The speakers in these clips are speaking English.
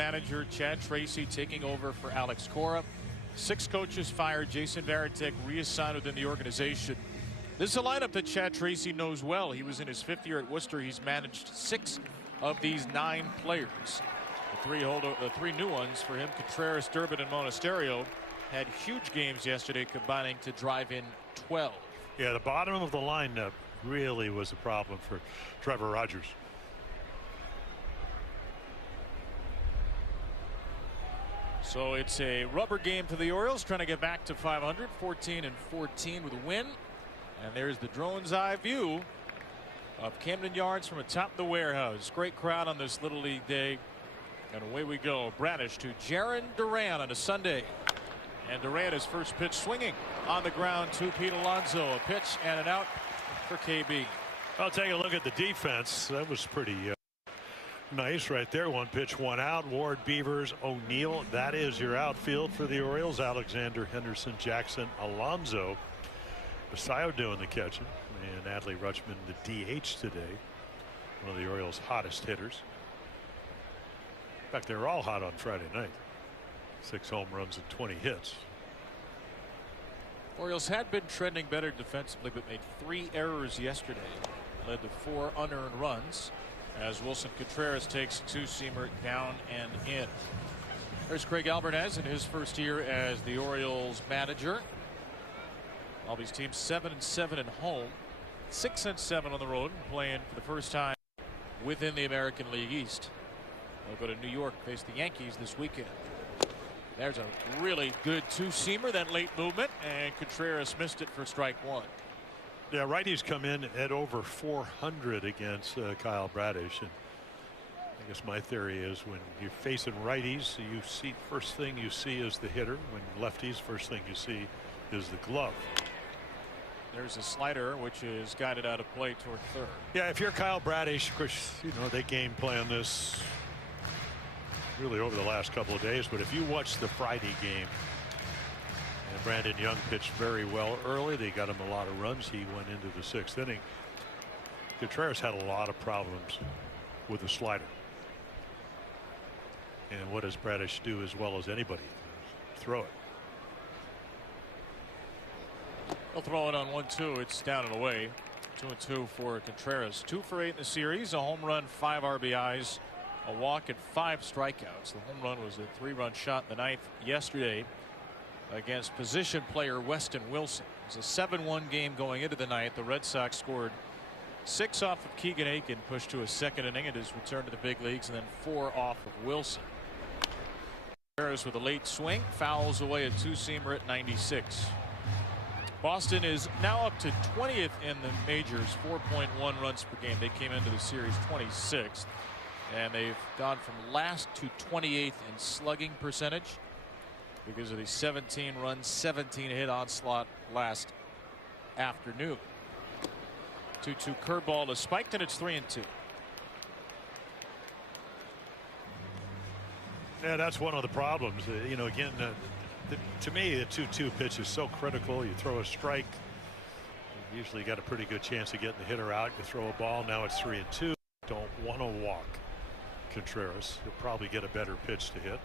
manager Chad Tracy taking over for Alex Cora. 6 coaches fired. Jason Varitek reassigned within the organization. This is a lineup that Chad Tracy knows well. He was in his 5th year at Worcester. He's managed 6 of these 9 players. The three new ones for him, Contreras, Durbin, and Monasterio, had huge games yesterday, combining to drive in 12. Yeah, the bottom of the lineup really was a problem for Trevor Rogers. So it's a rubber game for the Orioles, trying to get back to 500, 14-14 with a win. And there's the drone's eye view of Camden Yards from atop the warehouse. Great crowd on this Little League day. And away we go. Bradish to Jarren Duran on a Sunday. And Duran, his first pitch swinging on the ground to Pete Alonso. A pitch and an out for KB. I'll take a look at the defense. That was pretty nice right there. 1 pitch, 1 out. Ward, Beavers, O'Neill. That is your outfield for the Orioles. Alexander, Henderson, Jackson, Alonso. Basayo doing the catching. And Adley Rutschman, the DH today. One of the Orioles' hottest hitters. In fact, they were all hot on Friday night. 6 home runs and 20 hits. Orioles had been trending better defensively, but made 3 errors yesterday. Led to 4 unearned runs as Wilson Contreras takes a 2-seamer down and in. There's Craig Alvarez in his first year as the Orioles manager. All these teams 7-7 at home, 6-7 on the road, playing for the first time within the American League East. They'll go to New York, face the Yankees this weekend. There's a really good 2-seamer, that late movement, and Contreras missed it for strike 1. Yeah, righties come in at over 400 against Kyle Bradish. And I guess my theory is when you're facing righties, you see, first thing you see is the hitter. When lefties, first thing you see is the glove. There's a slider which is guided out of play toward third. Yeah, if you're Kyle Bradish, of course, you know, they game plan this really over the last couple of days. But if you watch the Friday game, and Brandon Young pitched very well early. They got him a lot of runs. He went into the 6th inning. Contreras had a lot of problems with the slider. And what does Bradish do as well as anybody? Throw it. He'll throw it on 1-2. It's down and away. 2-2 for Contreras. 2 for 8 in the series. A home run, 5 RBIs, a walk, and 5 strikeouts. The home run was a 3-run shot in the 9th yesterday against position player Weston Wilson. It was a 7-1 game going into the 9th. The Red Sox scored 6 off of Keegan Aiken, pushed to a 2nd inning at his return to the big leagues, and then 4 off of Wilson. Contreras with a late swing fouls away a 2-seamer at 96. Boston is now up to 20th in the majors, 4.1 runs per game. They came into the series 26th, and they've gone from last to 28th in slugging percentage because of the 17-run, 17-hit onslaught last afternoon. 2-2 curveball is spiked, and it's 3-2. Yeah, that's one of the problems. You know, again, to me, the 2-2 pitch is so critical. You throw a strike, you usually got a pretty good chance of getting the hitter out. You throw a ball, now it's 3-2. Don't want to walk Contreras. He'll probably get a better pitch to hit.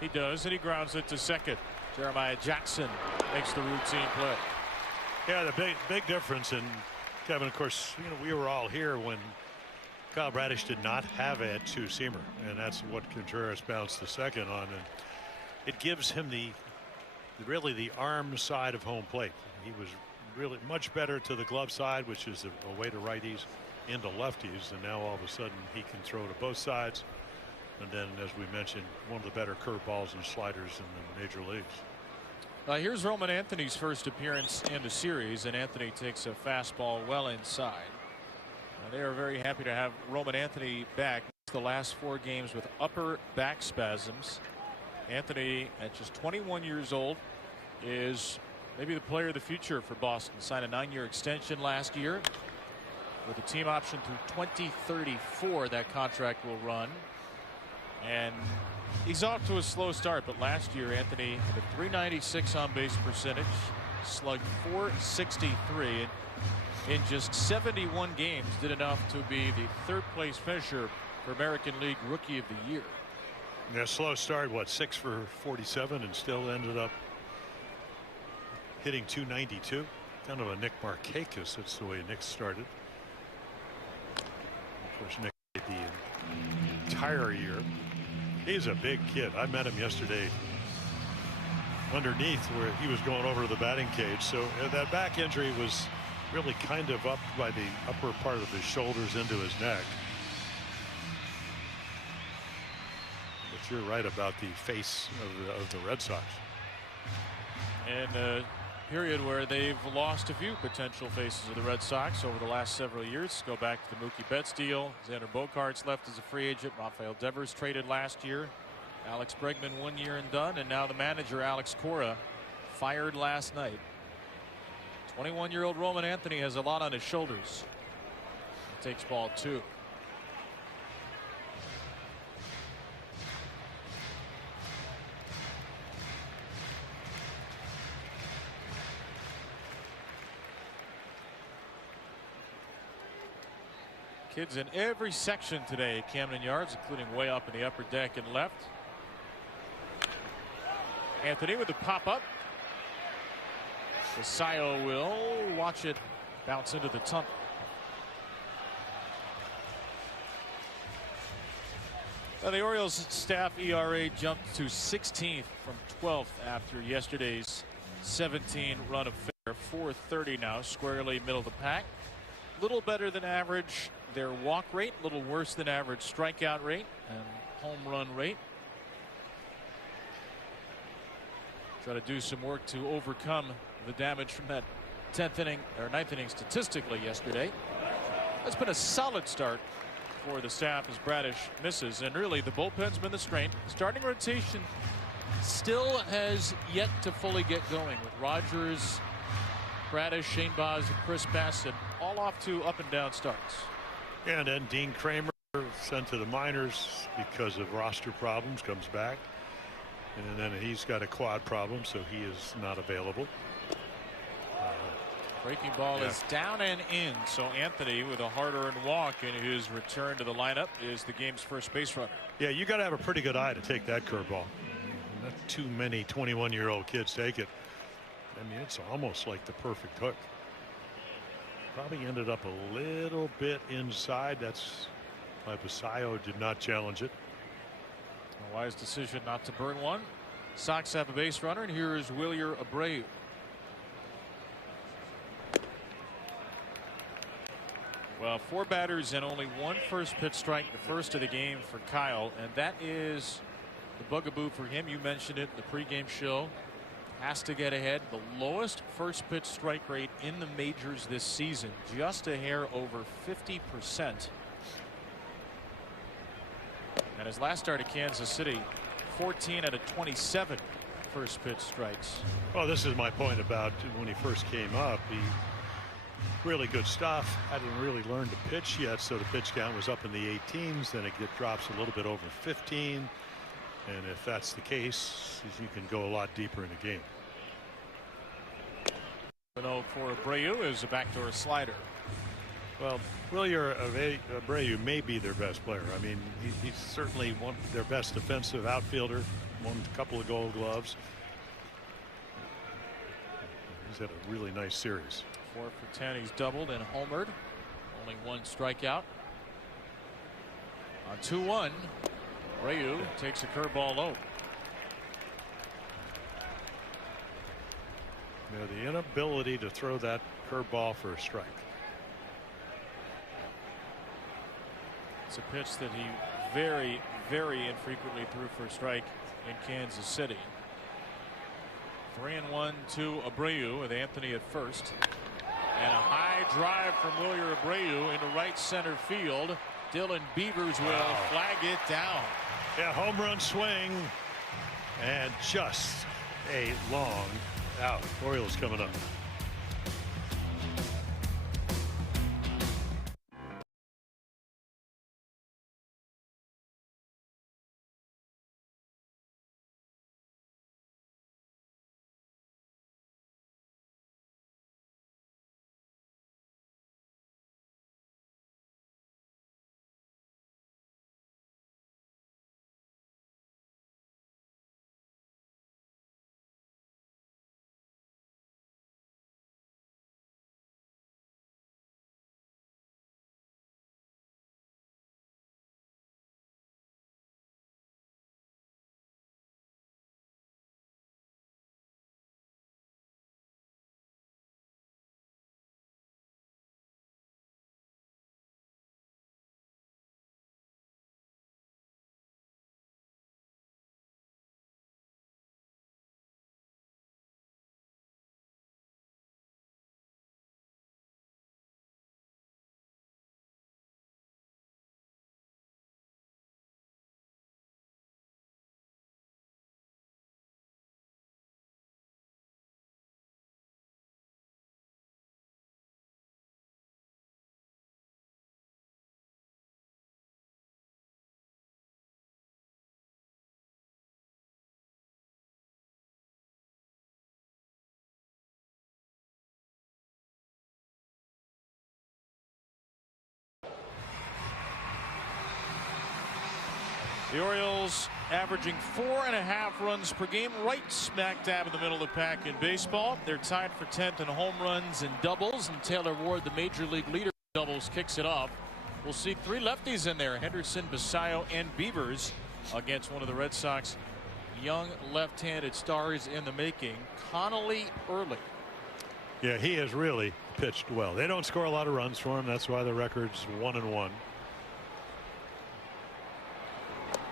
He does, and he grounds it to second. Jeremiah Jackson makes the routine play. Yeah, the big difference. And Kevin, of course, you know, we were all here when Kyle Bradish did not have a 2-seamer, and that's what Contreras bounced the second on, and it gives him really the arm side of home plate. He was really much better to the glove side, which is away to righties, into lefties, and now all of a sudden he can throw to both sides. And then, as we mentioned, one of the better curveballs and sliders in the major leagues. Here's Roman Anthony's first appearance in the series, and Anthony takes a fastball well inside. They are very happy to have Roman Anthony back. The last 4 games with upper back spasms. Anthony, at just 21 years old, is maybe the player of the future for Boston. Signed a 9-year extension last year with a team option through 2034. That contract will run. And he's off to a slow start, but last year Anthony had a .396 on base percentage, slugged .463, and in just 71 games did enough to be the 3rd place finisher for American League Rookie of the Year. Yeah, slow start. What, 6 for 47 and still ended up hitting .292. Kind of a Nick Markakis. That's the way Nick started. Of course, Nick played the entire year. He's a big kid. I met him yesterday underneath where he was going over to the batting cage. So that back injury was really kind of up by the upper part of his shoulders into his neck. But you're right about the face of the Red Sox. And a period where they've lost a few potential faces of the Red Sox over the last several years. Go back to the Mookie Betts deal. Xander Bogaerts left as a free agent. Rafael Devers traded last year. Alex Bregman 1 year and done. And now the manager, Alex Cora, fired last night. 21-year-old Roman Anthony has a lot on his shoulders. He takes ball 2. Kids in every section today at Camden Yards, including way up in the upper deck and left. Anthony with the pop-up. Basayo will watch it bounce into the tunnel. Now the Orioles staff ERA jumped to 16th from 12th after yesterday's 17-run affair. 430 now, squarely middle of the pack. Little better than average their walk rate, a little worse than average strikeout rate and home run rate. Try to do some work to overcome the damage from that 10th inning or 9th inning statistically yesterday. That's been a solid start for the staff as Bradish misses, and really the bullpen's been the strength. Starting rotation still has yet to fully get going with Rogers, Bradish, Shane Baz, and Chris Bassett all off to up and down starts. And then Dean Kramer, sent to the minors because of roster problems, comes back. And then he's got a quad problem, so he is not available. Breaking ball is down and in, so Anthony with a hard-earned walk in his return to the lineup is the game's first base runner. Yeah, you got to have a pretty good eye to take that curveball. Not too many 21-year-old kids take it. I mean, it's almost like the perfect hook. Probably ended up a little bit inside. That's why Basayo did not challenge it. A wise decision not to burn one. Sox have a base runner, and here is Wilyer Abreu. Well, 4 batters and only 1 first pitch strike, the first of the game for Kyle, and that is the bugaboo for him. You mentioned it in the pregame show. Has to get ahead. The lowest first pitch strike rate in the majors this season, just a hair over 50%. And his last start at Kansas City, 14 out of 27 first pitch strikes. Well, this is my point about when he first came up. He really good stuff. Hadn't really learned to pitch yet, so the pitch count was up in the 18s. Then it drops a little bit over 15. And if that's the case, you can go a lot deeper in the game. 1-0 for Abreu is a backdoor slider. Well, Wilyer Abreu may be their best player. I mean, he's certainly their best defensive outfielder. Won a couple of Gold Gloves. He's had a really nice series. 4 for 10. He's doubled and homered. Only 1 strikeout. On 2-1. Abreu takes a curveball low. Now, the inability to throw that curveball for a strike. It's a pitch that he very, very infrequently threw for a strike in Kansas City. 3-1 to Abreu with Anthony at first. And a high drive from Wilyer Abreu into right center field. Dylan Beavers will flag it down. Yeah, home run swing and just a long out. Orioles coming up. The Orioles averaging 4.5 runs per game, right smack dab in the middle of the pack in baseball. They're tied for 10th in home runs and doubles, and Taylor Ward, the major league leader in doubles, kicks it off. We'll see 3 lefties in there: Henderson, Basayo, and Beavers, against one of the Red Sox young left-handed stars in the making, Connolly Early. Yeah, he has really pitched well. They don't score a lot of runs for him. That's why the record's 1-1.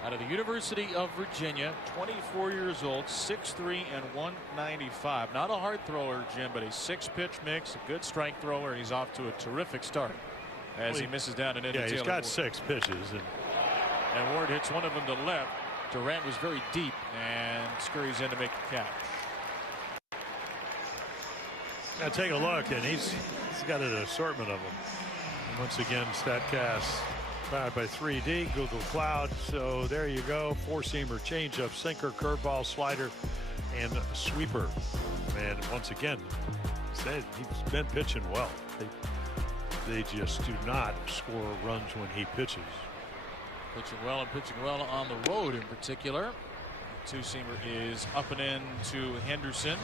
Out of the University of Virginia, 24 years old, 6'3" and 195. Not a hard thrower, Jim, but a 6-pitch mix, a good strike thrower. He's off to a terrific start as he misses down and into Taylor. Yeah, he's got Ward. 6 pitches. And Ward hits one of them to left. Durant was very deep and scurries in to make the catch. Now take a look, and he's got an assortment of them. And once again, StatCast powered by 3D, Google Cloud. So there you go. 4-seamer, changeup, sinker, curveball, slider, and sweeper. And once again, he's been pitching well. They just do not score runs when he pitches. Pitching well and pitching well on the road in particular. 2-seamer is up and in to Henderson.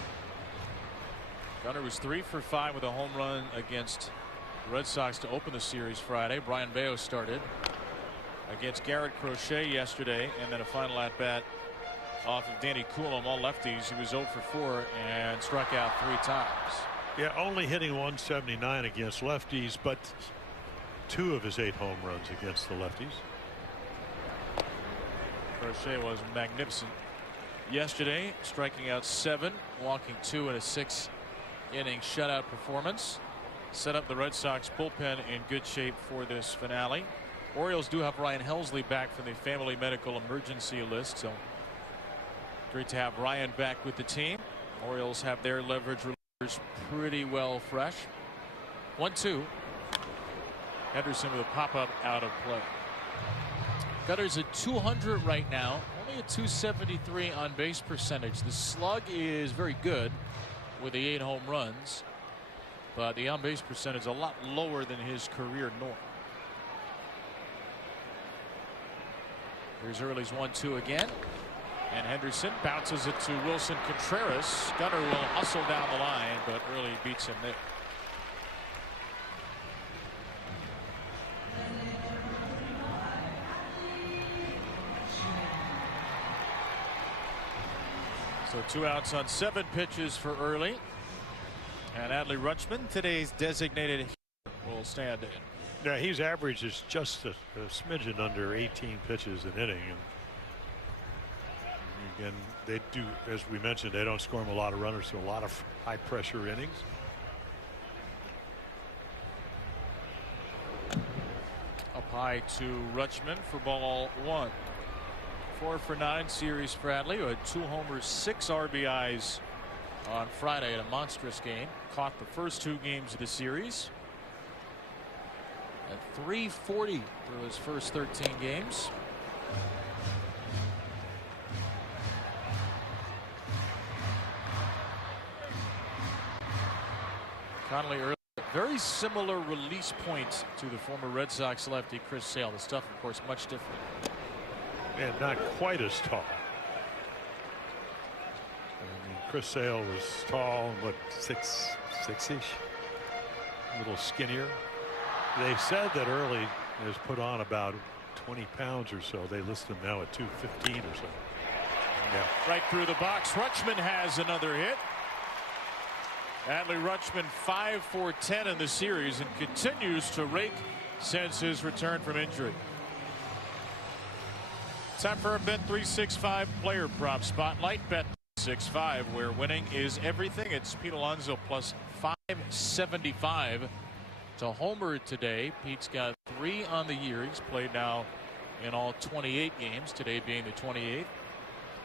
Gunnar was 3 for 5 with a home run against the Red Sox to open the series Friday. Brian Bayo started against Garrett Crochet yesterday, and then a final at bat off of Danny Coulomb, all lefties. He was 0 for 4 and struck out 3 times. Yeah, only hitting 179 against lefties, but 2 of his 8 home runs against the lefties. Crochet was magnificent yesterday, striking out 7, walking 2 in a 6-inning shutout performance. Set up the Red Sox bullpen in good shape for this finale. Orioles do have Ryan Helsley back from the family medical emergency list, so great to have Ryan back with the team. Orioles have their leverage relievers pretty well fresh. 1-2. Henderson with a pop-up out of play. Gunner's at 200 right now, only a 273 on base percentage. The slug is very good with the 8 home runs, but the on base percentage is a lot lower than his career norm. Here's Early's 1-2 again, and Henderson bounces it to Wilson Contreras. Gunner will hustle down the line, but Early beats him there. So 2 outs on 7 pitches for Early. And Adley Rutschman, today's designated hitter, will stand in. Yeah, his average is just a smidgen under 18 pitches an inning. And again, they do, as we mentioned, they don't score him a lot of runners, so a lot of high pressure innings. Up high to Rutschman for ball 1. 4 for 9 series for Adley, who had 2 homers, 6 RBIs on Friday in a monstrous game. Caught the first 2 games of the series. At .340 through his first 13 games. Connolly Early, very similar release point to the former Red Sox lefty Chris Sale. The stuff, of course, much different. And not quite as tall. I mean, Chris Sale was tall, but 6'ish, a little skinnier. They said that Early has put on about 20 pounds or so. They list him now at 215 or so. Yeah. Right through the box. Rutschman has another hit. Adley Rutschman 5 for 10 in the series and continues to rake since his return from injury. Time for a Bet365 player prop spotlight. Bet365, where winning is everything. It's Pete Alonso plus 575 to homer today. Pete's got 3 on the year. He's played now in all 28 games, today being the 28th.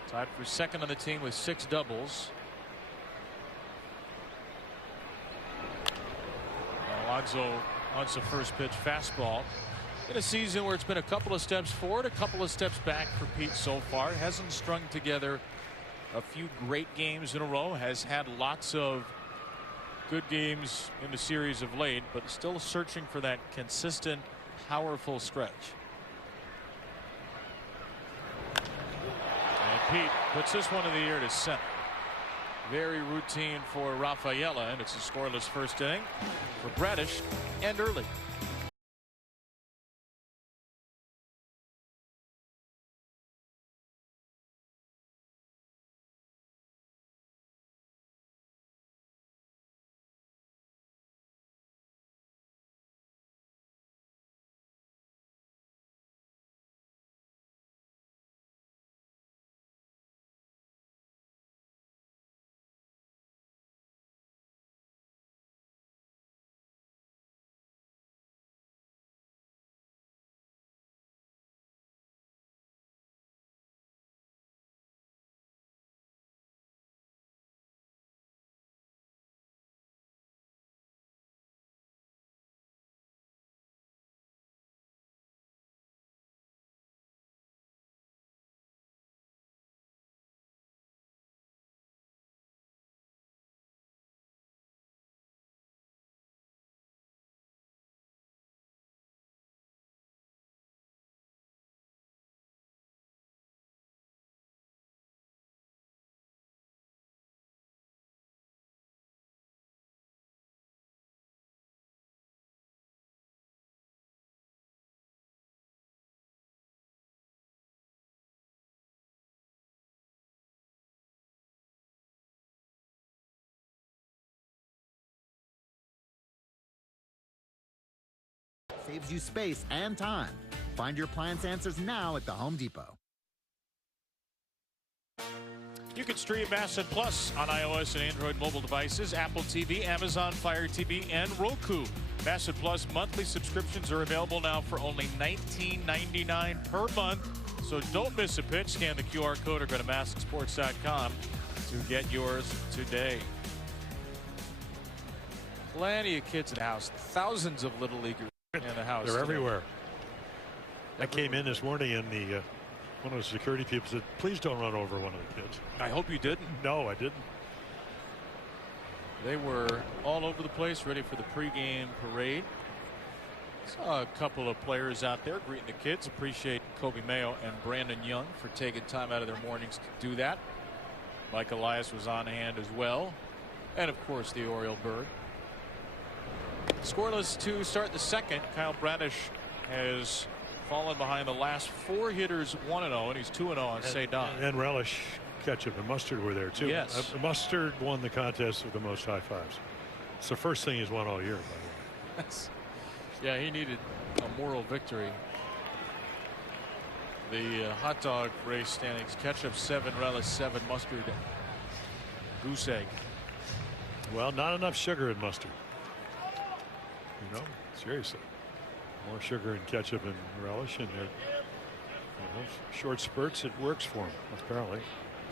Tied for second on the team with 6 doubles. Alonso wants a first pitch fastball. In a season where it's been a couple of steps forward, a couple of steps back for Pete so far. Hasn't strung together a few great games in a row. Has had lots of good games in the series of late, but still searching for that consistent, powerful stretch. Pete puts this one in the air to center. Very routine for Rafaela, and it's a scoreless first inning for Bradish and early. Saves you space and time. Find your appliance answers now at the Home Depot. You can stream Bassett Plus on iOS and Android mobile devices, Apple TV, Amazon Fire TV, and Roku. Bassett Plus monthly subscriptions are available now for only $19.99 per month. So don't miss a pitch. Scan the QR code or go to MASNsports.com to get yours today. Plenty of kids in the house. Thousands of little leaguers in the house. They're everywhere. I came in this morning and one of the security people said, please don't run over one of the kids. I hope you didn't. No, I didn't. They were all over the place, ready for the pregame parade. Saw a couple of players out there greeting the kids. Appreciate Kobe Mayo and Brandon Young for taking time out of their mornings to do that. Mike Elias was on hand as well. And of course the Oriole Bird. Scoreless to start the second. Kyle Bradish has fallen behind the last four hitters 1-0, and he's 2-0 on Cedon. And Relish, Ketchup, and Mustard were there too. Yes. Mustard won the contest with the most high fives. It's the first thing he's won all year, by the way. Yeah, he needed a moral victory. The hot dog race standings: Ketchup 7, Relish 7, Mustard, Goose Egg. Well, not enough sugar in Mustard. You know, seriously. More sugar and ketchup and relish, and short spurts, it works for him, apparently.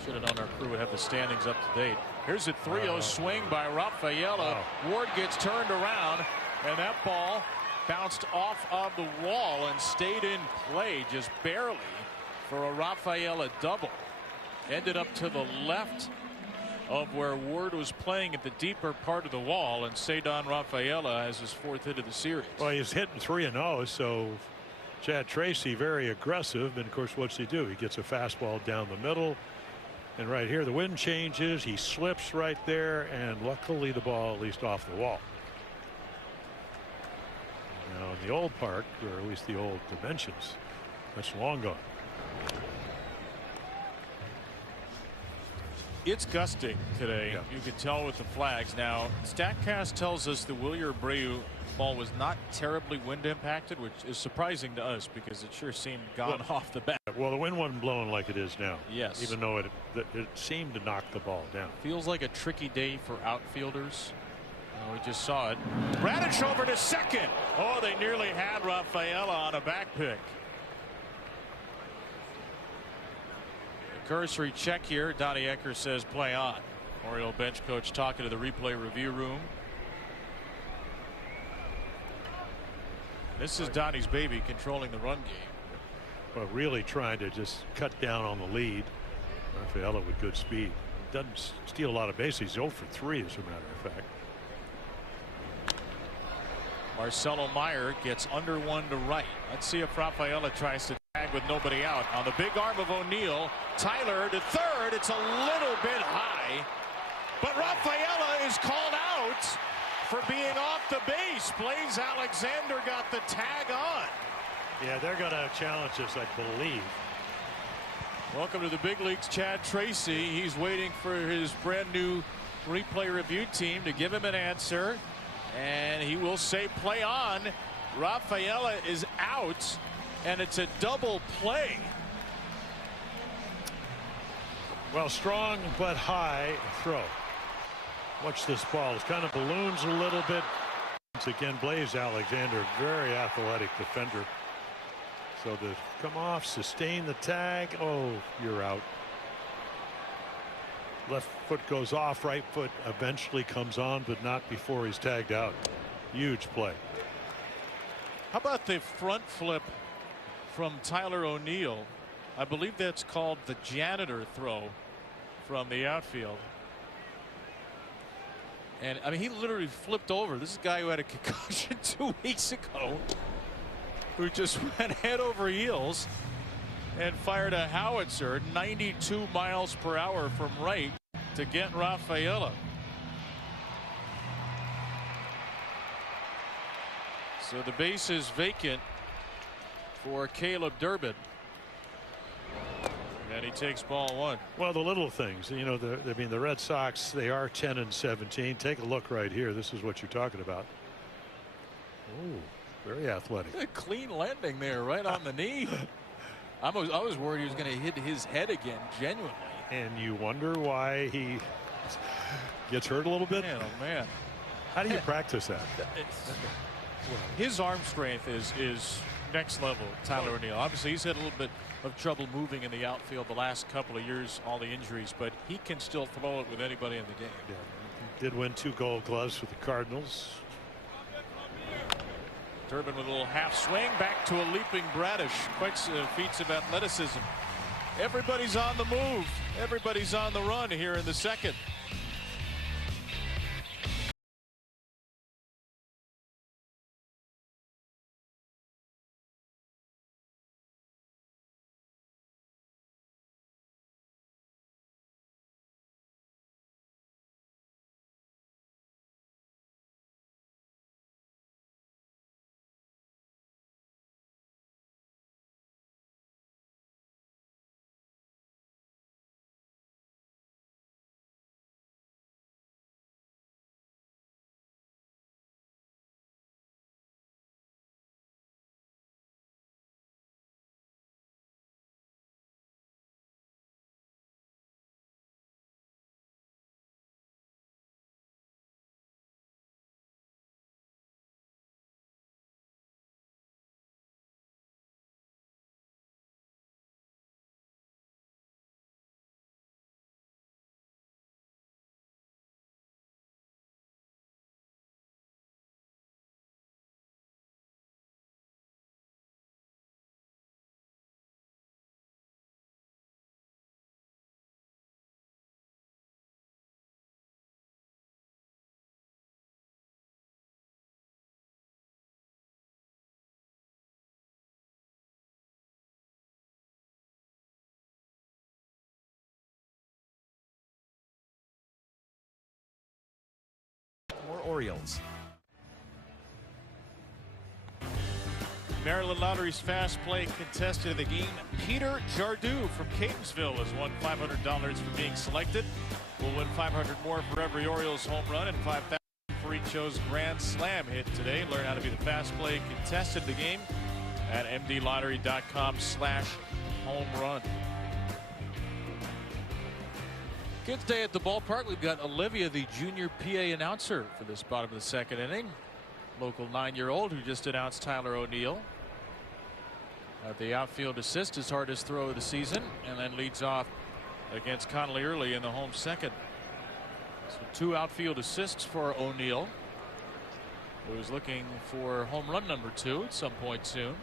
Should have known our crew would have the standings up to date. Here's a 3-0 swing by Rafaela. Ward gets turned around, and that ball bounced off of the wall and stayed in play just barely for a Rafaela double. Ended up to the left of where Ward was playing at the deeper part of the wall, and Cedon Rafaela has his fourth hit of the series. Well, he's hitting 3-0, so Chad Tracy very aggressive, and of course what's he do? He gets a fastball down the middle, and right here the wind changes, he slips right there, and luckily the ball at least off the wall. Now in the old park, or at least the old dimensions, that's long gone. It's gusting today. Yeah. You can tell with the flags. Now, StatCast tells us the Wilyer Abreu ball was not terribly wind impacted, which is surprising to us because it sure seemed gone off the bat. Well, the wind wasn't blowing like it is now. Yes. Even though it seemed to knock the ball down. Feels like a tricky day for outfielders. We just saw it. Bradish over to second. Oh, they nearly had Rafaela on a back pick. Cursory check here. Donnie Ecker says play on. Oriole bench coach talking to the replay review room. This is Donnie's baby, controlling the run game. Well, really trying to just cut down on the lead. Rafaela with good speed. Doesn't steal a lot of bases. He's 0 for 3 as a matter of fact. Marcelo Meyer gets under one to right. Let's see if Rafaela tries to tag with nobody out. On the big arm of O'Neill, Tyler to third. It's a little bit high, but Rafaela is called out for being off the base. Blaze Alexander got the tag on. Yeah, they're going to challenge this, I believe. Welcome to the big leagues, Chad Tracy. He's waiting for his brand new replay review team to give him an answer, and he will say play on. Rafaela is out, and it's a double play. Well, strong but high throw. Watch this ball. It kind of balloons a little bit. Once again, Blaze Alexander, very athletic defender. So to come off, sustain the tag. Oh, you're out. Left foot goes off, right foot eventually comes on, but not before he's tagged out. Huge play. How about the front flip from Tyler O'Neill? I believe that's called the janitor throw from the outfield. And I mean, he literally flipped over. This is a guy who had a concussion 2 weeks ago, who just went head over heels and fired a howitzer 92 miles per hour from right to get Rafaela. So the base is vacant for Caleb Durbin. And he takes ball one. Well, the little things, you know, I mean, the Red Sox, they are 10-17. Take a look right here. This is what you're talking about. Oh, very athletic. A clean landing there, right on the knee. I was worried he was going to hit his head again, genuinely. And you wonder why he gets hurt a little bit. Man, oh man. How do you practice that? His arm strength is next level. Tyler O'Neill. Obviously, he's had a little bit of trouble moving in the outfield the last couple of years, all the injuries, but he can still throw it with anybody in the game. Yeah, he did win 2 Gold Gloves for the Cardinals. Durbin with a little half swing back to a leaping Bradish. Quite feats of athleticism. Everybody's on the move. Everybody's on the run here in the second. Orioles. Maryland Lottery's fast play contestant of the game, Peter Jardu from Catonsville, has won $500 for being selected. Will win $500 more for every Orioles home run and $5,000 for each show's grand slam hit today. Learn how to be the fast play contestant of the game at mdlottery.com/home-run. Kids Day at the ballpark. We've got Olivia, the junior PA announcer for this bottom of the second inning. Local 9-year-old who just announced Tyler O'Neill at the outfield assist, his hardest throw of the season, and then leads off against Connolly early in the home second. So 2 outfield assists for O'Neill, who is looking for home run number 2 at some point soon.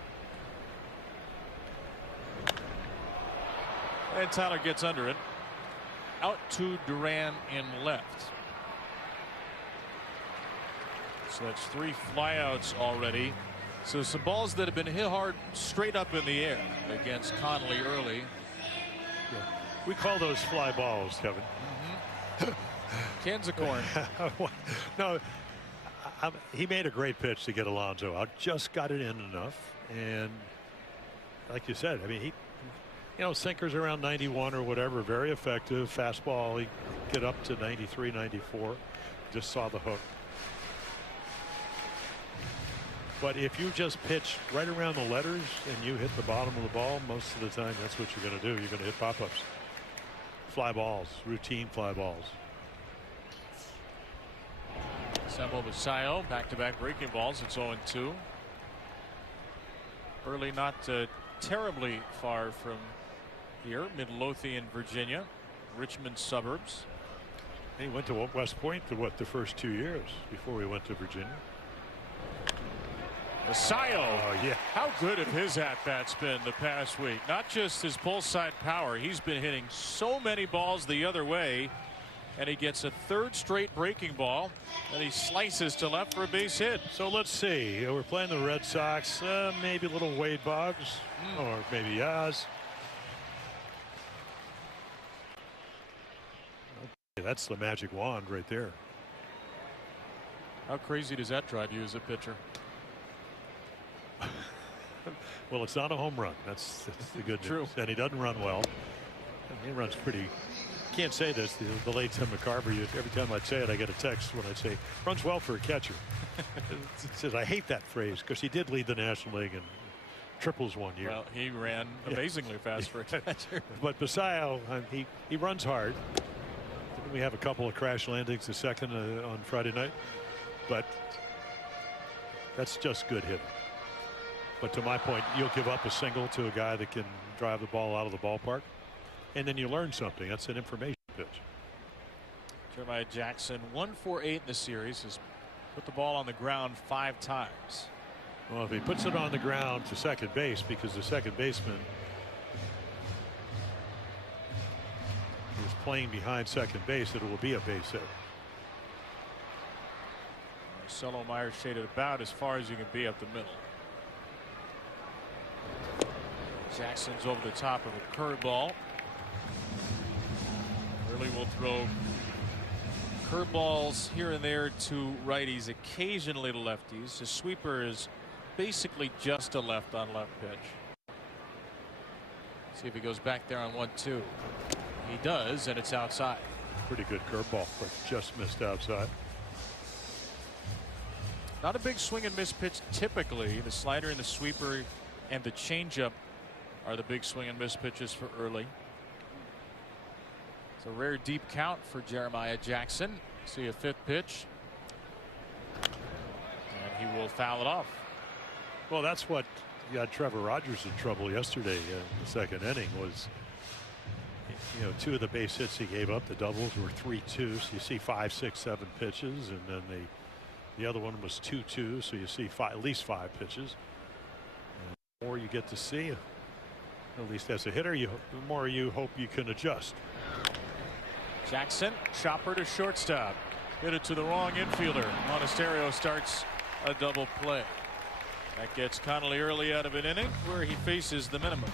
And Tyler gets under it. Out to Duran in left. So that's 3 flyouts already. So some balls that have been hit hard straight up in the air against Connolly early. Yeah. We call those fly balls, Kevin. Cans of corn. No, he made a great pitch to get Alonso out. Just got it in enough, and like you said, I mean, he, sinkers around 91 or whatever, very effective. Fastball, he get up to 93, 94. Just saw the hook. But if you just pitch right around the letters and you hit the bottom of the ball, most of the time that's what you're going to do. You're going to hit pop-ups. Fly balls, routine fly balls. Semo Basayo, back-to-back breaking balls. It's 0-2. Early not terribly far from here. Midlothian, Virginia. Richmond suburbs. He went to West Point for the first 2 years before we went to Virginia. Basayo. Oh, yeah. How good have his at-bats been the past week? Not just his pull side power. He's been hitting so many balls the other way. And he gets a third straight breaking ball. And he slices to left for a base hit. So let's see. We're playing the Red Sox. Maybe a little Wade Boggs. Or maybe Yaz. Okay, that's the magic wand right there. How crazy does that drive you as a pitcher? Well, it's not a home run. That's the good True. news. And he doesn't run well. He runs pretty. Can't say this. The late Tim McCarver. Every time I'd say it, I get a text when I'd say runs well for a catcher. It says I hate that phrase because he did lead the National League in triples one year. Well, he ran amazingly fast for a catcher. But Basayo, he runs hard. We have a couple of crash landings a second on Friday night, but that's just good hitting. But to my point, you'll give up a single to a guy that can drive the ball out of the ballpark, and then you learn something. That's an information pitch. Jeremiah Jackson, 1 for 8 in the series, has put the ball on the ground 5 times. Well, if he puts it on the ground to second base, because the second baseman is playing behind second base, it will be a base hit. Marcelo Myers shaded about as far as you can be up the middle. Jackson's over the top of a curveball. Early will throw curveballs here and there to righties, occasionally to lefties. His sweeper is basically just a left on left pitch. See if he goes back there on 1-2. He does, and it's outside. Pretty good curveball, but just missed outside. Not a big swing and miss pitch typically. The slider and the sweeper and the changeup are the big swing and miss pitches for Early. It's a rare deep count for Jeremiah Jackson. See a 5th pitch. And he will foul it off. Well, that's what got Trevor Rogers in trouble yesterday in the second inning was, 2 of the base hits he gave up. The doubles were 3-2. So you see 5, 6, 7 pitches. And then the other one was 2-2. So you see at least 5 pitches. And the more you get to see, at least as a hitter, the more you hope you can adjust. Jackson, chopper to shortstop. Hit it to the wrong infielder. Monasterio starts a double play. That gets Connolly Early out of an inning where he faces the minimum.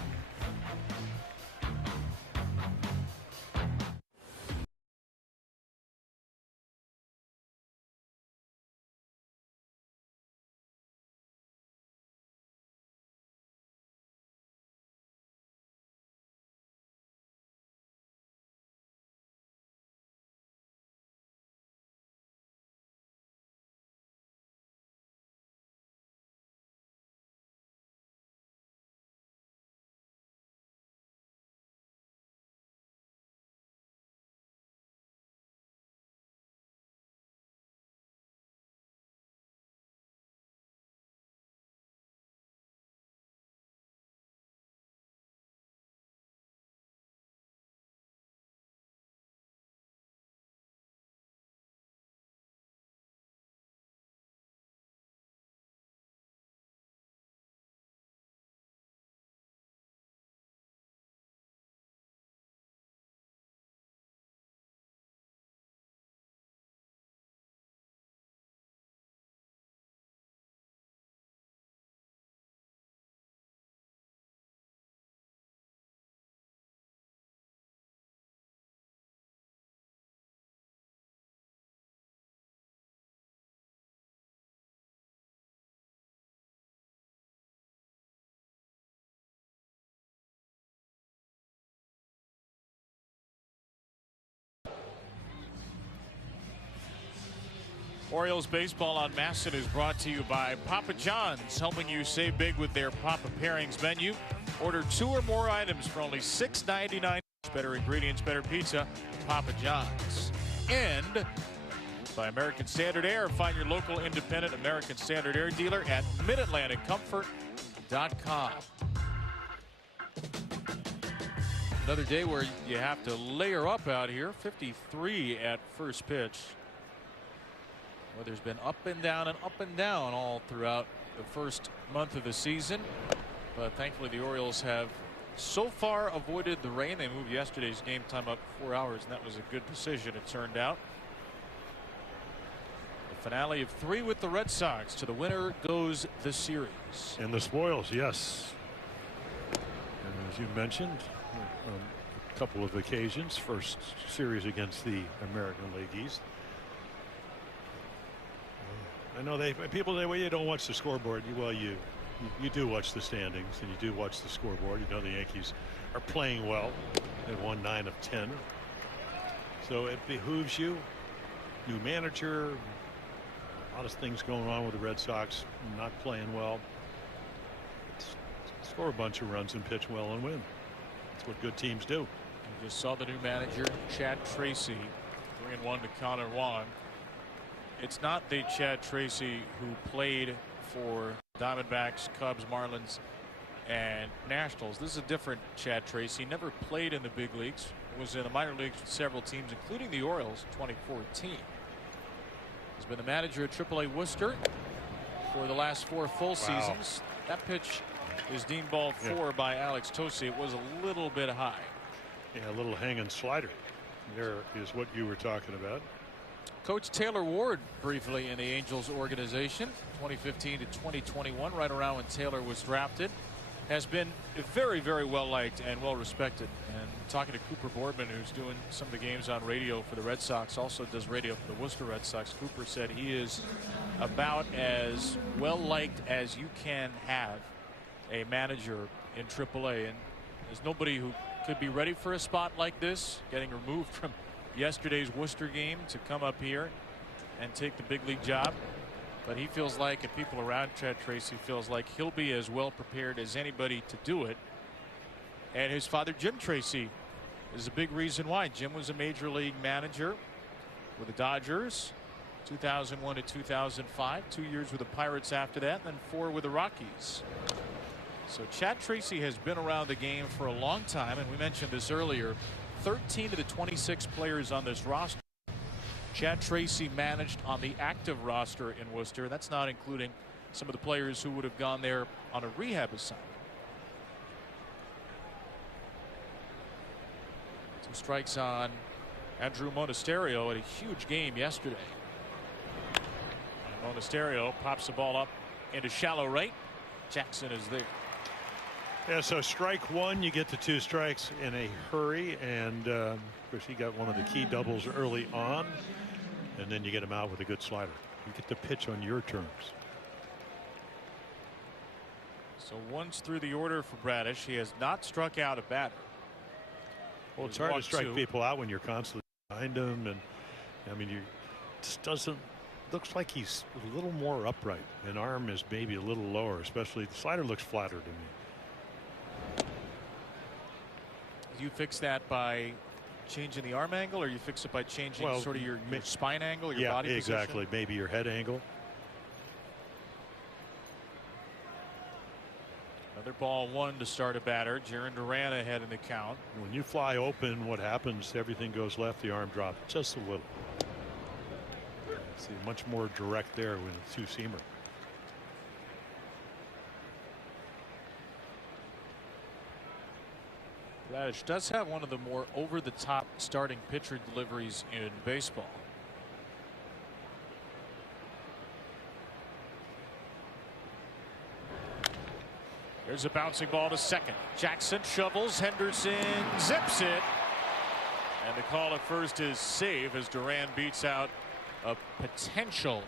Orioles baseball on MASN is brought to you by Papa John's, helping you save big with their Papa Pairings menu. Order 2 or more items for only $6.99. Better ingredients, better pizza. Papa John's. And by American Standard Air. Find your local independent American Standard Air dealer at MidAtlanticComfort.com. Another day where you have to layer up out here. 53 at first pitch. Well, there's been up and down all throughout the first month of the season. But thankfully the Orioles have so far avoided the rain. They moved yesterday's game time up 4 hours, and that was a good decision, it turned out. The finale of 3 with the Red Sox. To the winner goes the series. And the spoils, yes. And as you mentioned, on a couple of occasions, first series against the American League East. I know people say, well, you don't watch the scoreboard. Well, you do watch the standings, and you do watch the scoreboard. You know the Yankees are playing well. They won 9 of 10. So it behooves you. New manager, a lot of things going on with the Red Sox, not playing well. Score a bunch of runs and pitch well and win. That's what good teams do. You just saw the new manager, Chad Tracy, 3-1 to Connor Wong. It's not the Chad Tracy who played for Diamondbacks, Cubs, Marlins, and Nationals. This is a different Chad Tracy. Never played in the big leagues. Was in the minor leagues with several teams, including the Orioles in 2014. He's been the manager at AAA Worcester for the last 4 full seasons. That pitch is deemed ball 4 by Alex Tosi. It was a little bit high. Yeah, a little hanging slider. There is what you were talking about. Coach Taylor Ward briefly in the Angels organization 2015 to 2021, right around when Taylor was drafted, has been very, very well liked and well respected. And talking to Cooper Boardman, who's doing some of the games on radio for the Red Sox, also does radio for the Worcester Red Sox, Cooper said he is about as well liked as you can have a manager in AAA, and there's nobody who could be ready for a spot like this, getting removed from yesterday's Worcester game to come up here and take the big league job. But he feels like, and people around Chad Tracy feels like, he'll be as well prepared as anybody to do it. And his father, Jim Tracy, is a big reason why. Jim was a major league manager with the Dodgers 2001 to 2005, 2 years with the Pirates after that, and then 4 with the Rockies. So Chad Tracy has been around the game for a long time, and we mentioned this earlier. 13 of the 26 players on this roster Chad Tracy managed on the active roster in Worcester. That's not including some of the players who would have gone there on a rehab assignment. 2 strikes on Andrew Monasterio at a huge game yesterday. And Monasterio pops the ball up into shallow right. Jackson is there. Yeah, so strike 1, you get the 2 strikes in a hurry, and of course he got one of the key doubles early on, and then you get him out with a good slider. You get to pitch on your terms. So once through the order for Bradish, he has not struck out a batter. Well, it's hard to strike people out when you're constantly behind them, and I mean, you just doesn't. Looks like he's a little more upright, and arm is maybe a little lower, especially the slider looks flatter to me. You fix that by changing the arm angle, or you fix it by changing sort of your spine angle, your body position? Yeah, exactly. Maybe your head angle. Another ball 1 to start a batter. Jarren Duran ahead in the count. When you fly open, what happens? Everything goes left. The arm drops just a little. See, much more direct there with a 2-seamer. Bradish does have one of the more over-the-top starting pitcher deliveries in baseball. There's a bouncing ball to second. Jackson shovels. Henderson zips it. And the call at first is safe as Duran beats out a potential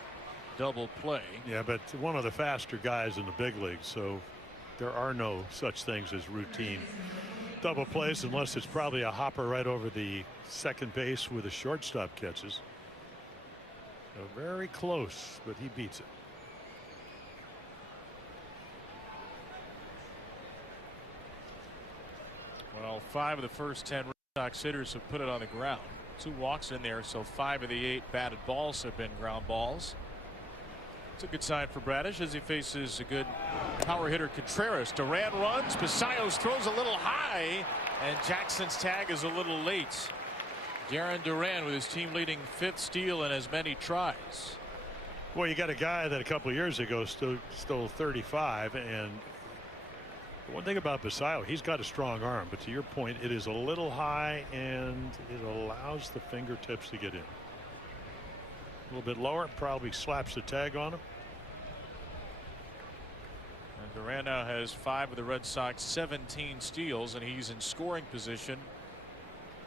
double play. Yeah, but one of the faster guys in the big leagues, so there are no such things as routine double plays unless it's probably a hopper right over the second base with a shortstop catches. Very close, but he beats it. Well, 5 of the first 10 Red Sox hitters have put it on the ground. 2 walks in there, so 5 of the 8 batted balls have been ground balls. It's a good sign for Bradish as he faces a good power hitter Contreras. Duran runs, Basallos throws a little high, and Jackson's tag is a little late. Jarren Duran with his team leading 5th steal in as many tries. Well, you got a guy that a couple of years ago stole 35, and one thing about Basallo, he's got a strong arm, but to your point, it is a little high and it allows the fingertips to get in. A little bit lower, probably slaps the tag on him. And Duran now has 5 of the Red Sox 17 steals, and he's in scoring position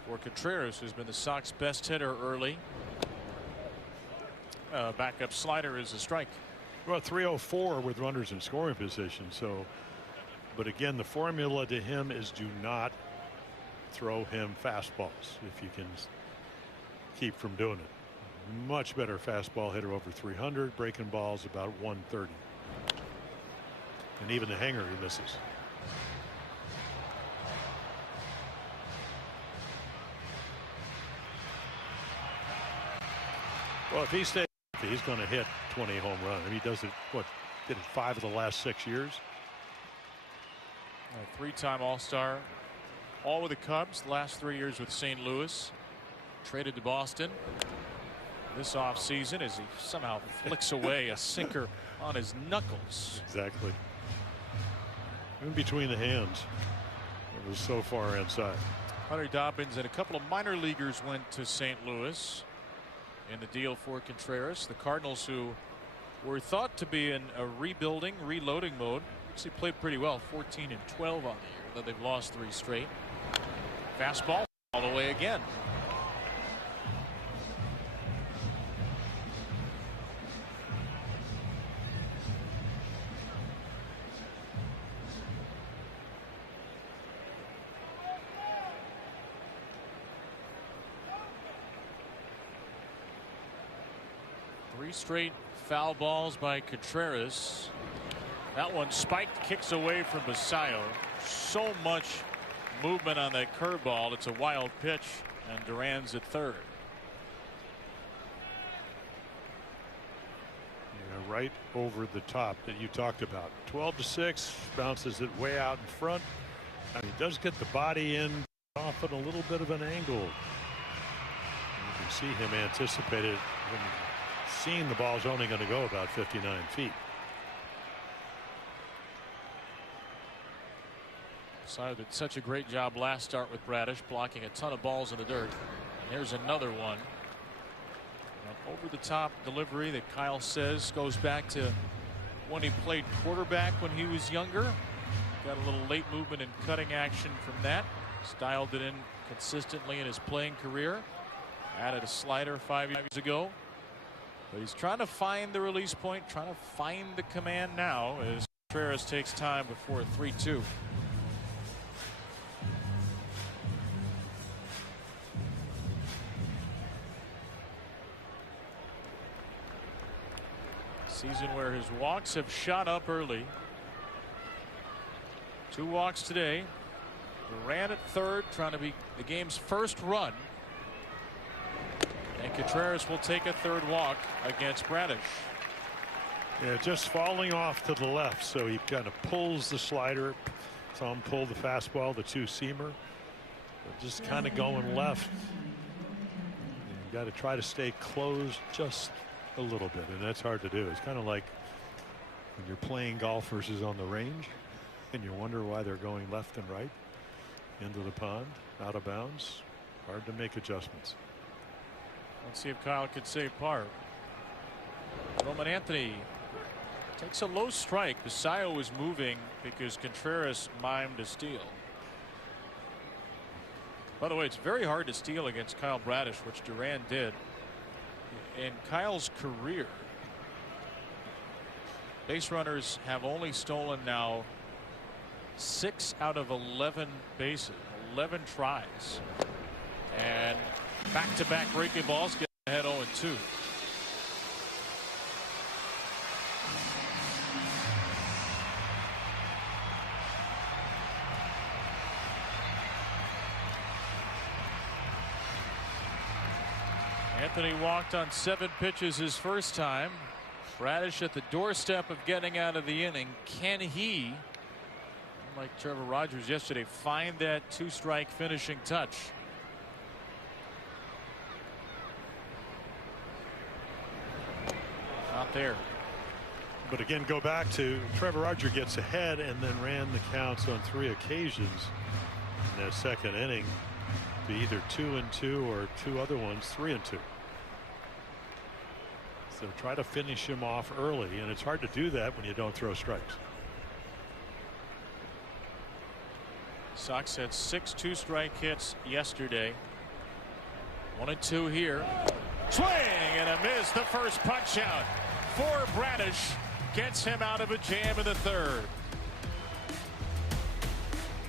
for Contreras, who's been the Sox best hitter early. Backup slider is a strike. Well, 304 with runners in scoring position. So, but again, the formula to him is do not throw him fastballs if you can keep from doing it. Much better fastball hitter over 300, breaking balls about 130. And even the hanger he misses. Well, if he stays, he's going to hit 20 home runs. I mean, he does it, what, did it 5 of the last 6 years? A 3-time All-Star, all with the Cubs, the last 3 years with St. Louis. Traded to Boston this offseason as he somehow flicks away a sinker on his knuckles. Exactly. In between the hands. It was so far inside. Hunter Dobbins and a couple of minor leaguers went to St. Louis in the deal for Contreras. The Cardinals, who were thought to be in a rebuilding, reloading mode, actually played pretty well, 14 and 12 on the year, though they've lost 3 straight. Fastball all the way again. Three straight foul balls by Contreras. That one spiked, kicks away from Basallo. So much movement on that curveball. It's a wild pitch, and Duran's at third. Yeah, right over the top that you talked about. 12-6, bounces it way out in front. I mean, he does get the body in off at a little bit of an angle. You can see him anticipate it when seeing the ball's only going to go about 59 feet. Basallo did such a great job last start with Bradish, blocking a ton of balls in the dirt. And here's another one. An over the top delivery that Kyle says goes back to when he played quarterback when he was younger. Got a little late movement and cutting action from that. Styled it in consistently in his playing career. Added a slider 5 years ago. But he's trying to find the release point, trying to find the command now as Contreras takes time before 3-2. Season where his walks have shot up early. 2 walks today. Duran at third, trying to be the game's first run. And Contreras will take a third walk against Bradish. Yeah, just falling off to the left, so he kind of pulls the slider. Saw him pull the fastball, the 2-seamer. Just kind of going left. You got to try to stay closed just a little bit, and that's hard to do. It's kind of like when you're playing golf versus on the range, and you wonder why they're going left and right into the pond, out of bounds. Hard to make adjustments. Let's see if Kyle could save par. Roman Anthony takes a low strike. Basallo was moving because Contreras mimed a steal. By the way, it's very hard to steal against Kyle Bradish, which Duran did. In Kyle's career, base runners have only stolen now 6 out of 11 bases, 11 tries. And back-to-back breaking balls get ahead 0-2. Anthony walked on 7 pitches his first time. Bradish at the doorstep of getting out of the inning. Can he, like Trevor Rogers yesterday, find that 2-strike finishing touch? Not there. But again, go back to Trevor Rogers gets ahead and then ran the counts on 3 occasions in that second inning to either 2-2 or 2 other ones 3-2. So try to finish him off early, and it's hard to do that when you don't throw strikes. Sox had 6 2-strike hits yesterday. 1-2 here. Swing and a miss. The first punch out for Bradish gets him out of a jam in the 3rd.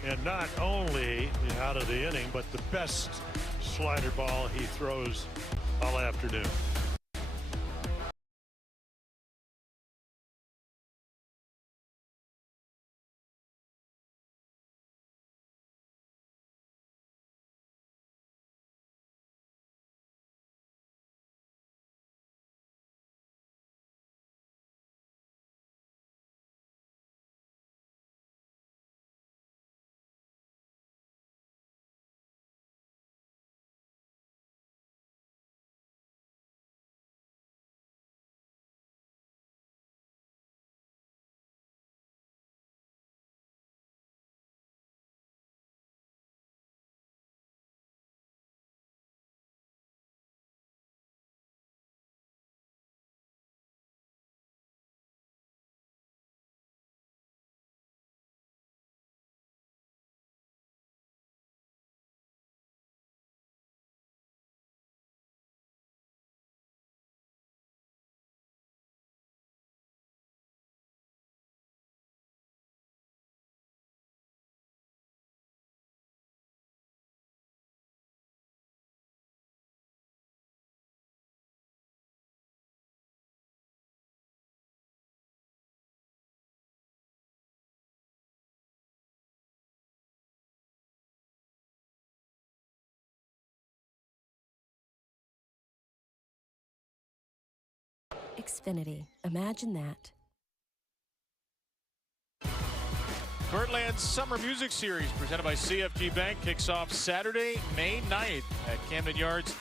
And not only out of the inning, but the best slider ball he throws all afternoon. Xfinity. Imagine that. Birdland's Summer Music Series presented by CFG Bank kicks off Saturday, May 9th at Camden Yards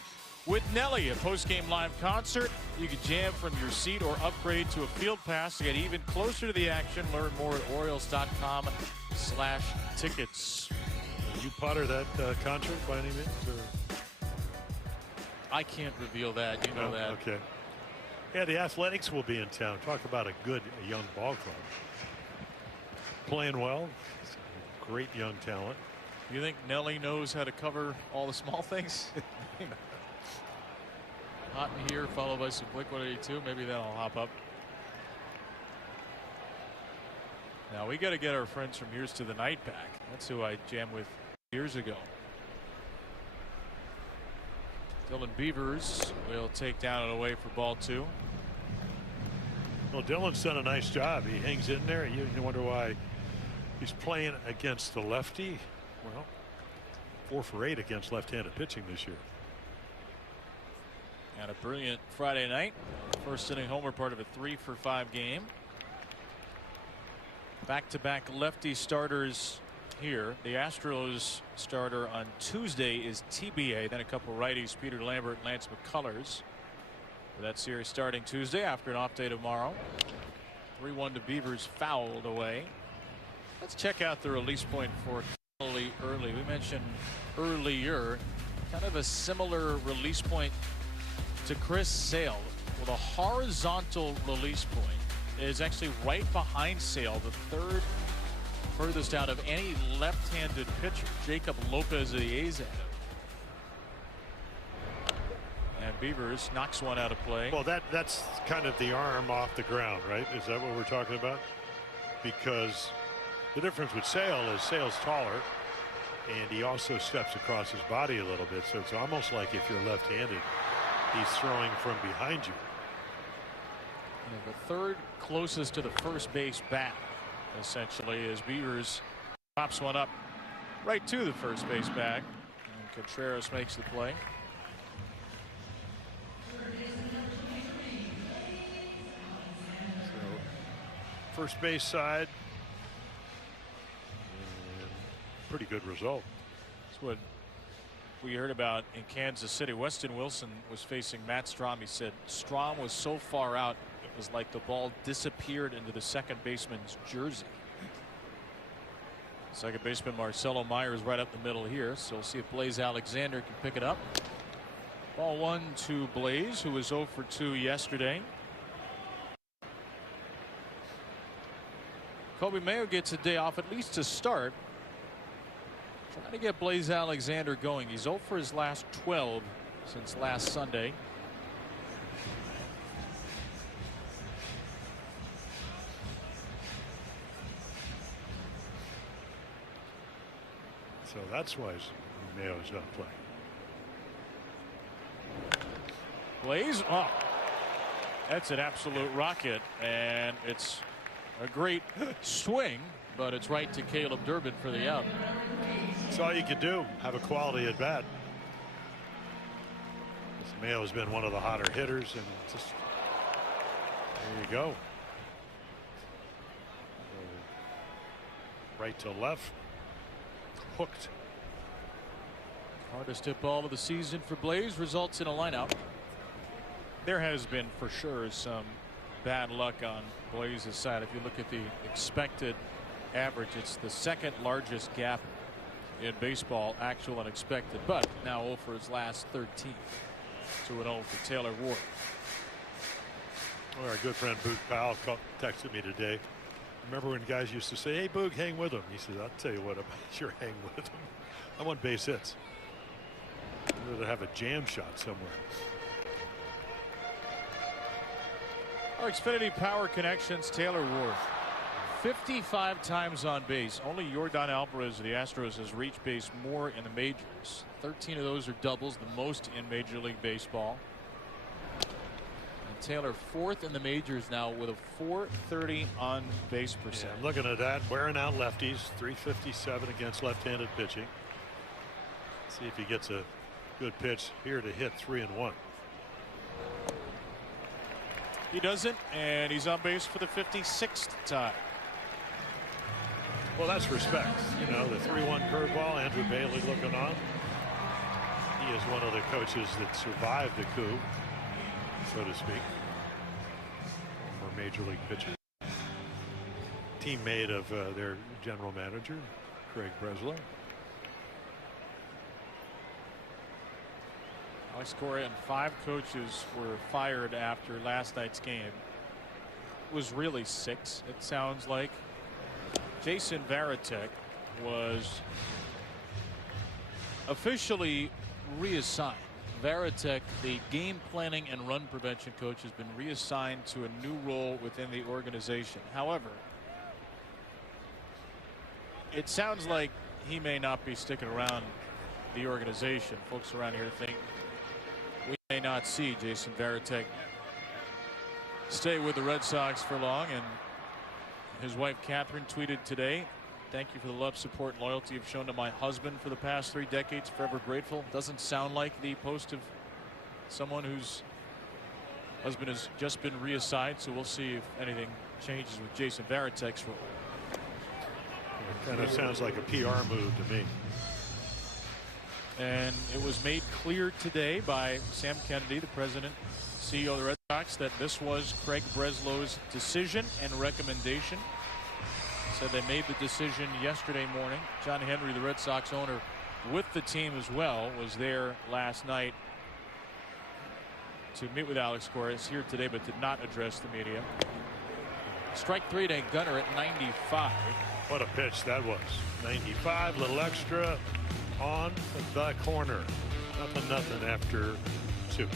with Nelly, a post-game live concert. You can jam from your seat or upgrade to a field pass to get even closer to the action. Learn more at Orioles.com/tickets. Did you putter that concert by any means? Or? I can't reveal that. You know that. Okay. Yeah, the Athletics will be in town. Talk about a good young ball club. Playing well. Great young talent. You think Nelly knows how to cover all the small things? Hot in Here, followed by some Blink-182. Maybe that'll hop up. Now we got to get our friends from Here's to the Night back. That's who I jammed with years ago. Dylan Beavers will take down and away for ball 2. Well, Dylan's done a nice job. He hangs in there. You wonder why he's playing against the lefty. Well, 4 for 8 against left-handed pitching this year. And a brilliant Friday night. First inning homer, part of a 3 for 5 game. Back-to-back lefty starters here. The Astros starter on Tuesday is TBA, then a couple righties, Peter Lambert, Lance McCullers. For that series starting Tuesday after an off day tomorrow. 3-1 to Beavers, fouled away. Let's check out the release point for Kelly Early. We mentioned earlier kind of a similar release point to Chris Sale. Well, the horizontal release point is actually right behind Sale, the 3rd furthest out of any left-handed pitcher. Jacob Lopez of the A's had it. And Beavers knocks one out of play. Well, that's kind of the arm off the ground, right? Is that what we're talking about? Because the difference with Sale is Sale's taller, and he also steps across his body a little bit. So it's almost like if you're left-handed, he's throwing from behind you. And the 3rd closest to the first base bat, essentially, as Beavers pops one up right to the first base bag. And Contreras makes the play. first base side. And pretty good result. That's what we heard about in Kansas City. Weston Wilson was facing Matt Strahm. He said Strahm was so far out, it was like the ball disappeared into the second baseman's jersey. Second baseman Marcelo Myers right up the middle here, so we'll see if Blaze Alexander can pick it up. Ball 1 to Blaze, who was 0 for 2 yesterday. Kobe Mayo gets a day off, at least to start. Trying to get Blaze Alexander going. He's 0 for his last 12 since last Sunday. So that's why Mayo's not playing. Blaze, oh, that's an absolute rocket, and it's a great swing, but it's right to Caleb Durbin for the out. That's all you can do. Have a quality at bat. Mayo has been one of the hotter hitters, and just there you go. Right to left. Hooked. Hardest hit ball of the season for Blaze, results in a lineout. There has been for sure some bad luck on Blaze's side. If you look at the expected average, it's the second largest gap in baseball, actual and expected, but now 0 for his last 13. 2-0 for Taylor Ward. Well, our good friend Boog Powell texted me today. Remember when guys used to say, "Hey, Boog, hang with him?" He said, "I'll tell you what, I'm sure hang with him. I want base hits. I'd rather have a jam shot somewhere." Our Xfinity Power Connections, Taylor Ward. 55 times on base. Only Yordan Alvarez of the Astros has reached base more in the majors. 13 of those are doubles, the most in Major League Baseball. And Taylor 4th in the majors now with a .430 on base percent. Yeah, I'm looking at that, wearing out lefties, 357 against left-handed pitching. See if he gets a good pitch here to hit 3-1. He doesn't, and he's on base for the 56th time. Well, that's respect. You know, the 3-1 curveball, Andrew Bailey looking on. He is one of the coaches that survived the coup, so to speak. Former Major League pitcher. Teammate of their general manager, Craig Breslow. Alex Cora and 5 coaches were fired after last night's game. It was really 6, it sounds like. Jason Varitek was officially reassigned. Varitek, the game planning and run prevention coach, has been reassigned to a new role within the organization. However, it sounds like he may not be sticking around the organization. Folks around here think we may not see Jason Varitek stay with the Red Sox for long. And his wife Catherine tweeted today, "Thank you for the love, support, and loyalty you've shown to my husband for the past 3 decades. Forever grateful." Doesn't sound like the post of someone whose husband has just been reassigned, so we'll see if anything changes with Jason Varitek's role. It kind of sounds like a PR move to me. And it was made clear today by Sam Kennedy, the president, CEO of the Red Sox, that this was Craig Breslow's decision and recommendation. Said they made the decision yesterday morning. John Henry, the Red Sox owner, with the team as well, was there last night to meet with Alex Cora. He's here today but did not address the media. Strike 3 to Gunnar at 95. What a pitch that was. 95, little extra on the corner. Nothing after 2.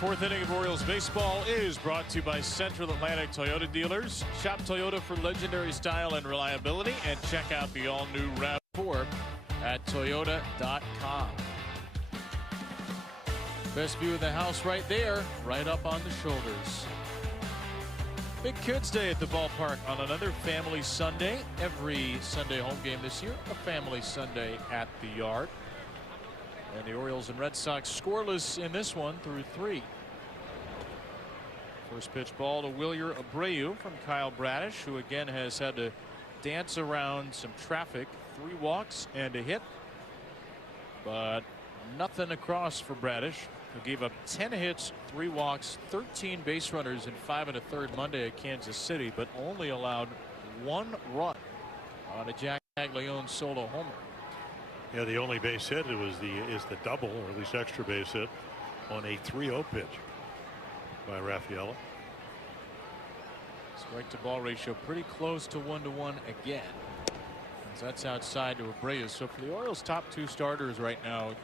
Fourth inning of Orioles baseball is brought to you by Central Atlantic Toyota dealers. Shop Toyota for legendary style and reliability, and check out the all-new RAV4 at toyota.com. Best view of the house right there, right up on the shoulders. Big Kids Day at the ballpark on another Family Sunday. Every Sunday home game this year, a Family Sunday at the Yard. And the Orioles and Red Sox scoreless in this one through 3. First pitch ball to Wilyer Abreu from Kyle Bradish, who again has had to dance around some traffic. 3 walks and a hit, but nothing across for Bradish, who gave up 10 hits, 3 walks, 13 base runners in 5 1/3 Monday at Kansas City, but only allowed 1 run on a Jack Caglione solo homer. Yeah, the only base hit is the double, or at least extra base hit, on a 3-0 pitch by Rafaela. Strike to ball ratio pretty close to 1-to-1 again. So that's outside to Abreu. So for the Orioles' top 2 starters right now,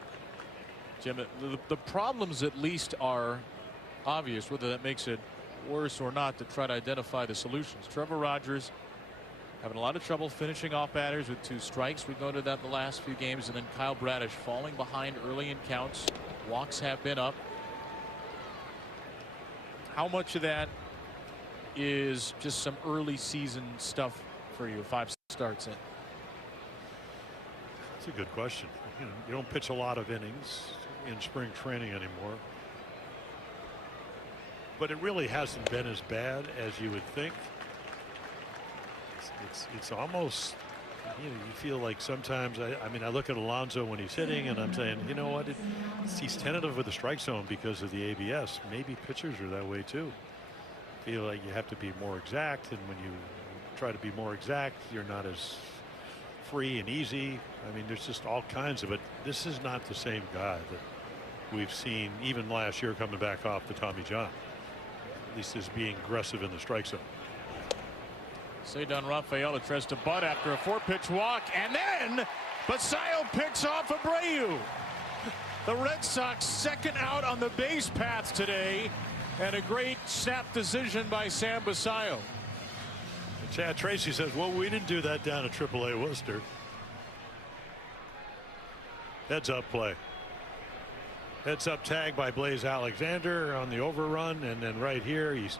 Jim, the problems at least are obvious. Whether that makes it worse or not, to try to identify the solutions. Trevor Rogers having a lot of trouble finishing off batters with 2 strikes. We noted that the last few games. And then Kyle Bradish falling behind early in counts. Walks have been up. How much of that is just some early season stuff for you, 5 starts in? That's a good question. You don't pitch a lot of innings in spring training anymore. But it really hasn't been as bad as you would think. It's almost, you feel like sometimes, I mean, I look at Alonso when he's hitting and I'm saying, you know what, he's tentative with the strike zone because of the ABS. Maybe pitchers are that way too. Feel like you have to be more exact, and when you try to be more exact, you're not as free and easy. I mean, there's just all kinds of it. This is not the same guy that we've seen even last year coming back off the Tommy John. At least as being aggressive in the strike zone. Cedar Rafaela tries to butt after a 4-pitch walk, and then Basallo picks off Abreu. The Red Sox second out on the base paths today, and a great snap decision by Sam Basallo. Chad Tracy says, well, we didn't do that down at AAA Worcester. Heads up play. Heads up tag by Blaze Alexander on the overrun, and then right here he's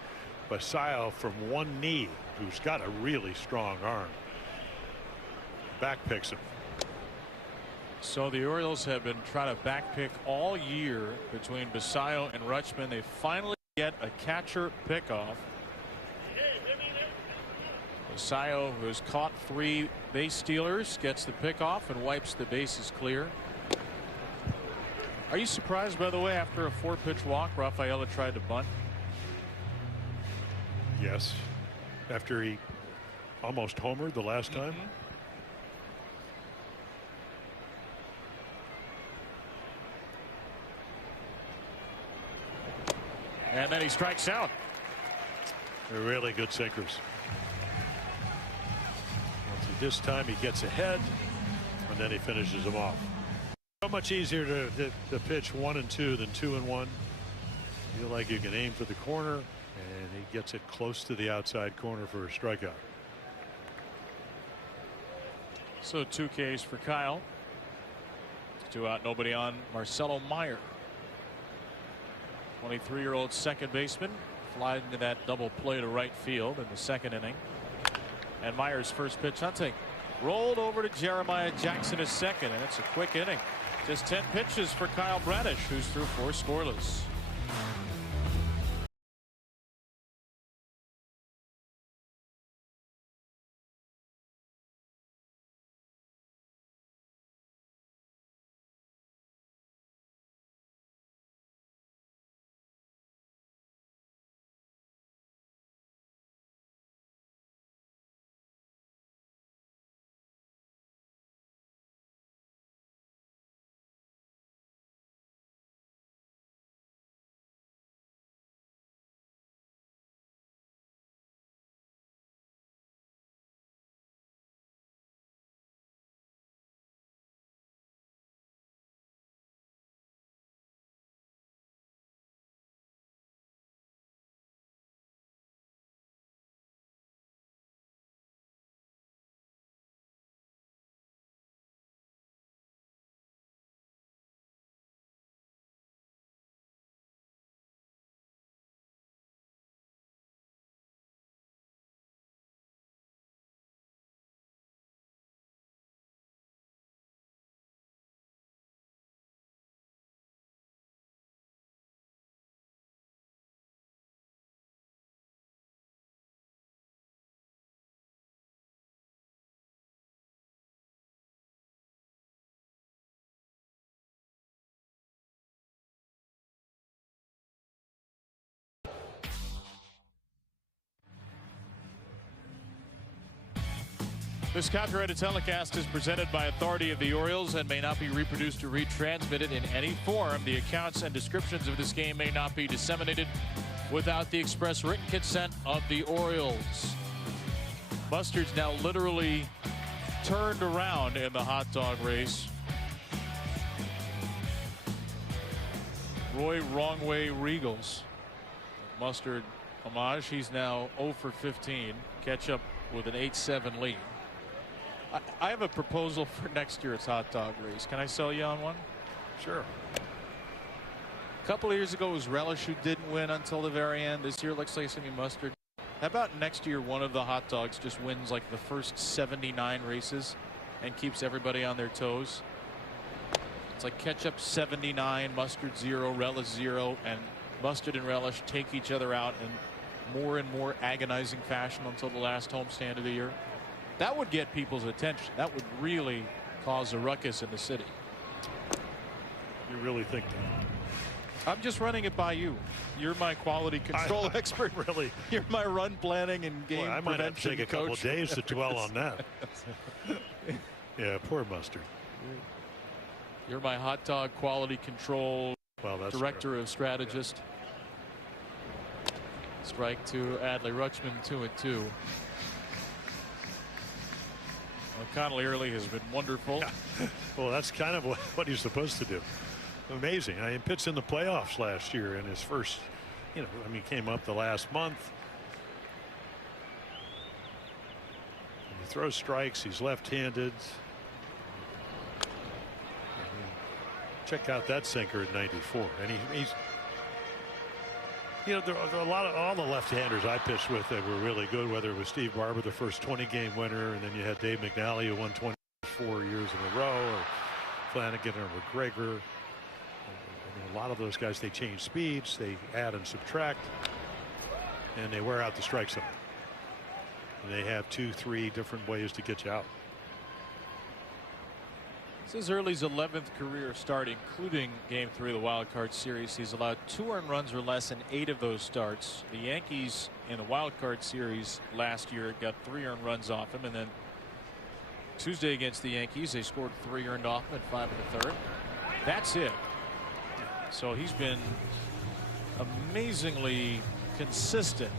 Basallo from one knee, who's got a really strong arm. Back picks him. So the Orioles have been trying to backpick all year between Basallo and Rutschman. They finally get a catcher pickoff. Basallo, who has caught 3 base stealers, gets the pickoff and wipes the bases clear. Are you surprised, by the way, after a 4-pitch walk, Rafaela tried to bunt? Yes. After he almost homered the last time. And then he strikes out. They're really good sinkers. This time he gets ahead, and then he finishes them off. So much easier to pitch 1 and 2 than 2 and 1. Feel like you can aim for the corner, and he gets it close to the outside corner for a strikeout. So 2 Ks for Kyle. 2 out, nobody on. Marcelo Meyer, 23-year-old second baseman, flied into that double play to right field in the 2nd inning. And Meyer's first pitch hunting rolled over to Jeremiah Jackson, his 2nd, and it's a quick inning. Just 10 pitches for Kyle Bradish, who's through 4 scoreless. This copyrighted telecast is presented by authority of the Orioles and may not be reproduced or retransmitted in any form. The accounts and descriptions of this game may not be disseminated without the express written consent of the Orioles. Mustard's now literally turned around in the hot dog race. Roy Wrong Way Regals. Mustard homage. He's now 0 for 15. Catch up with an 8-7 lead. I have a proposal for next year's hot dog race. Can I sell you on one? Sure. A couple of years ago it was Relish who didn't win until the very end. This year it looks like it's going to be Mustard. How about next year one of the hot dogs just wins like the first 79 races and keeps everybody on their toes? It's like Ketchup 79, Mustard 0, Relish 0, and Mustard and Relish take each other out in more and more agonizing fashion until the last homestand of the year. That would get people's attention. That would really cause a ruckus in the city. You really think that? I'm just running it by you. You're my quality control expert. Really? You're my run planning and game I might have to prevention take a couple coach. days to dwell on that. Yeah, poor Mustard. You're my hot dog quality control director of strategist. Strike to Adley Rutschman, 2-2. Connolly Early has been wonderful. Yeah. Well, that's kind of what he's supposed to do. Amazing. I mean, pitched in the playoffs last year in his first, I mean, came up the last month. He throws strikes. He's left-handed. Check out that sinker at 94. And he's, there are a lot of all the left-handers I pitched with that were really good, whether it was Steve Barber, the first 20-game winner, and then you had Dave McNally, who won 24 years in a row, or Flanagan or McGregor. A lot of those guys, they change speeds, they add and subtract, and they wear out the strike zone. And they have 2-3 different ways to get you out. This is Early's 11th career start, including Game 3 of the Wild Card Series. He's allowed 2 earned runs or less in 8 of those starts. The Yankees in the Wild Card Series last year got 3 earned runs off him, and then Tuesday against the Yankees they scored 3 earned off him at 5 1/3. That's it. So he's been amazingly consistent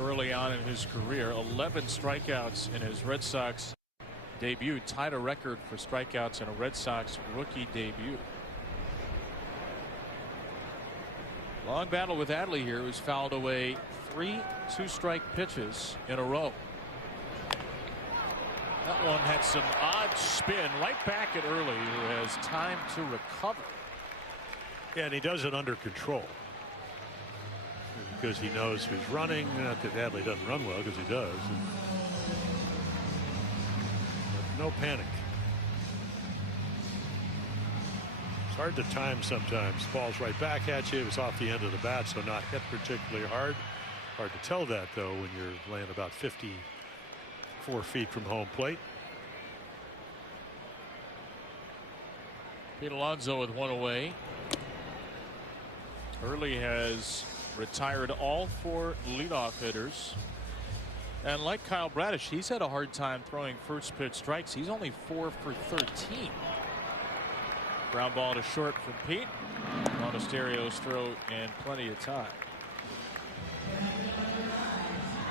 early on in his career. 11 strikeouts in his Red Sox debut, tied a record for strikeouts in a Red Sox rookie debut. Long battle with Adley here, who's fouled away 3 2-strike pitches in a row. That one had some odd spin right back at Early, who has time to recover. Yeah, and he does it under control because he knows who's running. Not that Adley doesn't run well, because he does. No panic. It's hard to time sometimes. Ball's right back at you. It was off the end of the bat, so not hit particularly hard. Hard to tell that, though, when you're laying about 54 feet from home plate. Pete Alonso with 1 away. Early has retired all 4 leadoff hitters. And like Kyle Bradish, he's had a hard time throwing first pitch strikes. He's only 4 for 13. Ground ball to short from Pete. Monasterio's throw in plenty of time.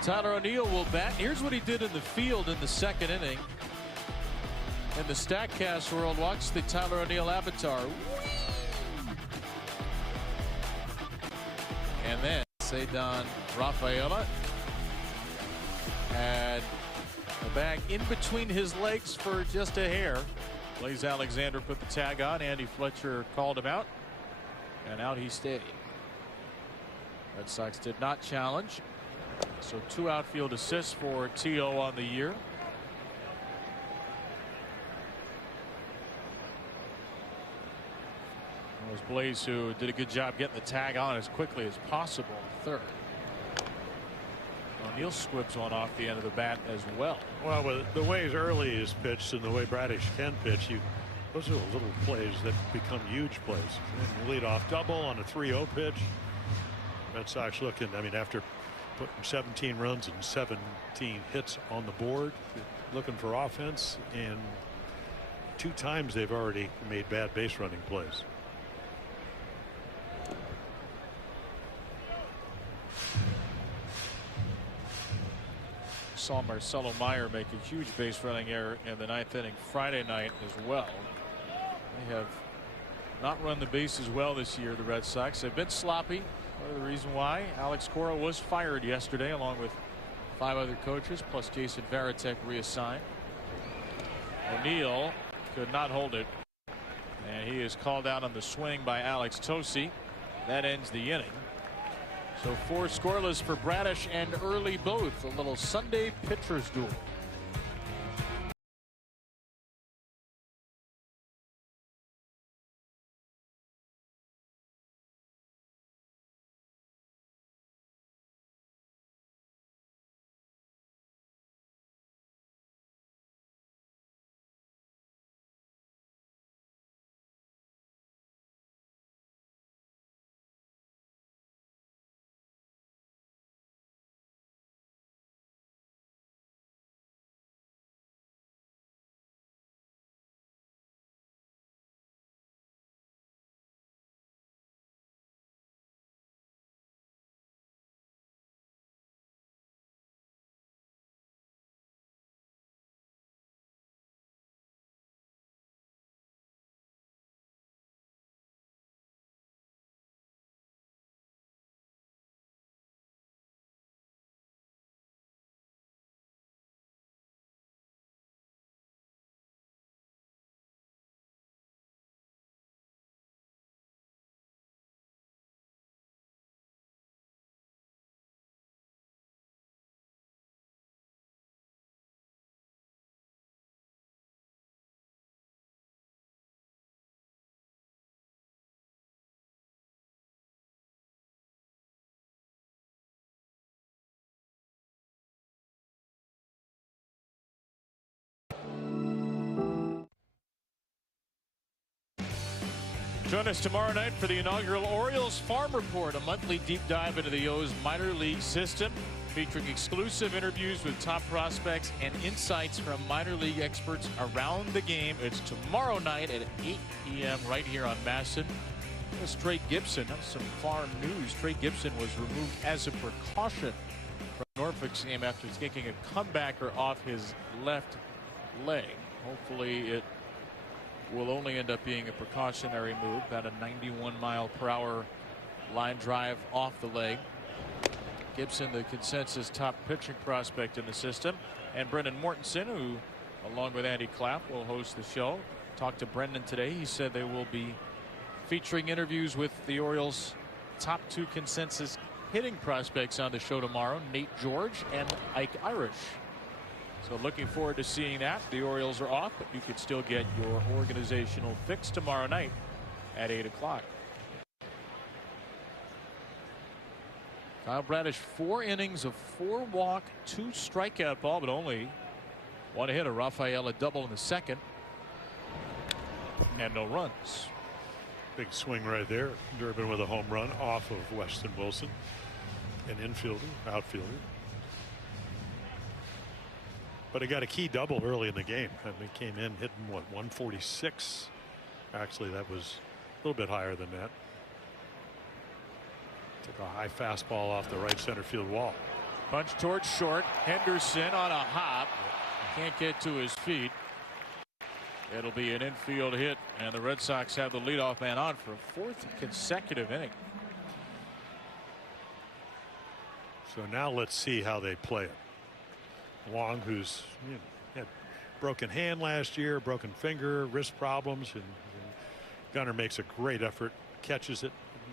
Tyler O'Neill will bat. Here's what he did in the field in the 2nd inning. In the StatCast world, watch the Tyler O'Neill avatar. And then Ceddanne Rafaela had the bag in between his legs for just a hair. Blaze Alexander put the tag on. Andy Fletcher called him out, and out he stayed. Red Sox did not challenge, so 2 outfield assists for T.O. on the year. It was Blaze who did a good job getting the tag on as quickly as possible in the 3rd. O'Neill squibs one off the end of the bat as well. Well, with the way Early is pitched and the way Bradish can pitch, those are little plays that become huge plays. And lead off double on a 3-0 pitch. Red Sox looking, I mean, after putting 17 runs and 17 hits on the board, looking for offense, and 2 times they've already made bad base running plays. Saw Marcelo Meyer make a huge base running error in the 9th inning Friday night as well. They have not run the bases well this year, the Red Sox. They've been sloppy. Part of the reason why Alex Cora was fired yesterday, along with 5 other coaches, plus Jason Varitek reassigned. O'Neill could not hold it, and he is called out on the swing by Alex Tosi. That ends the inning. So 4 scoreless for Bradish and Early both. A little Sunday pitchers duel. Join us tomorrow night for the inaugural Orioles Farm Report, a monthly deep dive into the O's minor league system, featuring exclusive interviews with top prospects and insights from minor league experts around the game. It's tomorrow night at 8 p.m. right here on MASN. Here's Trey Gibson. Some farm news. Trey Gibson was removed as a precaution from Norfolk's game after taking a comebacker off his left leg. Hopefully it will only end up being a precautionary move. About a 91-mile-per-hour line drive off the leg. Gibson, the consensus top pitching prospect in the system, and Brendan Mortensen, who along with Andy Clapp will host the show. Talked to Brendan today. He said they will be featuring interviews with the Orioles' top 2 consensus hitting prospects on the show tomorrow, Nate George and Ike Irish. So looking forward to seeing that. The Orioles are off, but you could still get your organizational fix tomorrow night at 8 o'clock. Kyle Bradish, 4 innings of 4 walk, 2 strikeout ball, but only 1 hit. A Rafaela double in the second, and no runs. Big swing right there. Durbin with a home run off of Weston Wilson, an infielder, outfielder. But he got a key double early in the game. I mean, came in hitting what, 146. Actually, that was a little bit higher than that. Took a high fastball off the right center field wall. Punch towards short. Henderson on a hop. Can't get to his feet. It'll be an infield hit, and the Red Sox have the leadoff man on for a 4th consecutive inning. So now let's see how they play it. Wong, who's had broken hand last year, broken finger, wrist problems, and Gunnar makes a great effort, catches it,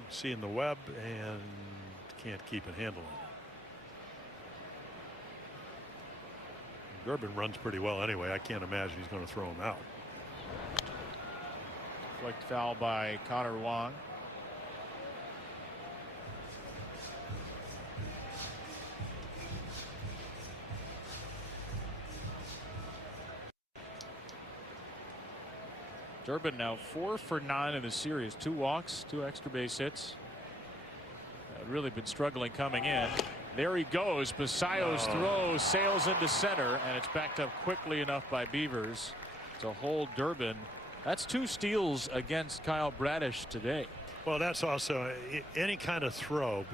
seeing the web, and can't keep a handle on it. Durbin runs pretty well anyway. I can't imagine he's going to throw him out. Flicked foul by Connor Wong. Durbin now 4 for 9 in the series. 2 walks, 2 extra base hits. Really been struggling coming in. There he goes. Basayo's throw sails into center, and it's backed up quickly enough by Beavers to hold Durbin. That's 2 steals against Kyle Bradish today. Well, that's also any kind of throw.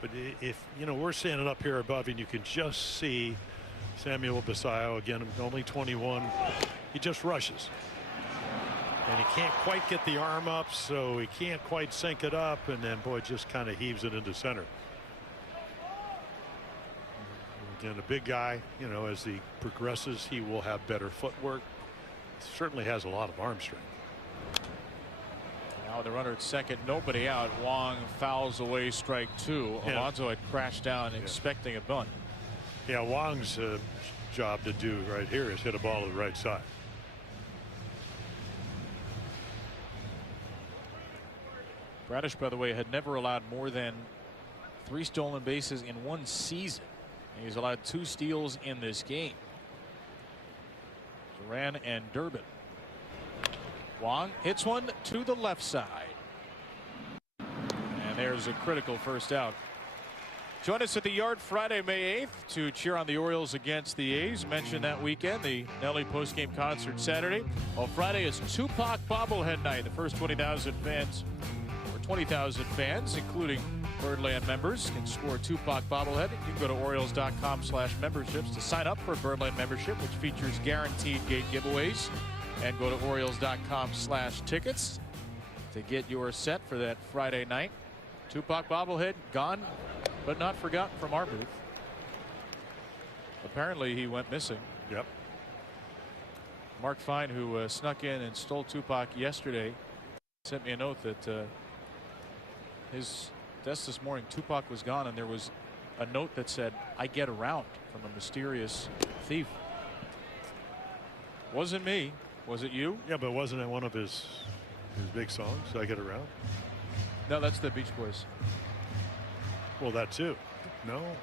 But if we're standing up here above and you can just see Samuel Basayo, again, only 21. He just rushes. And he can't quite get the arm up, so he can't quite sink it up, and then boy, just kind of heaves it into center. Again, a big guy, as he progresses, he will have better footwork. Certainly has a lot of arm strength. Now the runner at second, nobody out. Wong fouls away strike 2. Yeah. Alonso had crashed down expecting a bunt. Yeah, Wong's job to do right here is hit a ball to the right side. Bradish, by the way, had never allowed more than 3 stolen bases in 1 season. He's allowed 2 steals in this game. Duran and Durbin. Wong hits one to the left side. And there's a critical first out. Join us at the Yard Friday, May 8th to cheer on the Orioles against the A's. Mentioned that weekend, the Nelly postgame concert Saturday. Well, Friday is Tupac bobblehead night. The first 20,000 fans, or 20,000 fans, including Birdland members, can score a Tupac bobblehead. You can go to Orioles.com/memberships to sign up for a Birdland membership, which features guaranteed gate giveaways. And go to Orioles.com/tickets to get your set for that Friday night. Tupac bobblehead gone, but not forgotten from our booth. Apparently he went missing. Yep. Mark Fine, who snuck in and stole Tupac yesterday, sent me a note that his desk this morning, Tupac was gone, and there was a note that said, "I get around," from a mysterious thief. Wasn't me. Was it you? Yeah, but wasn't it one of his big songs, I Get Around? No, that's the Beach Boys. Well, that too. No.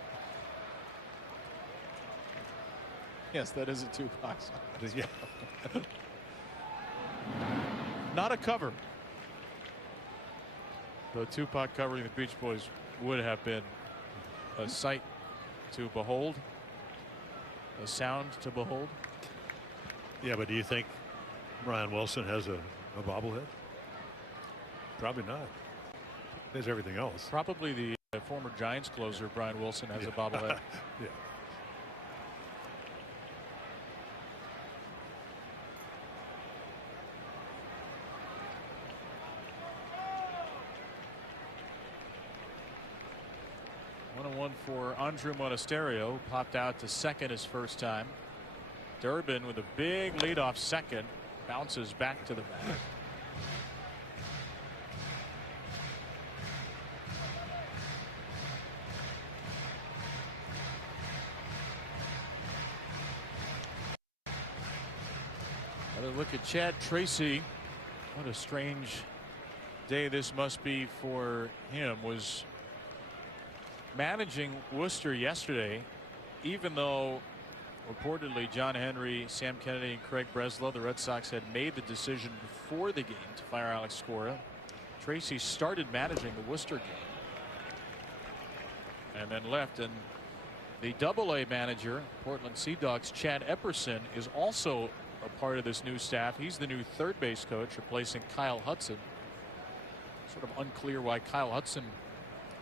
Yes, that is a Tupac song. Yeah. Not a cover. Though Tupac covering the Beach Boys would have been a sight to behold, a sound to behold. Yeah, but do you think Brian Wilson has a bobblehead? Probably not. There's everything else. Probably the former Giants closer Brian Wilson has a bobblehead. Yeah. One for Andrew Monasterio, popped out to second his first time. Durbin with a big leadoff second, bounces back to the bat. Another look at Chad Tracy. What a strange day this must be for him. Was managing Worcester yesterday, even though reportedly John Henry, Sam Kennedy, and Craig Breslow, the Red Sox, had made the decision before the game to fire Alex Cora. Tracy started managing the Worcester game and then left. And the Double-A manager, Portland Sea Dogs, Chad Epperson, is also a part of this new staff. He's the new third base coach, replacing Kyle Hudson. Sort of unclear why Kyle Hudson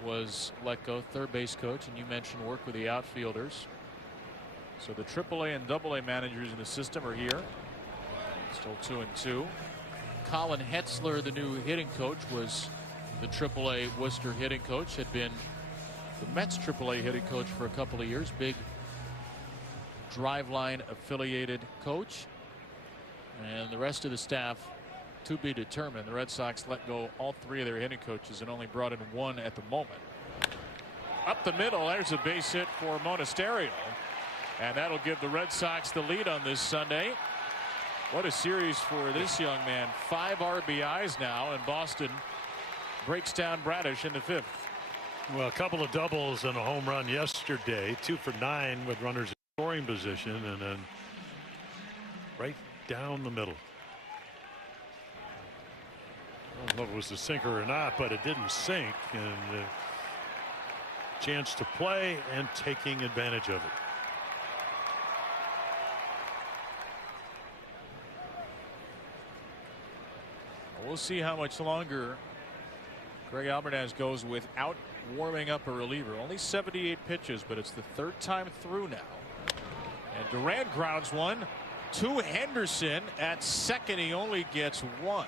was let go, third base coach, and you mentioned work with the outfielders. So the AAA and AA managers in the system are here. Still 2-2. Colin Hetzler, the new hitting coach, was the AAA Worcester hitting coach, had been the Mets AAA hitting coach for a couple of years. Big Driveline affiliated coach. And the rest of the staff to be determined. The Red Sox let go all 3 of their hitting coaches and only brought in 1 at the moment. Up the middle, there's a base hit for Monasterio. And that'll give the Red Sox the lead on this Sunday. What a series for this young man. 5 RBIs now, and Boston breaks down Bradish in the 5th. Well, a couple of doubles and a home run yesterday. 2 for 9 with runners in scoring position, and then right down the middle. I don't know if it was a sinker or not, but it didn't sink, and chance to play and taking advantage of it. We'll see how much longer Greg Alvarez goes without warming up a reliever. Only 78 pitches, but it's the third time through now. And Durant grounds one to Henderson at second. He only gets one.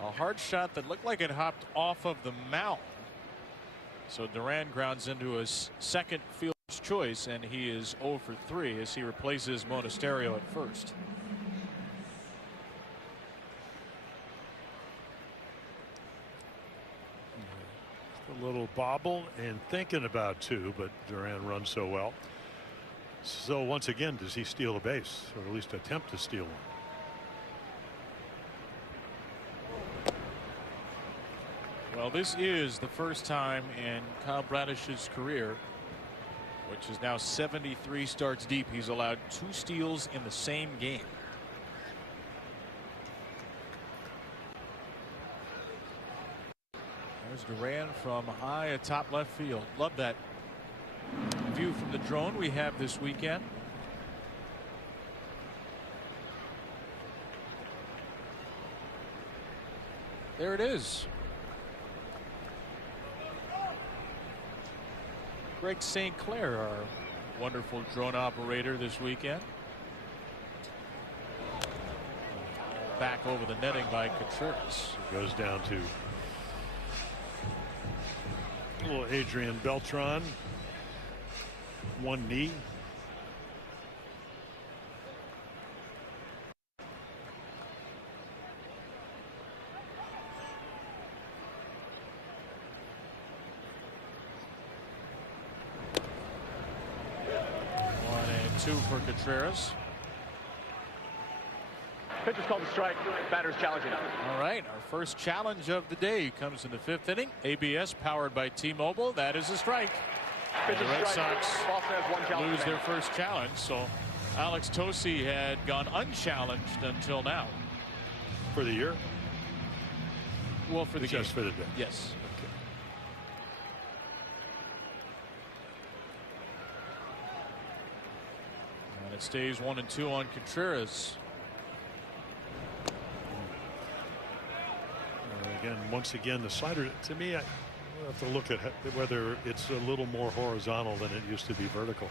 A hard shot that looked like it hopped off of the mound. So Durant grounds into his second fielder's choice, and he is 0 for 3 as he replaces Monasterio at first. A little bobble and thinking about two, but Durant runs so well. So once again, does he steal a base, or at least attempt to steal one? Well, this is the first time in Kyle Bradish's career, which is now 73 starts deep, he's allowed 2 steals in the same game. There's Duran from high atop left field. Love that view from the drone we have this weekend. There it is. Greg St. Clair, our wonderful drone operator this weekend. Back over the netting by Contreras. Goes down to little Adrian Beltran. One knee. Two for Contreras. Pitch is called a strike. Batter's challenging. All right, our first challenge of the day comes in the 5th inning. ABS powered by T-Mobile. That is a strike. The Red Sox lose their first challenge. So Alex Tosi had gone unchallenged until now. For the year? Well, for the game. Just for the day. Yes. Okay. And it stays 1-2 on Contreras. Again, once again, the slider, to me, I have to look at whether it's a little more horizontal than it used to be vertical.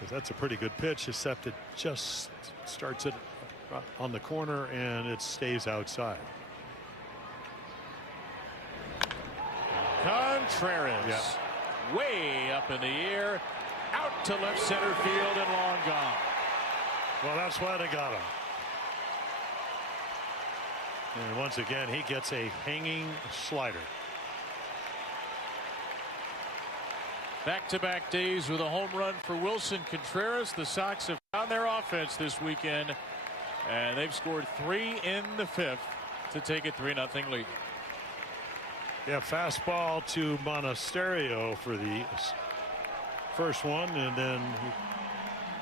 Because that's a pretty good pitch, except it just starts it on the corner and it stays outside. Contreras, way up in the air, out to left center field and long gone. Well, that's why they got him. And once again, he gets a hanging slider. Back-to-back days with a home run for Wilson Contreras. The Sox have found their offense this weekend, and they've scored 3 in the 5th to take a 3-0 lead. Yeah, fastball to Monasterio for the first one, and then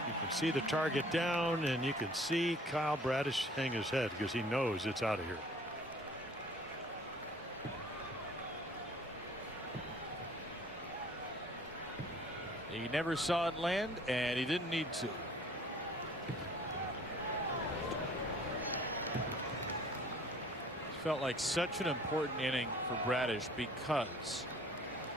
you can see the target down, and you can see Kyle Bradish hang his head because he knows it's out of here. He never saw it land, and he didn't need to. Felt like such an important inning for Bradish because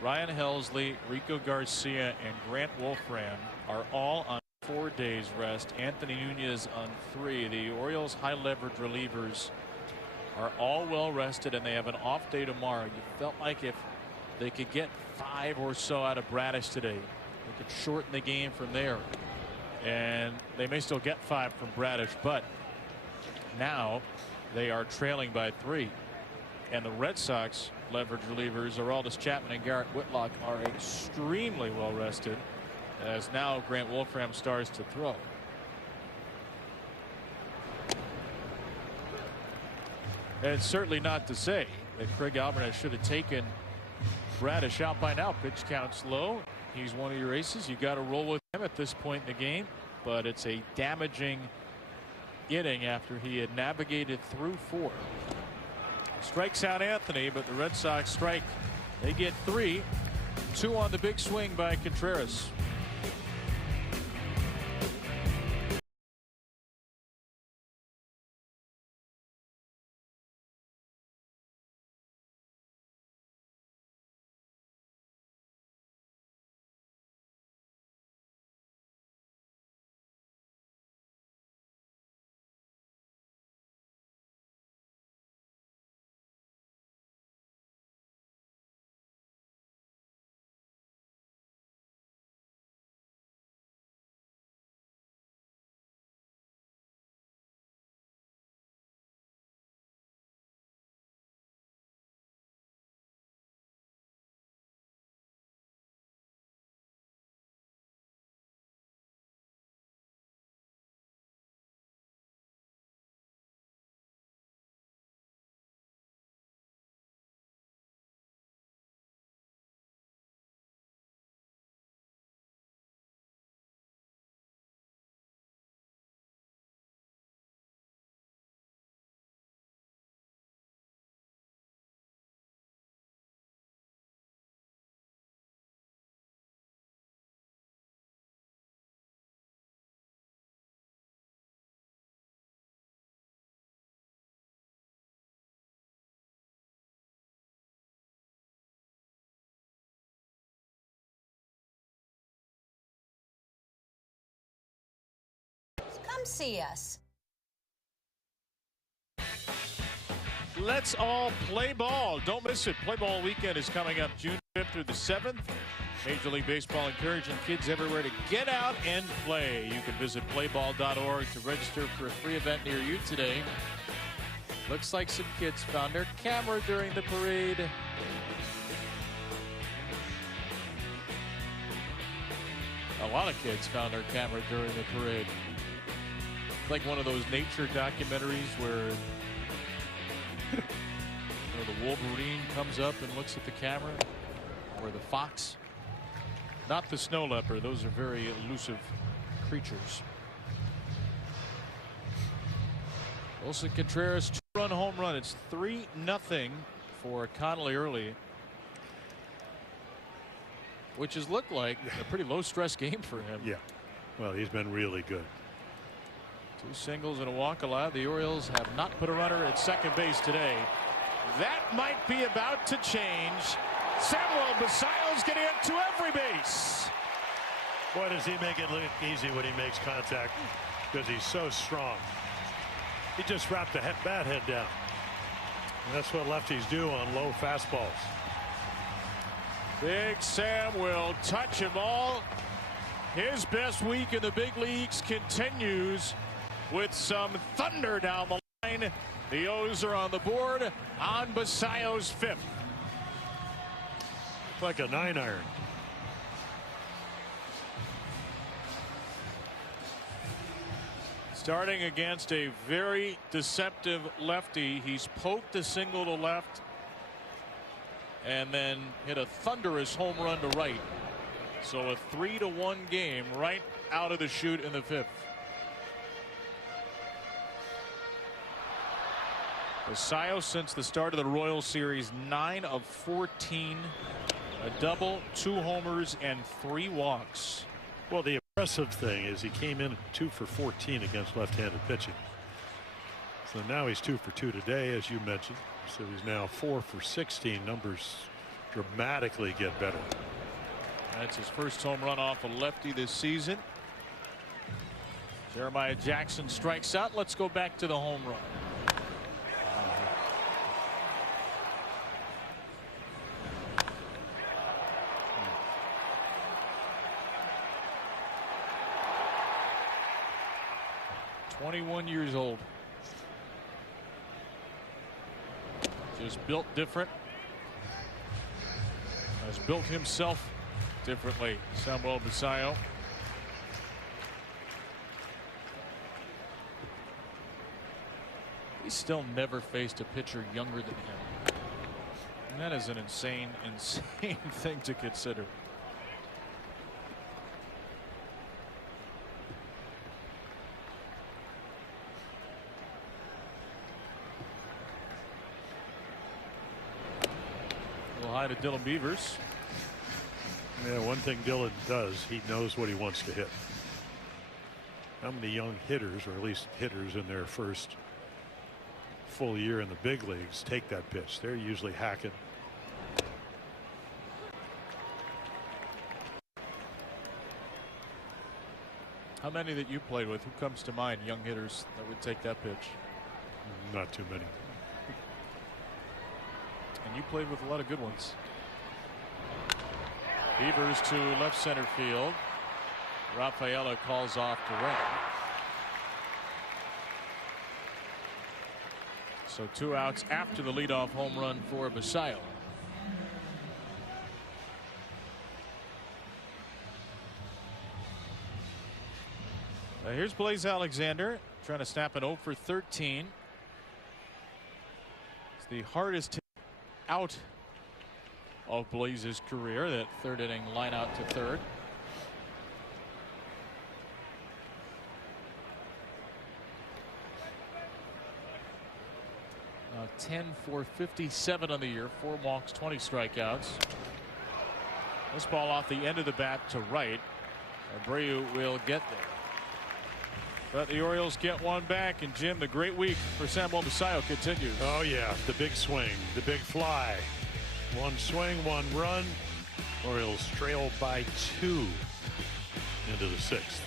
Ryan Helsley, Rico Garcia, and Grant Wolfram are all on 4 days rest. Anthony Nunez on 3. The Orioles high leverage relievers are all well rested, and they have an off day tomorrow. You felt like if they could get 5 or so out of Bradish today, they could shorten the game from there. And they may still get 5 from Bradish, but now they are trailing by 3. And the Red Sox leverage relievers, Aroldis Chapman and Garrett Whitlock, are extremely well rested, as now Grant Wolfram starts to throw. And it's certainly not to say that Craig Alvarez should have taken Bradish out by now. Pitch count's low. He's one of your aces. You got to roll with him at this point in the game, but it's a damaging inning after he had navigated through 4. Strikes out Anthony, but the Red Sox strike. They get 3. 2 on the big swing by Contreras. Come see us. Let's all play ball. Don't miss it. Play ball weekend is coming up June 5th through the 7th. Major League Baseball encouraging kids everywhere to get out and play. You can visit playball.org to register for a free event near you today. Looks like some kids found their camera during the parade. A lot of kids found their camera during the parade. Like one of those nature documentaries where the Wolverine comes up and looks at the camera, or the fox. Not the snow leopard. Those are very elusive creatures. Wilson Contreras 2-run home run. It's 3-0 for Connolly early, which has looked like a pretty low stress game for him. Yeah, well, he's been really good. 2 singles and a walk allowed. The Orioles have not put a runner at second base today. That might be about to change. Samuel Basallo's getting it to every base. Boy, does he make it look easy when he makes contact, because he's so strong. He just wrapped the bat head down. And that's what lefties do on low fastballs. Big Sam will touch them all. His best week in the big leagues continues with some thunder down the line. The O's are on the board on Basallo's 5th. Like a 9-iron. Starting against a very deceptive lefty. He's poked a single to left and then hit a thunderous home run to right. So a 3-1 game right out of the chute in the 5th. Basallo, since the start of the Royal Series, 9 of 14, a double, 2 homers, and 3 walks. Well, the impressive thing is he came in 2 for 14 against left-handed pitching. So now he's 2 for 2 today, as you mentioned. So he's now 4 for 16. Numbers dramatically get better. That's his first home run off a lefty this season. Jeremiah Jackson strikes out. Let's go back to the home run. "21 years old. Just built different. Has built himself differently. Samuel Basallo. He's still never faced a pitcher younger than him. And that is an insane thing to consider. A little high to Dylan Beavers. Yeah, one thing Dylan does, he knows what he wants to hit. How many young hitters, or at least hitters in their first full year in the big leagues, take that pitch? They're usually hacking. How many that you played with? Who comes to mind? Young hitters that would take that pitch? Not too many. And you played with a lot of good ones. Beavers to left center field. Rafaela calls off Duran. So 2 outs after the leadoff home run for Basayo. Here's Blaze Alexander trying to snap an 0 for 13. It's the hardest out of Blaze's career, that third inning line out to third. Uh, 10 for 57 on the year, 4 walks, 20 strikeouts. This ball off the end of the bat to right. Abreu will get there. But the Orioles get one back, and Jim, the great week for Samuel Basayo continues. Oh yeah, the big swing, the big fly. One swing, one run. Orioles trail by 2 into the 6th.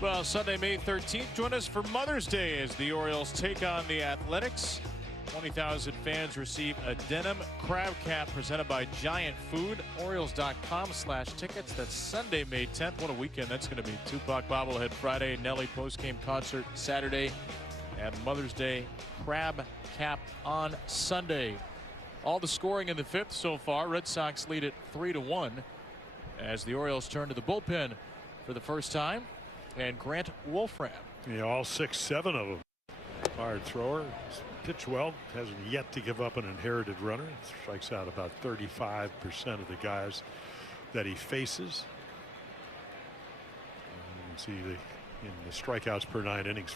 Well, Sunday, May 13th, join us for Mother's Day as the Orioles take on the Athletics. 20,000 fans receive a denim crab cap presented by Giant Food. Orioles.com/tickets. That's Sunday, May 10th. What a weekend that's going to be. Tupac bobblehead Friday, Nelly postgame concert Saturday, and Mother's Day crab cap on Sunday. All the scoring in the 5th so far. Red Sox lead it 3-1 as the Orioles turn to the bullpen for the first time. And Grant Wolfram. Yeah, all 6, 7 of them. Hard thrower, pitched well, hasn't yet to give up an inherited runner. Strikes out about 35% of the guys that he faces. And you can see in the strikeouts per 9 innings,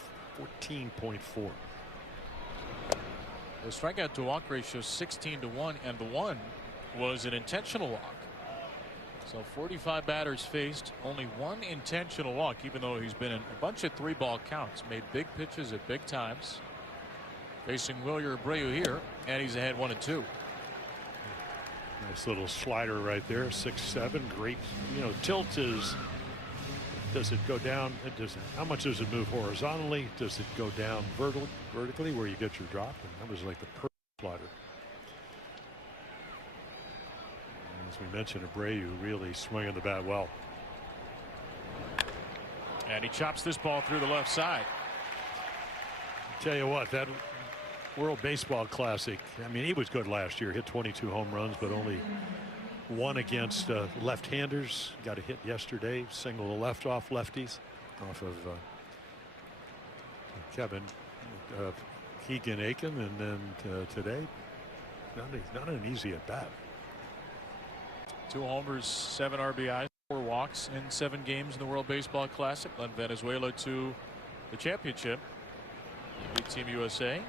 14.4. The strikeout to walk ratio 16-1, and the one was an intentional walk. So 45 batters faced, only 1 intentional walk, even though he's been in a bunch of 3-ball counts, made big pitches at big times. Facing Wilyer Abreu here, and he's ahead 1-2. Nice little slider right there, 6-7. Great, tilt is. Does it go down? How much does it move horizontally? Does it go down vertically where you get your drop? And that was like the perfect slider. As we mentioned, Abreu really swinging the bat well. And he chops this ball through the left side. Tell you what, that World Baseball Classic, I mean, he was good last year, hit 22 home runs, but only 1 against left-handers. Got a hit yesterday, single the left off lefties, off of Keegan Aiken, and then today, not an easy at bat. 2 homers, 7 RBIs, 4 walks in 7 games in the World Baseball Classic. Led Venezuela to the championship. Beat Team USA.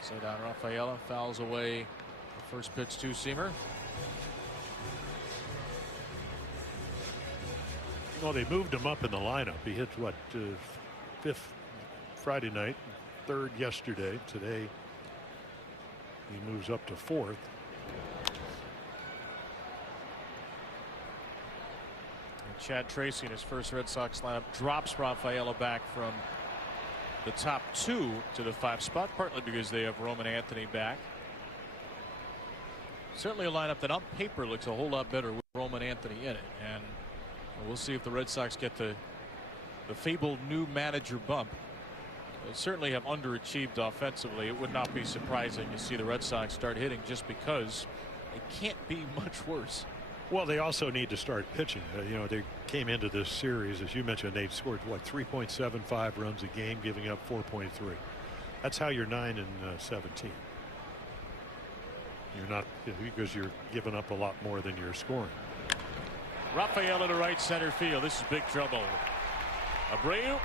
Cedar Rafaela fouls away the first pitch two-seamer. Well, they moved him up in the lineup. He hit what, 5th Friday night, 3rd yesterday. Today he moves up to 4th. And Chad Tracy in his first Red Sox lineup drops Rafaela back from the top 2 to the 5 spot, partly because they have Roman Anthony back. Certainly a lineup that on paper looks a whole lot better with Roman Anthony in it, and we'll see if the Red Sox get the fabled new manager bump. They certainly have underachieved offensively. It would not be surprising to see the Red Sox start hitting, just because it can't be much worse. Well, they also need to start pitching. You know, they came into this series, as you mentioned, they've scored what, 3.75 runs a game, giving up 4.3. That's how you're 9 and 17. You're not, because you're giving up a lot more than you're scoring. Rafaela to right center field. This is big trouble. Abreu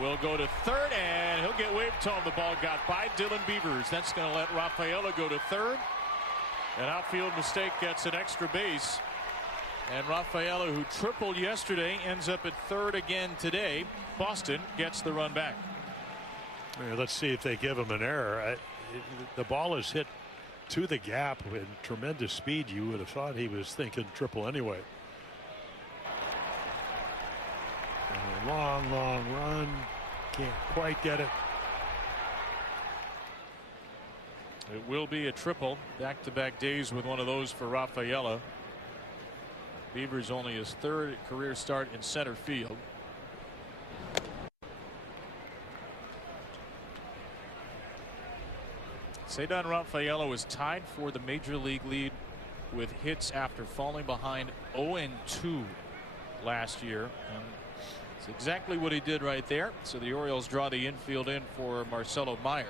will go to 3rd, and he'll get waved to him. The ball got by Dylan Beavers. That's going to let Rafaela go to 3rd. An outfield mistake gets an extra base. And Rafaela, who tripled yesterday, ends up at 3rd again today. Boston gets the run back. Let's see if they give him an error. The ball is hit to the gap with tremendous speed. You would have thought he was thinking triple anyway. And a long run. Can't quite get it. It will be a triple. Back-to-back days with one of those for Rafaela. Beavers only his 3rd career start in center field. Cedar Rafaela was tied for the major league lead with hits after falling behind 0-2 last year. And it's exactly what he did right there. So the Orioles draw the infield in for Marcelo Meyer.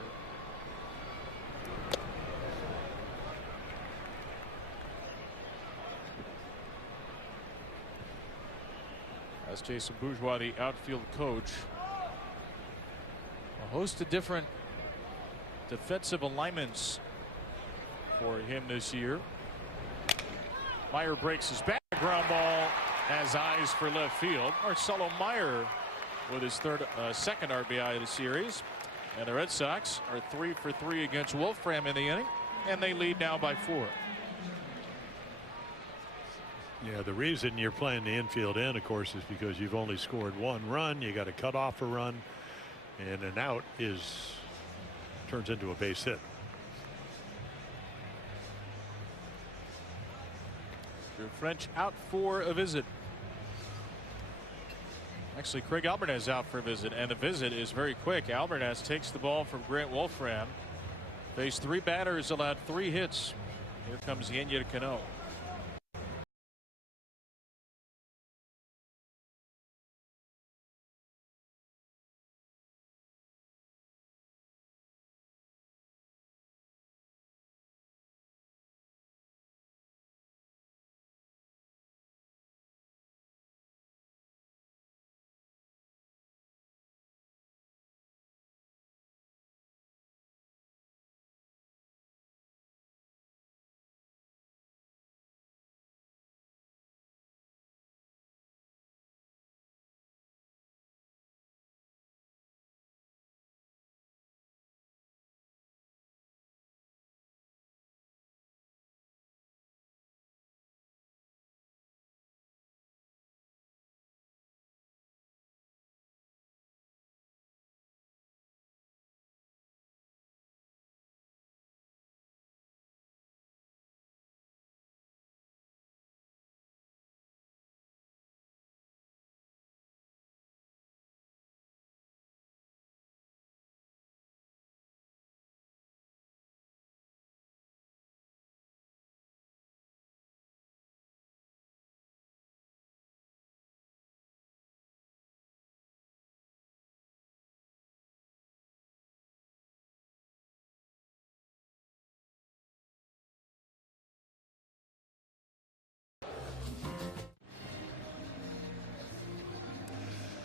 That's Jason Bourgeois, the outfield coach. A host of different defensive alignments for him this year. Meyer breaks his back. Ground ball has eyes for left field. Marcelo Meyer with his 2nd RBI of the series. And the Red Sox are 3 for 3 against Wolfram in the inning, and they lead now by 4. Yeah, the reason you're playing the infield in, of course, is because you've only scored 1 run. You got to cut off a run, and an out turns into a base hit. Drew French out for a visit. Actually, Craig Albernez out for a visit, and the visit is very quick. Albernez takes the ball from Grant Wolfram. Faced 3 batters, allowed 3 hits. Here comes Yennier Cano.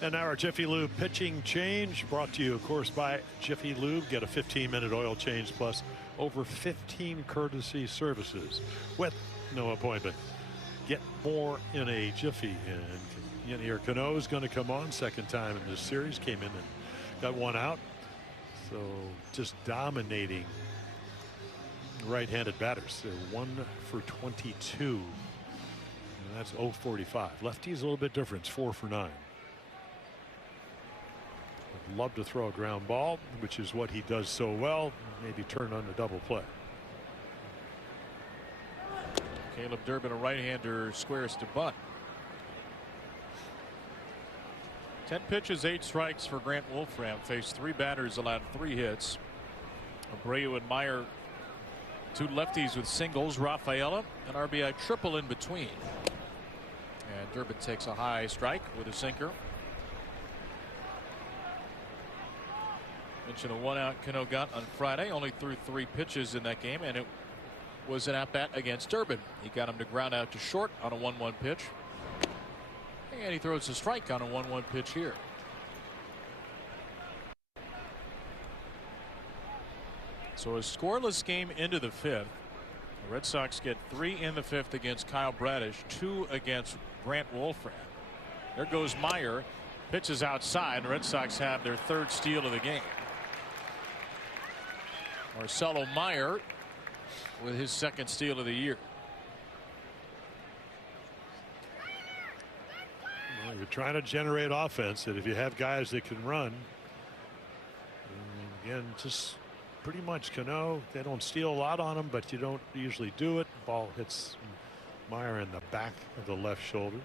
And now our Jiffy Lube pitching change, brought to you, of course, by Jiffy Lube. Get a 15-minute oil change plus over 15 courtesy services with no appointment. Get more in a jiffy. And Yennier Cano is going to come on, second time in this series. Came in and got one out. So just dominating right-handed batters. They're 1 for 22. And that's 0-45. Lefty's a little bit different. It's 4 for 9. Would love to throw a ground ball, which is what he does so well. Maybe turn on the double play. Caleb Durbin, a right-hander, squares to bunt. 10 pitches, 8 strikes for Grant Wolfram. Faced 3 batters, allowed 3 hits. Abreu and Meyer, 2 lefties with singles. Rafaela, an RBI triple in between. And Durbin takes a high strike with a sinker. Mentioned a 1-out Cano got on Friday. Only threw 3 pitches in that game, and it was an at-bat against Durbin. He got him to ground out to short on a 1-1 pitch. And he throws a strike on a 1-1 pitch here. So a scoreless game into the 5th. The Red Sox get 3 in the 5th against Kyle Bradish, 2 against Grant Wolfram. There goes Meyer. Pitches outside. The Red Sox have their 3rd steal of the game. Marcelo Meyer with his 2nd steal of the year. Well, you're trying to generate offense, and if you have guys that can run, again, just pretty much Cano, they don't steal a lot on him, but you don't usually do it. Ball hits Meyer in the back of the left shoulder.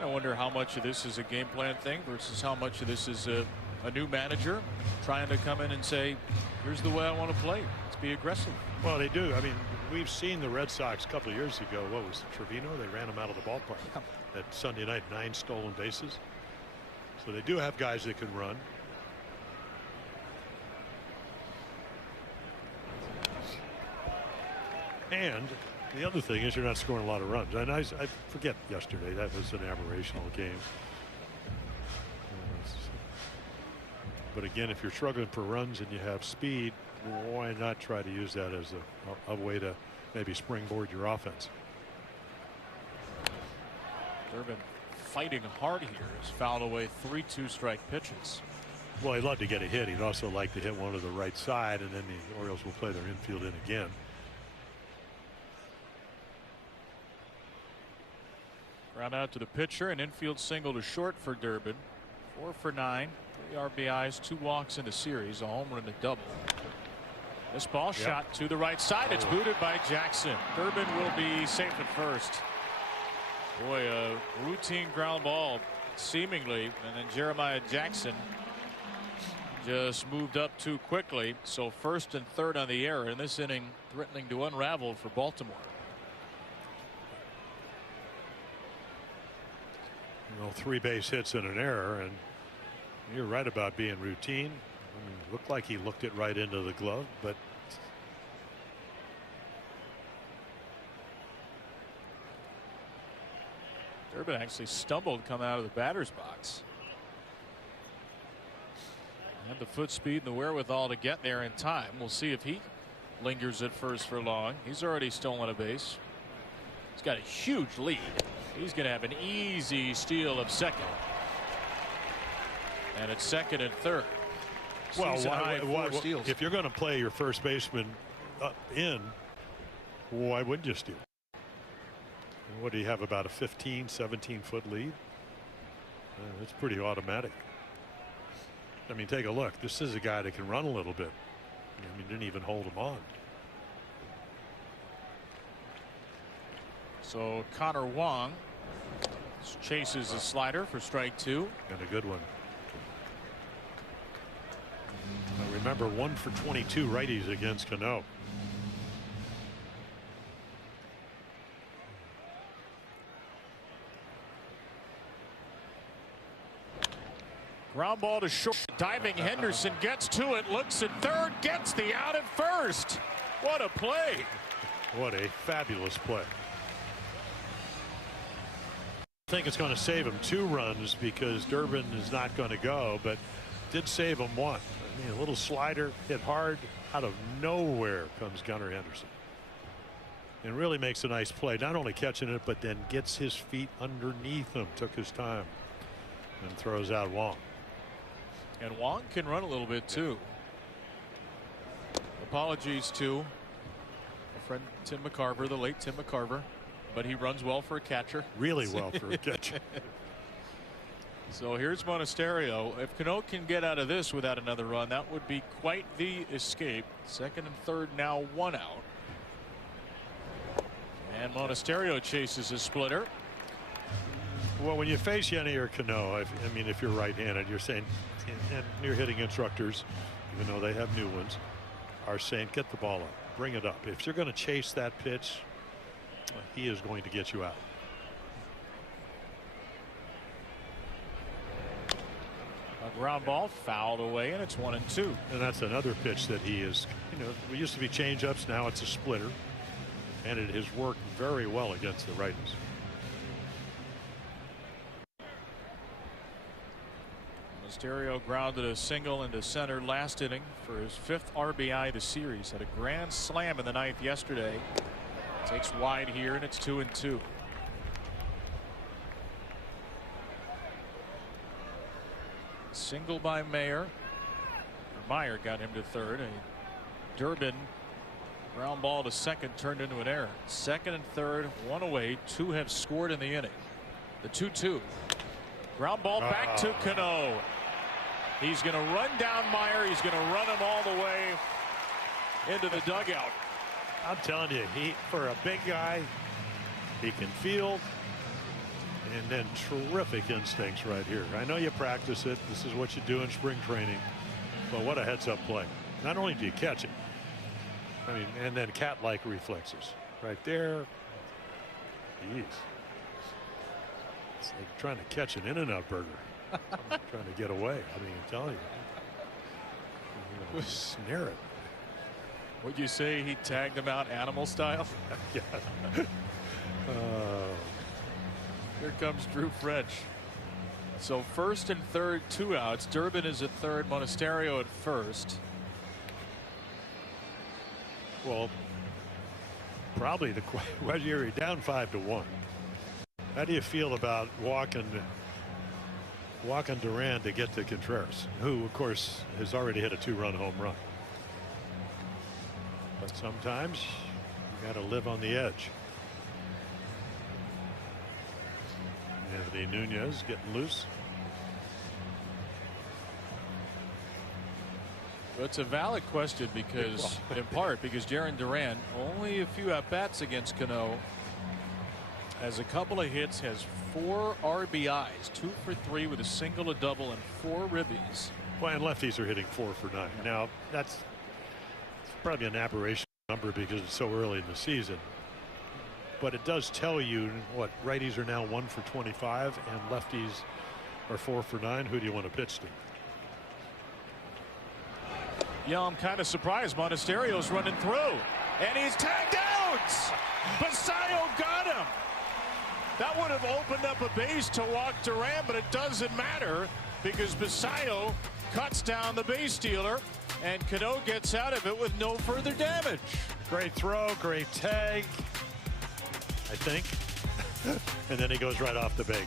I wonder how much of this is a game plan thing versus how much of this is a new manager trying to come in and say, here's the way I want to play. Let's be aggressive. Well, they do. I mean, we've seen the Red Sox a couple of years ago. What was it, Trevino? They ran him out of the ballpark that Sunday night, 9 stolen bases. So they do have guys that can run. And the other thing is you're not scoring a lot of runs. And I forget yesterday, that was an aberrational game. But again, if you're struggling for runs and you have speed, why not try to use that as a way to maybe springboard your offense? Durbin fighting hard here. Has fouled away 3 2-strike pitches. Well, he'd love to get a hit. He'd also like to hit one to the right side, and then the Orioles will play their infield in again. Ground out to the pitcher, an infield single to short for Durbin. 4 for 9, 3 RBIs, 2 walks in the series, a home run and a double. This ball shot to the right side. It's booted by Jackson. Durbin will be safe at first. Boy, a routine ground ball seemingly, and then Jeremiah Jackson just moved up too quickly. So 1st and 3rd on the error in this inning, threatening to unravel for Baltimore. You know, 3 base hits and an error, and you're right about being routine. I mean, it looked like he looked it right into the glove, but Durbin actually stumbled coming out of the batter's box. Had the foot speed and the wherewithal to get there in time. We'll see if he lingers at first for long. He's already stolen a base. He's got a huge lead. He's going to have an easy steal of second. And it's 2nd and 3rd. well, Season-high 4 steals. if you're going to play your first baseman in, why wouldn't you steal? What do you have, about a 15, 17-foot lead? It's pretty automatic. I mean, take a look. This is a guy that can run a little bit. I mean, didn't even hold him on. So Connor Wong chases a slider for strike 2. And a good one. Now remember, 1 for 22 righties against Cano. Ground ball to short. Diving Henderson gets to it. Looks at 3rd. Gets the out at 1st. What a play. What a fabulous play. I think it's going to save him 2 runs because Durbin is not going to go, but did save him 1. I mean, a little slider hit hard. Out of nowhere comes Gunnar Henderson and really makes a nice play, not only catching it but then gets his feet underneath him, took his time, and throws out Wong. And Wong can run a little bit too. Apologies to my friend Tim McCarver, the late Tim McCarver, but he runs well for a catcher. Really well for a catcher. So here's Monasterio. If Cano can get out of this without another run, that would be quite the escape. Second and third, now 1 out. And Monasterio chases his splitter. Well, when you face Yenny or Cano, I mean, if you're right-handed, you're saying, and your hitting instructors, even though they have new ones, are saying, get the ball up, bring it up. If you're going to chase that pitch, he is going to get you out. A ground ball fouled away, and it's 1-2. And that's another pitch that he is, we used to be change-ups, now it's a splitter. And it has worked very well against the righties. Monasterio grounded a single into center last inning for his 5th RBI of the series. Had a grand slam in the 9th yesterday. Takes wide here, and it's 2-2. Single by Meyer. Meyer got him to third. Durbin ground ball to second turned into an error. Second and third, 1 away. 2 have scored in the inning. The 2-2. Ground ball back to Cano. He's going to run down Meyer. He's going to run him all the way into the dugout. I'm telling you, for a big guy, he can field, and then terrific instincts right here. I know you practice it. This is what you do in spring training. But what a heads-up play. Not only do you catch it, I mean, and then cat-like reflexes right there. Jeez. It's like trying to catch an In-N-Out burger. Trying to get away. I mean, I'm telling you. Snare it. Would you say he tagged him out animal style? Yeah. Here comes Drew French. So first and third, 2 outs. Durbin is at third, Monasterio at first. Well, probably the question, you're down 5-1. How do you feel about walking Duran to get to Contreras, who of course has already hit a 2-run home run? But sometimes you got to live on the edge. Anthony Nunez getting loose. Well, it's a valid question because, in part, because Jarren Duran only a few at bats against Cano. Has a couple of hits, has 4 RBIs, 2 for 3 with a single, a double, and 4 ribbies. Well, and lefties are hitting 4 for 9. Now that's probably an aberration number because it's so early in the season. But it does tell you what righties are now 1 for 25 and lefties are 4 for 9. Who do you want to pitch to? Yeah, I'm kind of surprised. Monasterio's running through, and he's tagged out. Basayo got him. That would have opened up a base to walk Duran, but it doesn't matter because Basayo cuts down the base stealer, and Cano gets out of it with no further damage. Great throw, great tag, I think. And then he goes right off the bag.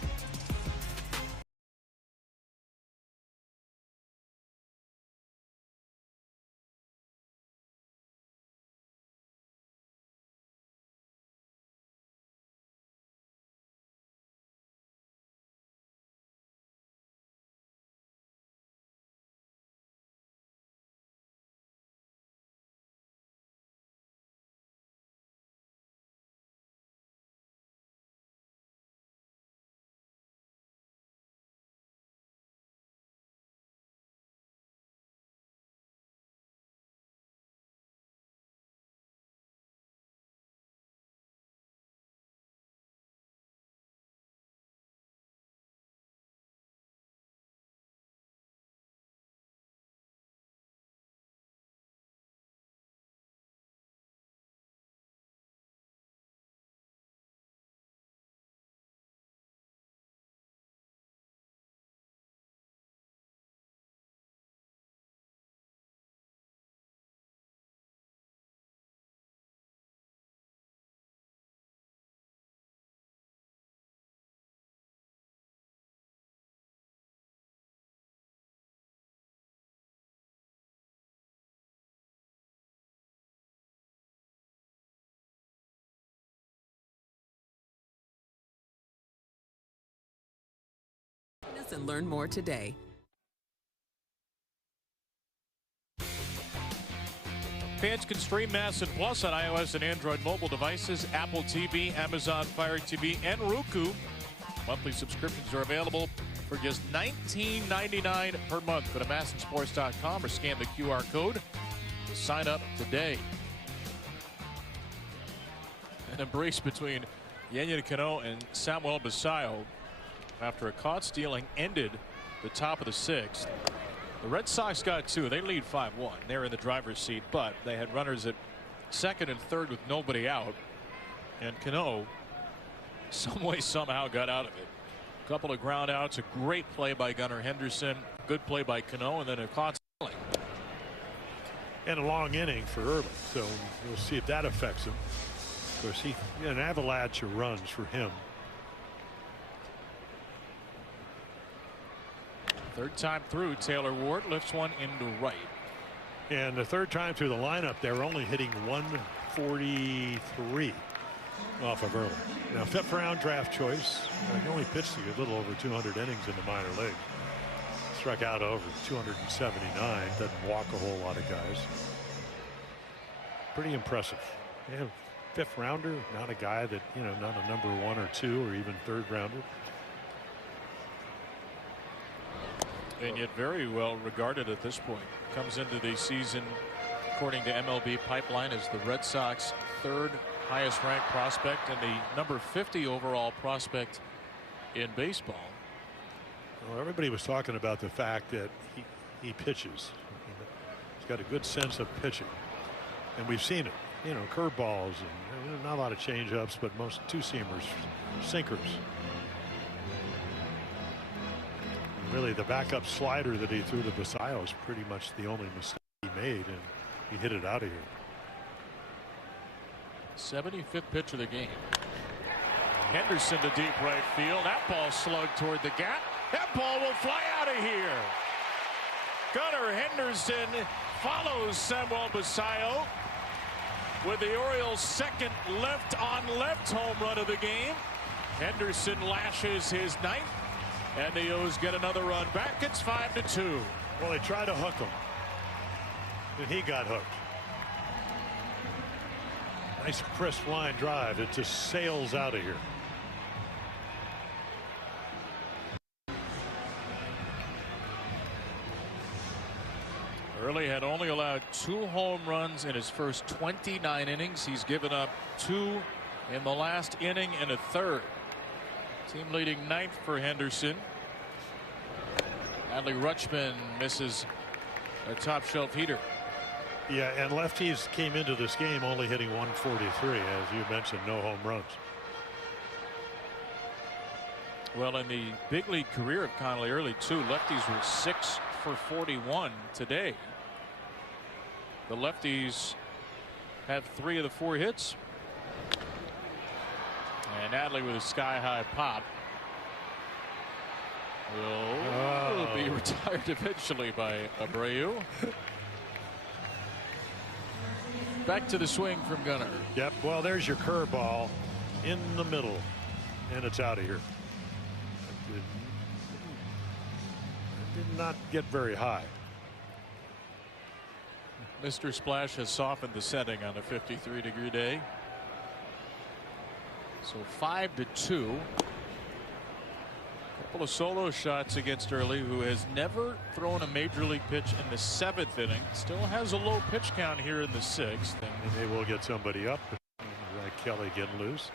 and learn more today. Fans can stream MASN Plus on iOS and Android mobile devices, Apple TV, Amazon Fire TV, and Roku. Monthly subscriptions are available for just $19.99 per month. Go to MASNsports.com or scan the QR code to sign up today. An embrace between Yennier Cano and Samuel Basallo after a caught stealing ended the top of the sixth. The Red Sox got two. They lead 5-1. They're in the driver's seat, but they had runners at second and third with nobody out. And Cano, some way, somehow got out of it. A couple of ground outs, a great play by Gunnar Henderson, good play by Cano, and then a caught stealing. And a long inning for Early, so we'll see if that affects him. Of course, he an avalanche of runs for him. Third time through, Taylor Ward lifts one into right. And the third time through the lineup, they were only hitting 143 off of Early. Now, fifth round draft choice. He only pitched a little over 200 innings in the minor league. Struck out over 279. Doesn't walk a whole lot of guys. Pretty impressive. Yeah, fifth rounder, not a guy that, you know, not a number 1 or 2 or even third rounder. And yet very well regarded at this point. Comes into the season, according to MLB Pipeline, as the Red Sox third highest ranked prospect and the number 50 overall prospect in baseball. Well, everybody was talking about the fact that he pitches. He's got a good sense of pitching, and we've seen it. You know, curveballs and not a lot of change-ups, but most two-seamers, sinkers. Really, the backup slider that he threw to Basallo is pretty much the only mistake he made, and he hit it out of here. 75th pitch of the game. Henderson to deep right field. That ball slugged toward the gap. That ball will fly out of here. Gunnar Henderson follows Samuel Basallo with the Orioles' second left-on-left home run of the game. Henderson lashes his ninth. And the O's get another run back. It's 5-2. Well, they tried to hook him, and he got hooked. Nice crisp line drive. It just sails out of here. Early had only allowed 2 home runs in his first 29 innings. He's given up 2 in the last inning and a third. Team leading ninth for Henderson. Adley Rutschman misses a top shelf heater. Yeah, and lefties came into this game only hitting 143, as you mentioned, no home runs. Well, in the big league career of Connolly Early, too, lefties were 6 for 41 today. The lefties have 3 of the 4 hits. And Adley with a sky-high pop will be retired eventually by Abreu. Back to the swing from Gunnar. Yep, well, there's your curveball in the middle, and it's out of here. It did not get very high. Mr. Splash has softened the setting on a 53-degree day. So 5-2. Couple of solo shots against Early, who has never thrown a major league pitch in the 7th inning. Still has a low pitch count here in the 6th. And they will get somebody up. Kelly getting loose.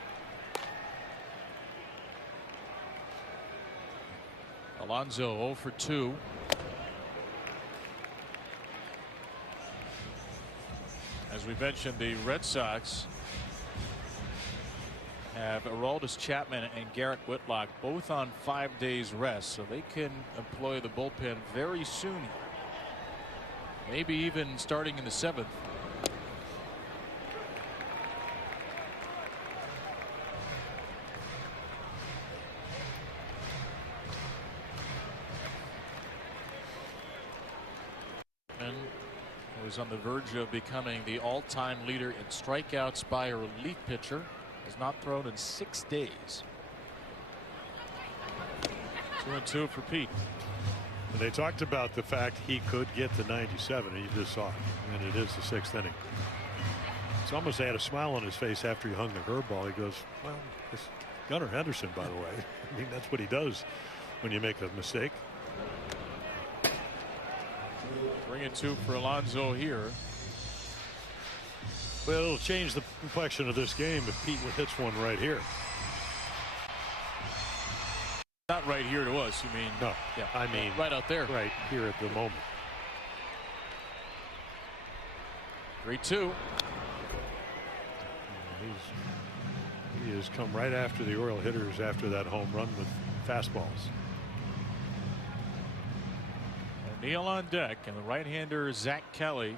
Alonso 0 for 2. As we mentioned, the Red Sox have Aroldis Chapman and Garrett Whitlock both on 5 days rest, so they can employ the bullpen very soon. Maybe even starting in the 7th. And was on the verge of becoming the all-time leader in strikeouts by a relief pitcher. Has not thrown in 6 days. 2-2 for Pete. And they talked about the fact he could get to 97. And you just saw it. And it is the 6th inning. It's almost had a smile on his face after he hung the curveball. He goes, well, it's Gunnar Henderson, by the way. I mean, that's what he does when you make a mistake. 3-2 for Alonso here. Well, it'll change the complexion of this game if Pete hits one right here. Not right here to us, you mean? No, yeah, I mean right out there. Right here at the moment. 3-2. He has come right after the Oriole hitters after that home run with fastballs. Neil on deck, and the right-hander Zach Kelly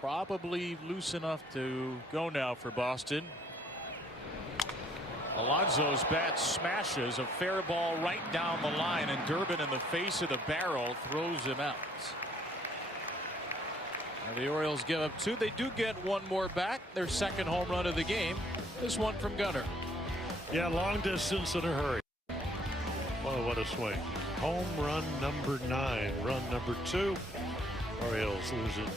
probably loose enough to go now for Boston. Alonso's bat smashes a fair ball right down the line, and Durbin in the face of the barrel throws him out. And the Orioles give up 2. They do get one more back, their 2nd home run of the game. This one from Gunnar. Yeah, long distance in a hurry. Oh, what a swing. Home run number 9, run number 2. Orioles losing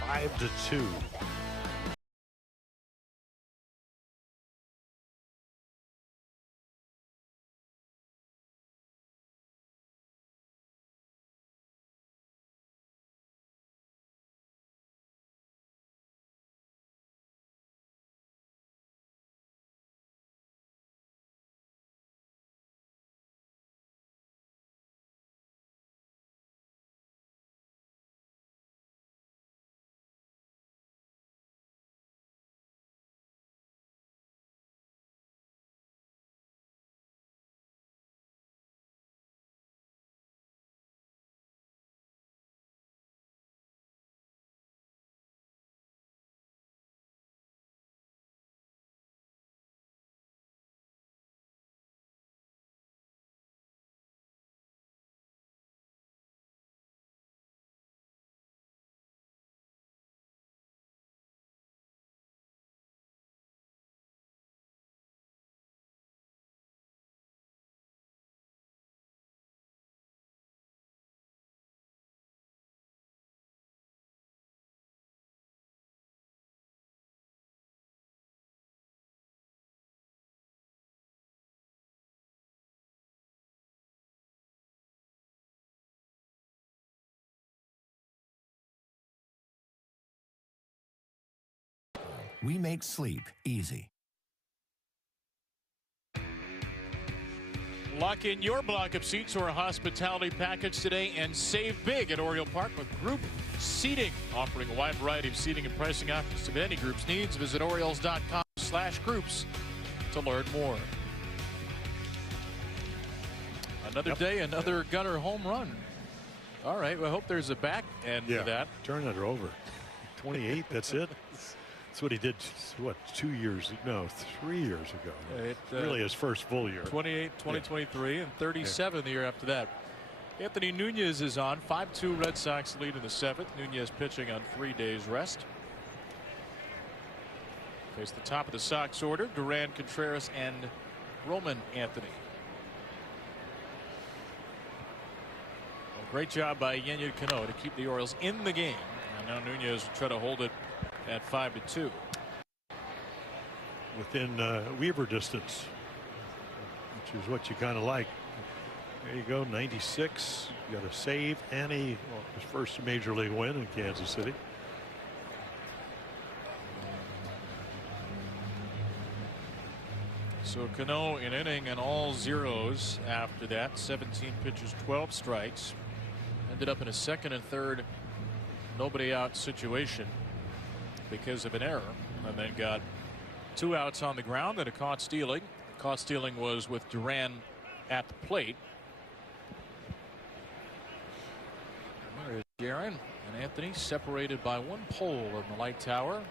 5-2. We make sleep easy. Lock in your block of seats or a hospitality package today and save big at Oriole Park with group seating, offering a wide variety of seating and pricing options to fit any group's needs. Visit Orioles.com/groups to learn more. Another day, another Gunnar home run. All right, well, I hope there's a back end to that. Turn it over. 28, that's it. That's what he did, what, 2 years, no, 3 years ago. Really his first full year. 28, 2023, and 37 the year after that. Anthony Nunez is on. 5-2 Red Sox lead in the 7th. Nunez pitching on 3 days rest. Face the top of the Sox order, Duran, Contreras, and Roman Anthony. Well, great job by Yennier Cano to keep the Orioles in the game. And now Nunez will try to hold it at 5-2. Within Weaver distance, which is what you kind of like. There you go, 96. You got a save and his first major league win in Kansas City. So Cano an inning and all zeros after that. 17 pitches, 12 strikes. Ended up in a 2nd and 3rd nobody out situation because of an error, and then got 2 outs on the ground and a caught stealing. Caught stealing was with Duran at the plate. There is Jaron and Anthony separated by 1 pole in the light tower.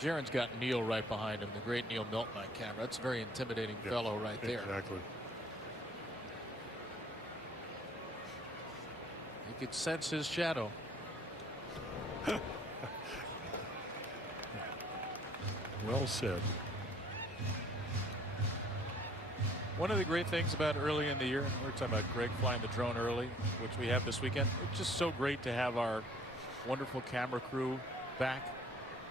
Jaron's got Neil right behind him, the great Neil Milton on camera. That's a very intimidating fellow right there. Exactly. You could sense his shadow. Well said. One of the great things about early in the year, we were talking about Greg flying the drone early, which we have this weekend. It's just so great to have our wonderful camera crew back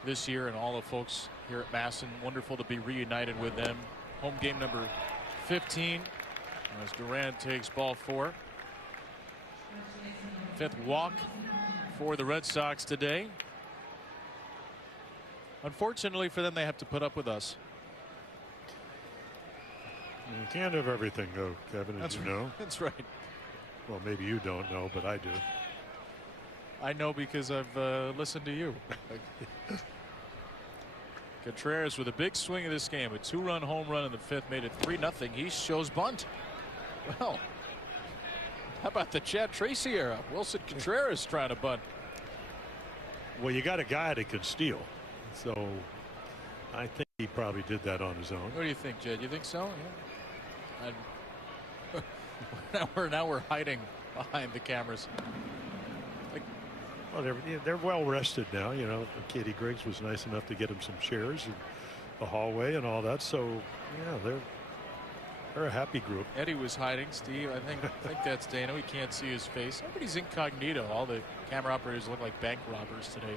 this year, and all the folks here at Masson. Wonderful to be reunited with them. Home game number 15 as Durant takes ball 4. 5th walk for the Red Sox today. Unfortunately for them, they have to put up with us. You can't have everything, though, Kevin, as you know. That's right. Well, maybe you don't know, but I do. I know because I've listened to you. Contreras with a big swing of this game. A 2-run home run in the 5th made it 3-0. He shows bunt. Well, how about the Chad Tracy era? Wilson Contreras trying to bunt. Well, you got a guy that can steal, so I think he probably did that on his own. What do you think, Jed? You think so? Yeah. now we're hiding behind the cameras. Well, they're well rested now. You know, Katie Griggs was nice enough to get him some chairs in the hallway and all that. So yeah, they're a happy group. Eddie was hiding. Steve, I think that's Dano. He can't see his face. Everybody's incognito. All the camera operators look like bank robbers today.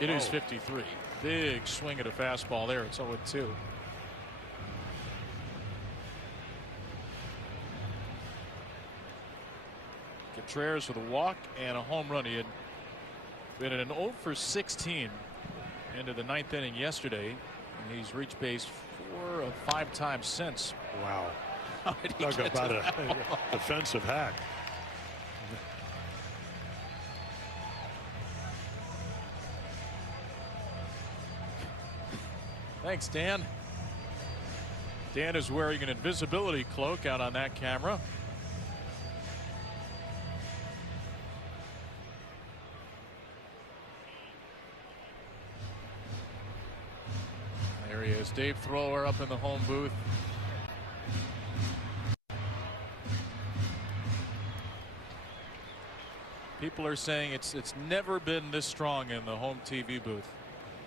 It is 53. Big swing at a fastball there. It's 0-2. Contreras with a walk and a home run. He had been in an 0 for 16 into the 9th inning yesterday, and he's reached base 4 of 5 times since. Wow. Talk about a defensive hack. Thanks, Dan. Dan is wearing an invisibility cloak out on that camera. There he is, Dave Thrower up in the home booth. People are saying it's never been this strong in the home TV booth.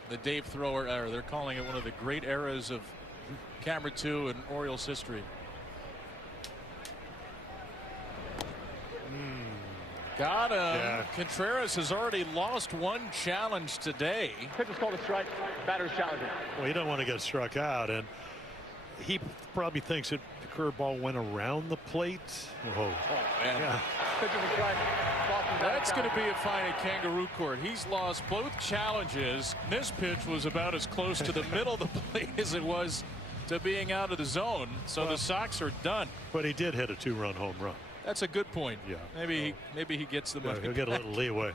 The Dave Thrower era. They're calling it one of the great eras of Camera 2 in Orioles history. Got him. Yeah. Contreras has already lost one challenge today. Pitch is called a strike. Batter's challenging. Well, you don't want to get struck out, and he probably thinks that the curveball went around the plate. Oh, man. Yeah. Pitch is a strike. That's going to be a fine at Kangaroo Court. He's lost both challenges. This pitch was about as close to the middle of the plate as it was to being out of the zone. So the Sox are done. But he did hit a 2-run home run. That's a good point. Yeah. Maybe he gets the money. He'll get a little leeway.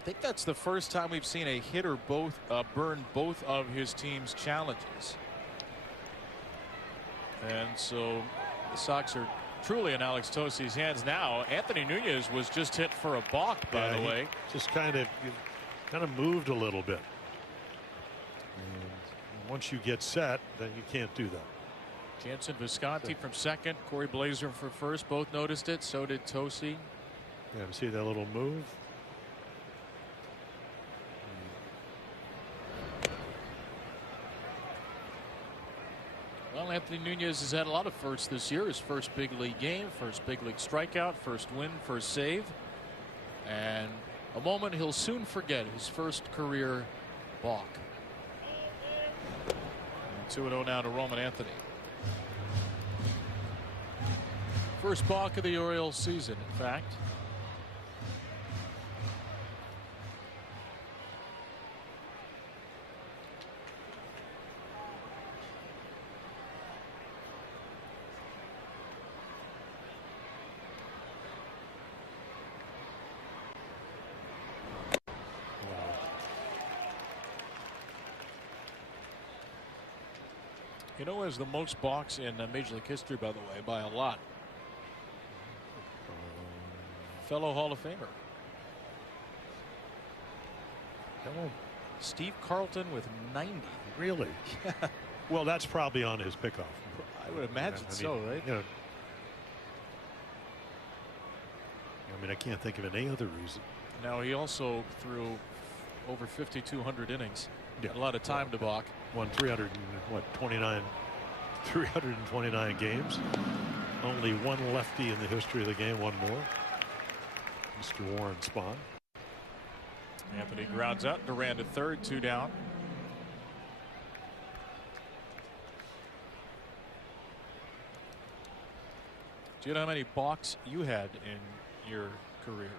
I think that's the first time we've seen a hitter burn both of his team's challenges. And so the Sox are truly in Alex Tosi's hands now. Anthony Nunez was just hit for a balk, by the way. Just kind of moved a little bit. And once you get set, then you can't do that. Jansen Visconti from second, Corey Blazer for first. Both noticed it. So did Tosi. Yeah, see that little move? Well, Anthony Nunez has had a lot of firsts this year. His first big league game, first big league strikeout, first win, first save. And a moment he'll soon forget, his first career balk. 2-0 now to Roman Anthony. First balk of the Orioles season, in fact. You know, has the most balks in Major League history, by the way, by a lot. Fellow Hall of Famer. Steve Carlton with 90. Really? Well, that's probably on his pickoff. I would imagine so, right? You know, I mean, I can't think of any other reason. Now, he also threw over 5,200 innings. Yeah. A lot of time to balk. Won 329 games. Only one lefty in the history of the game. One more. Mr. Warren Spahn. Anthony grounds out. Duran to third. 2 down. Do you know how many balks you had in your career?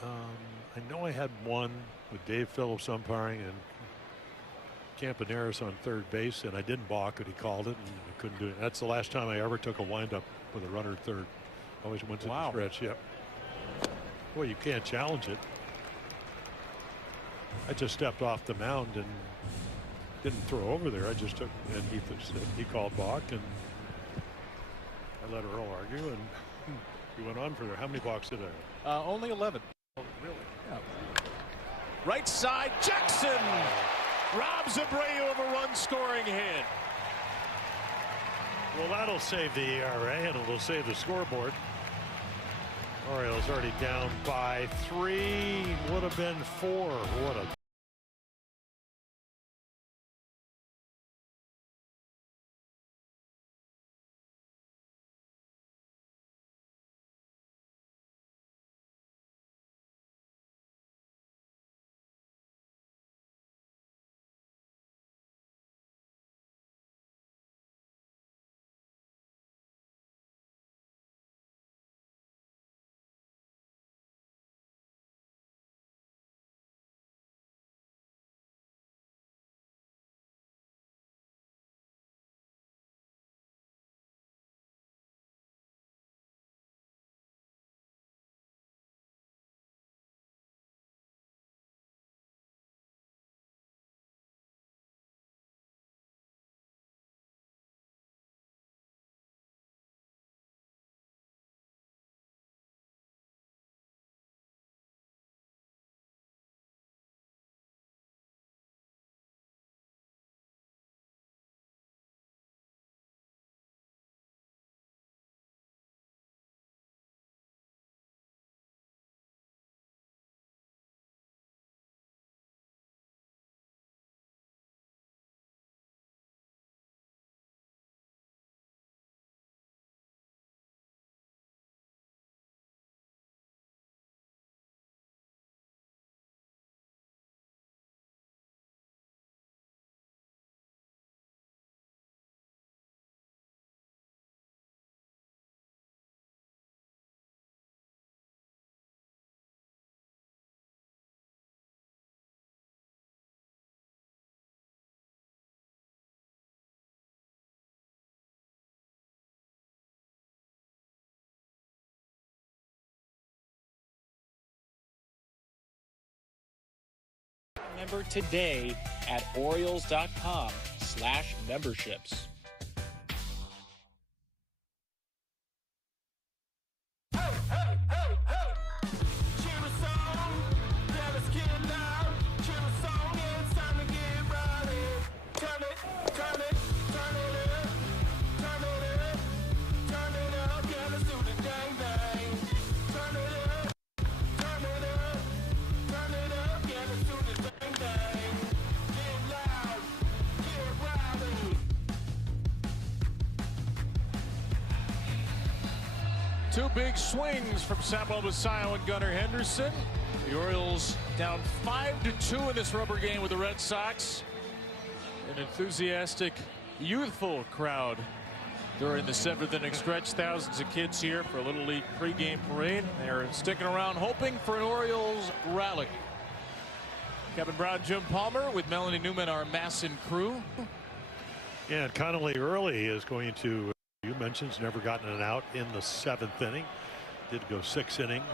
I know I had one with Dave Phillips umpiring and Campaneris on third base, and I didn't balk, but he called it, and I couldn't do it. That's the last time I ever took a windup with a runner at third. Always went to the stretch. Yep. Boy, you can't challenge it. I just stepped off the mound and didn't throw over there. I just took, and he called balk, and I let Earl argue, and he went on for there. How many balks did I have? Only 11. Oh, really? Yeah. Right side, Jackson robs Abreu of a run-scoring hit. Well, that'll save the ERA, and it'll save the scoreboard. Orioles already down by 3. Would have been 4. What a Member today at Orioles.com/memberships. Two big swings from Samuel Basallo and Gunnar Henderson. The Orioles down 5-2 in this rubber game with the Red Sox. An enthusiastic, youthful crowd during the 7th inning stretch. Thousands of kids here for a Little League pregame parade. They're sticking around hoping for an Orioles rally. Kevin Brown, Jim Palmer with Melanie Newman, our Masson crew. Yeah, and Connolly early is going to, you mentioned, he's never gotten an out in the 7th inning. Did go 6 innings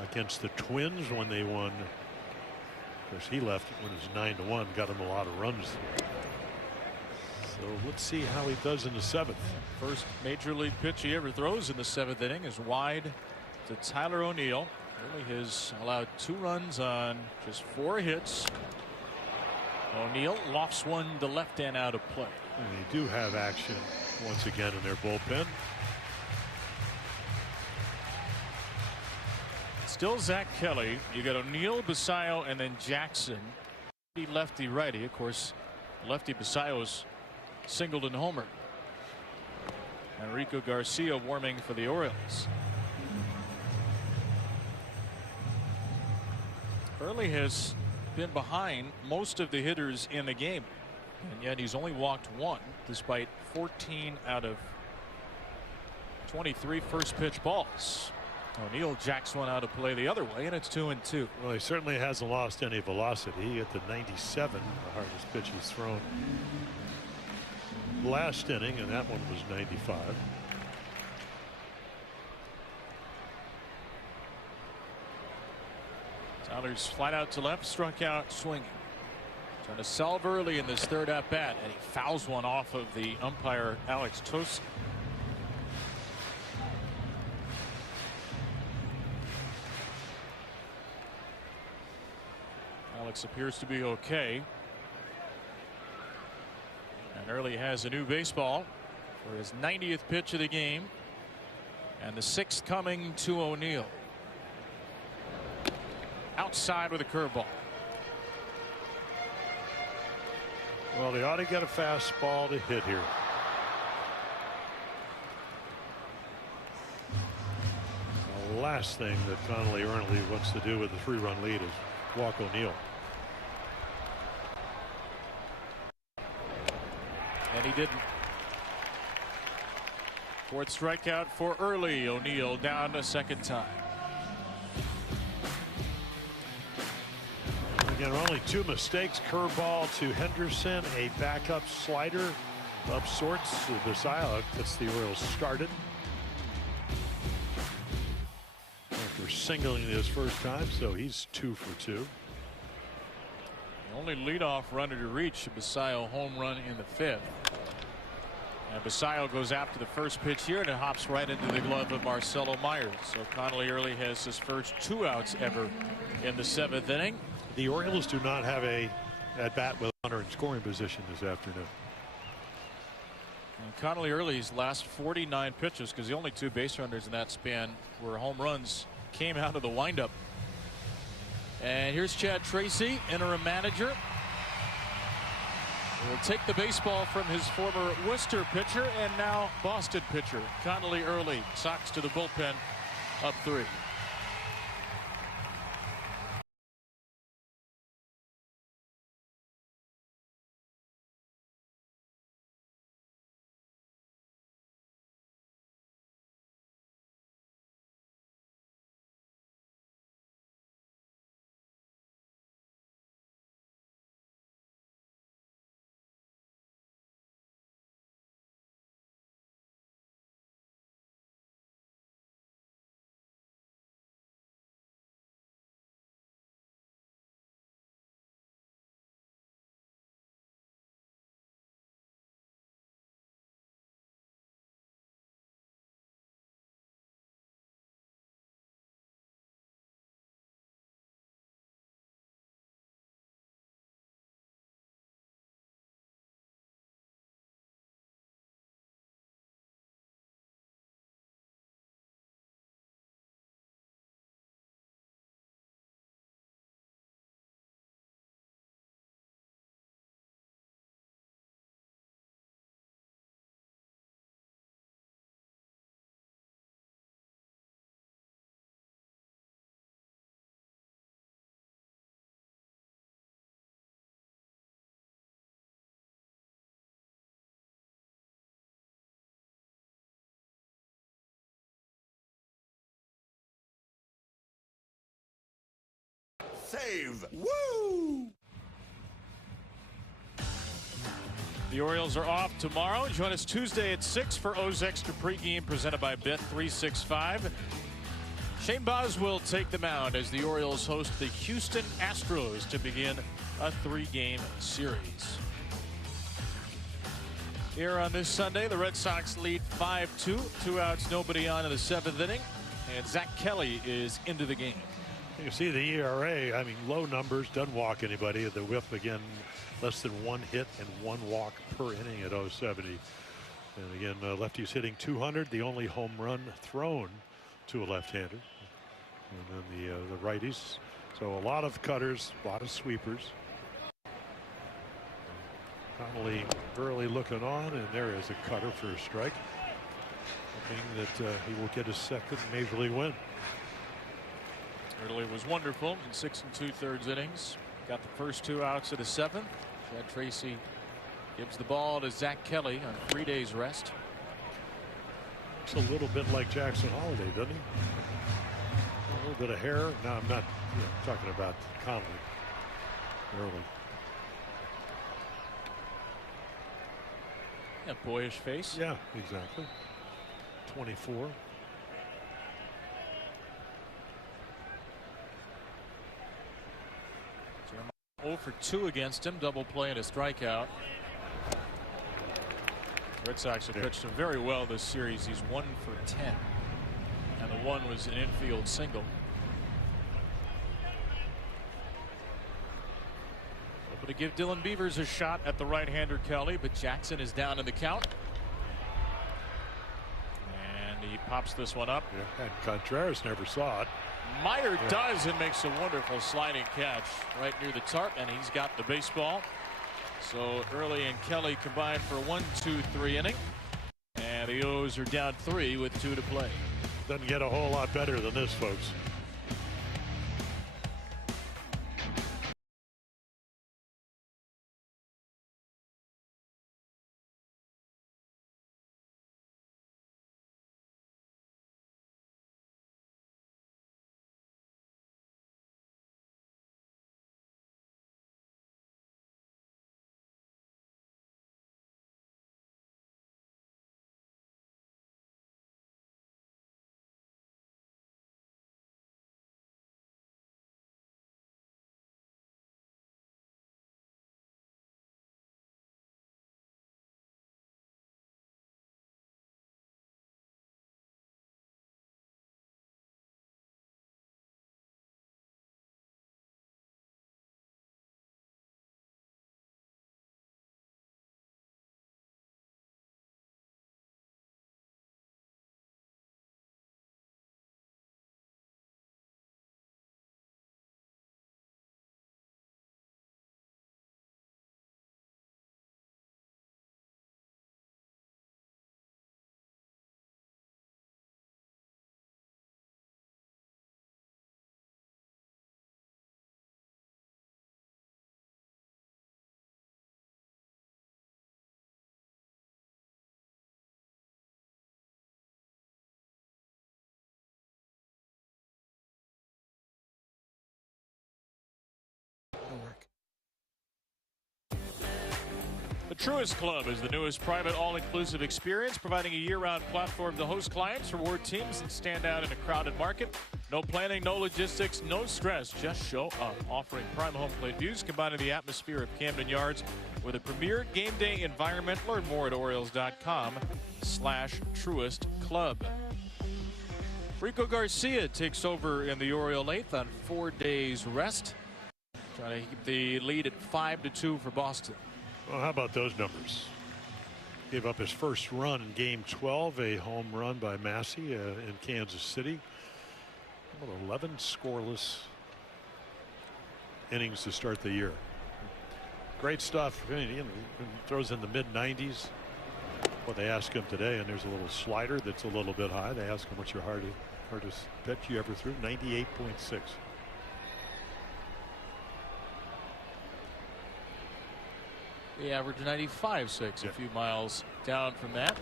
against the Twins when they won. Of course, he left when it was 9-1, got him a lot of runs. So let's see how he does in the 7th. First major league pitch he ever throws in the 7th inning is wide to Tyler O'Neill. Only has allowed 2 runs on just 4 hits. O'Neill lofts one to left and out of play. And they do have action once again in their bullpen. Still Zach Kelly. You got O'Neill, Basallo, and then Jackson. Lefty righty. Of course, lefty Basallo's singled and homered. Enrico Garcia warming for the Orioles. Early has been behind most of the hitters in the game, and yet he's only walked one despite 14 out of 23 first pitch balls. O'Neill jacks one out of play the other way, and it's 2-2. Well, he certainly hasn't lost any velocity at the 97, the hardest pitch he's thrown last inning, and that one was 95. Tyler's flat out to left, struck out swinging. Trying to salve early in this third at bat, and he fouls one off of the umpire Alex Tosi. Alex appears to be okay. And Early has a new baseball for his 90th pitch of the game, and the 6th coming to O'Neill. Outside with a curveball. Well, they ought to get a fastball to hit here. The last thing that Connolly Early wants to do with a 3-run lead is walk O'Neill. And he didn't. 4th strikeout for Early. O'Neill down a second time. Again, only 2 mistakes. Curveball to Henderson, a backup slider of sorts. Basallo gets the Orioles started after singling his first time, so he's 2 for 2. The only leadoff runner to reach a Basallo home run in the 5th. And Basallo goes after the first pitch here, and it hops right into the glove of Marcelo Myers. So Connolly Early has his first 2 outs ever in the 7th inning. The Orioles do not have a at bat with a runner in scoring position this afternoon. And Connolly Early's last 49 pitches, because the only 2 base runners in that span were home runs, came out of the windup. And here's Chad Tracy, interim manager. Will take the baseball from his former Worcester pitcher and now Boston pitcher. Connolly Early. Sox to the bullpen, up 3. Save. Woo! The Orioles are off tomorrow. Join us Tuesday at 6 for O's Extra pregame presented by Bet365. Shane Baz will take the mound as the Orioles host the Houston Astros to begin a 3-game series. Here on this Sunday, the Red Sox lead 5-2. 2 outs, nobody on in the 7th inning. And Zach Kelly is into the game. You see the ERA, I mean, low numbers, doesn't walk anybody. The whip, again, less than 1 hit and 1 walk per inning at 0.70. And again, lefty's hitting 200, the only home run thrown to a left-hander. and then the righties. So a lot of cutters, a lot of sweepers. Connolly early looking on, and there is a cutter for a strike. Hoping that he will get his second major league win. Early was wonderful in 6 2/3 innings. Got the first 2 outs of the 7th. Chad Tracy gives the ball to Zach Kelly on 3 days rest. Looks a little bit like Jackson Holliday, doesn't he? A little bit of hair. No, I'm not talking about Connolly. Early. Yeah, boyish face. Yeah, exactly. 24. Jeremiah 0 for 2 against him. Double play and a strikeout. Red Sox have pitched him very well this series. He's 1 for 10. And the one was an infield single. Hoping to give Dylan Beavers a shot at the right-hander Kelly, but Jackson is down in the count. And he pops this one up. Yeah, and Contreras never saw it. Meyer does and makes a wonderful sliding catch right near the tarp, and he's got the baseball. So Early and Kelly combined for a 1-2-3 inning, and the O's are down 3 with 2 to play. Doesn't get a whole lot better than this, folks. The Truist Club is the newest private all-inclusive experience, providing a year-round platform to host clients, reward teams, and stand out in a crowded market. No planning, no logistics, no stress. Just show up. Offering prime home plate views, combining the atmosphere of Camden Yards with a premier game day environment. Learn more at Orioles.com/Truist Club. Rico Garcia takes over in the Oriole 8th on 4 days rest. Trying to keep the lead at 5-2 for Boston. Well, how about those numbers? Gave up his first run in game 12, a home run by Massey in Kansas City. 11 scoreless innings to start the year. Great stuff. I mean, throws in the mid-90s. What they ask him today, and there's a little slider that's a little bit high. They ask him what's your hardest pitch you ever threw. 98.6. They average 95.6, a few miles down from that.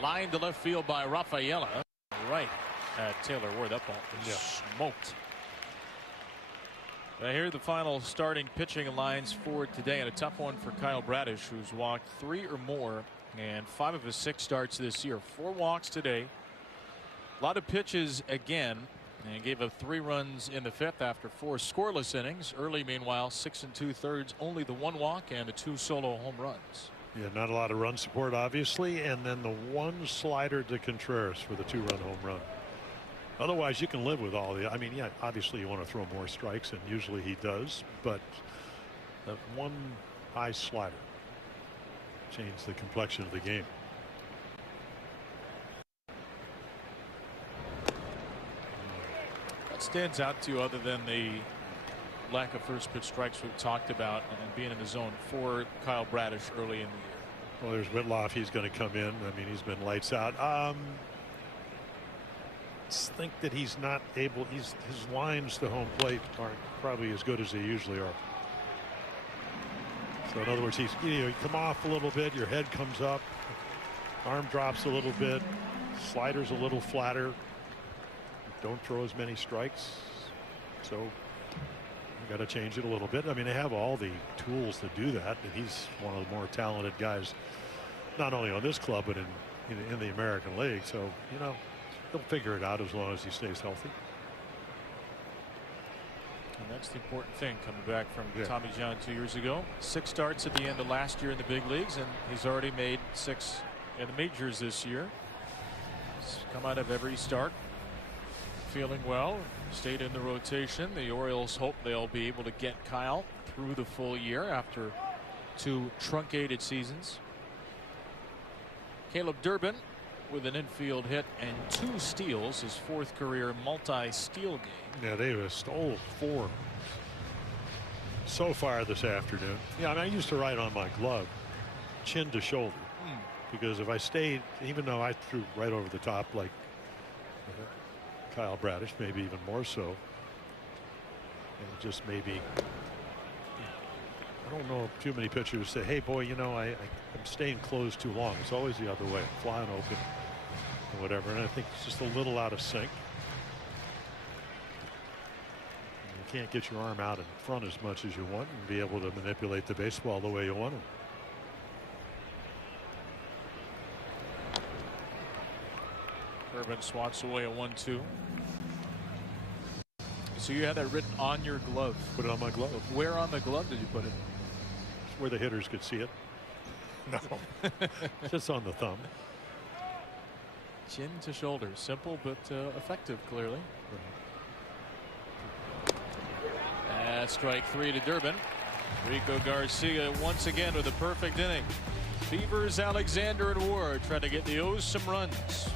Line to left field by Rafaela. Right at Taylor Ward. That ball was smoked. Now here are the final starting pitching lines for today, and a tough one for Kyle Bradish, who's walked 3 or more and 5 of his 6 starts this year. 4 walks today. A lot of pitches again. And gave up 3 runs in the 5th after 4 scoreless innings. Early, meanwhile, 6 2/3, only the 1 walk and the 2 solo home runs. Yeah, not a lot of run support, obviously, and then the 1 slider to Contreras for the 2-run home run. Otherwise, you can live with all the. I mean, yeah, obviously you want to throw more strikes, and usually he does, but that 1 high slider changed the complexion of the game. stands out to you other than the lack of first pitch strikes we've talked about and being in the zone for Kyle Bradish early in the year? Well, there's Whitloff. He's going to come in. I mean, he's been lights out. Just think that he's not able. His lines to home plate aren't probably as good as they usually are. So in other words, you come off a little bit. Your head comes up. Arm drops a little bit. Slider's a little flatter. Don't throw as many strikes. So you got to change it a little bit. I mean, they have all the tools to do that. And he's one of the more talented guys, not only on this club, but in the American League. So, you know, he'll figure it out as long as he stays healthy. And that's the important thing coming back from Tommy John 2 years ago. 6 starts at the end of last year in the big leagues, and he's already made 6 in the majors this year. He's come out of every start feeling well, stayed in the rotation. The Orioles hope they'll be able to get Kyle through the full year after 2 truncated seasons. Caleb Durbin with an infield hit and 2 steals, his 4th career multi-steal game. Yeah, they have stole 4 so far this afternoon. Yeah, I mean, I used to write on my glove chin to shoulder, because if I stayed, even though I threw right over the top like Kyle Bradish, maybe even more so, and just maybe, I don't know if too many pitchers say, hey boy, you know, I'm staying closed too long. It's always the other way, flying open or whatever, and I think it's just a little out of sync. You can't get your arm out in front as much as you want and be able to manipulate the baseball the way you want to. Durbin swats away a 1-2. So you had that written on your glove. Put it on my glove. Where on the glove did you put it? Where the hitters could see it. No. Just on the thumb. Chin to shoulder. Simple but effective, clearly. Strike 3 to Durbin. Rico Garcia once again with a perfect inning. Beavers, Alexander, and Ward trying to get the O's some runs.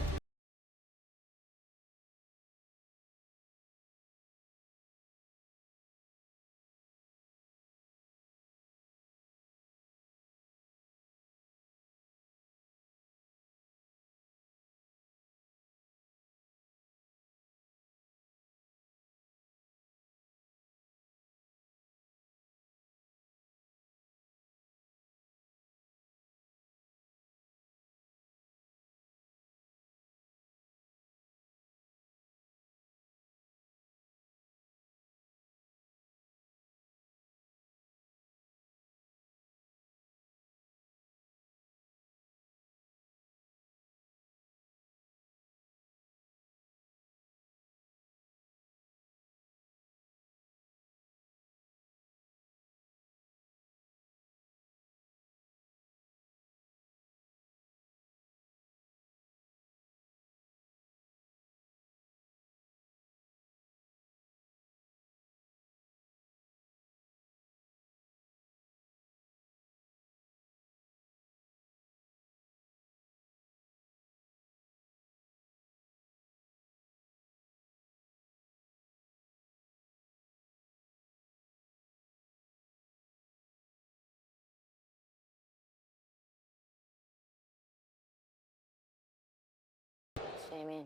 Amen.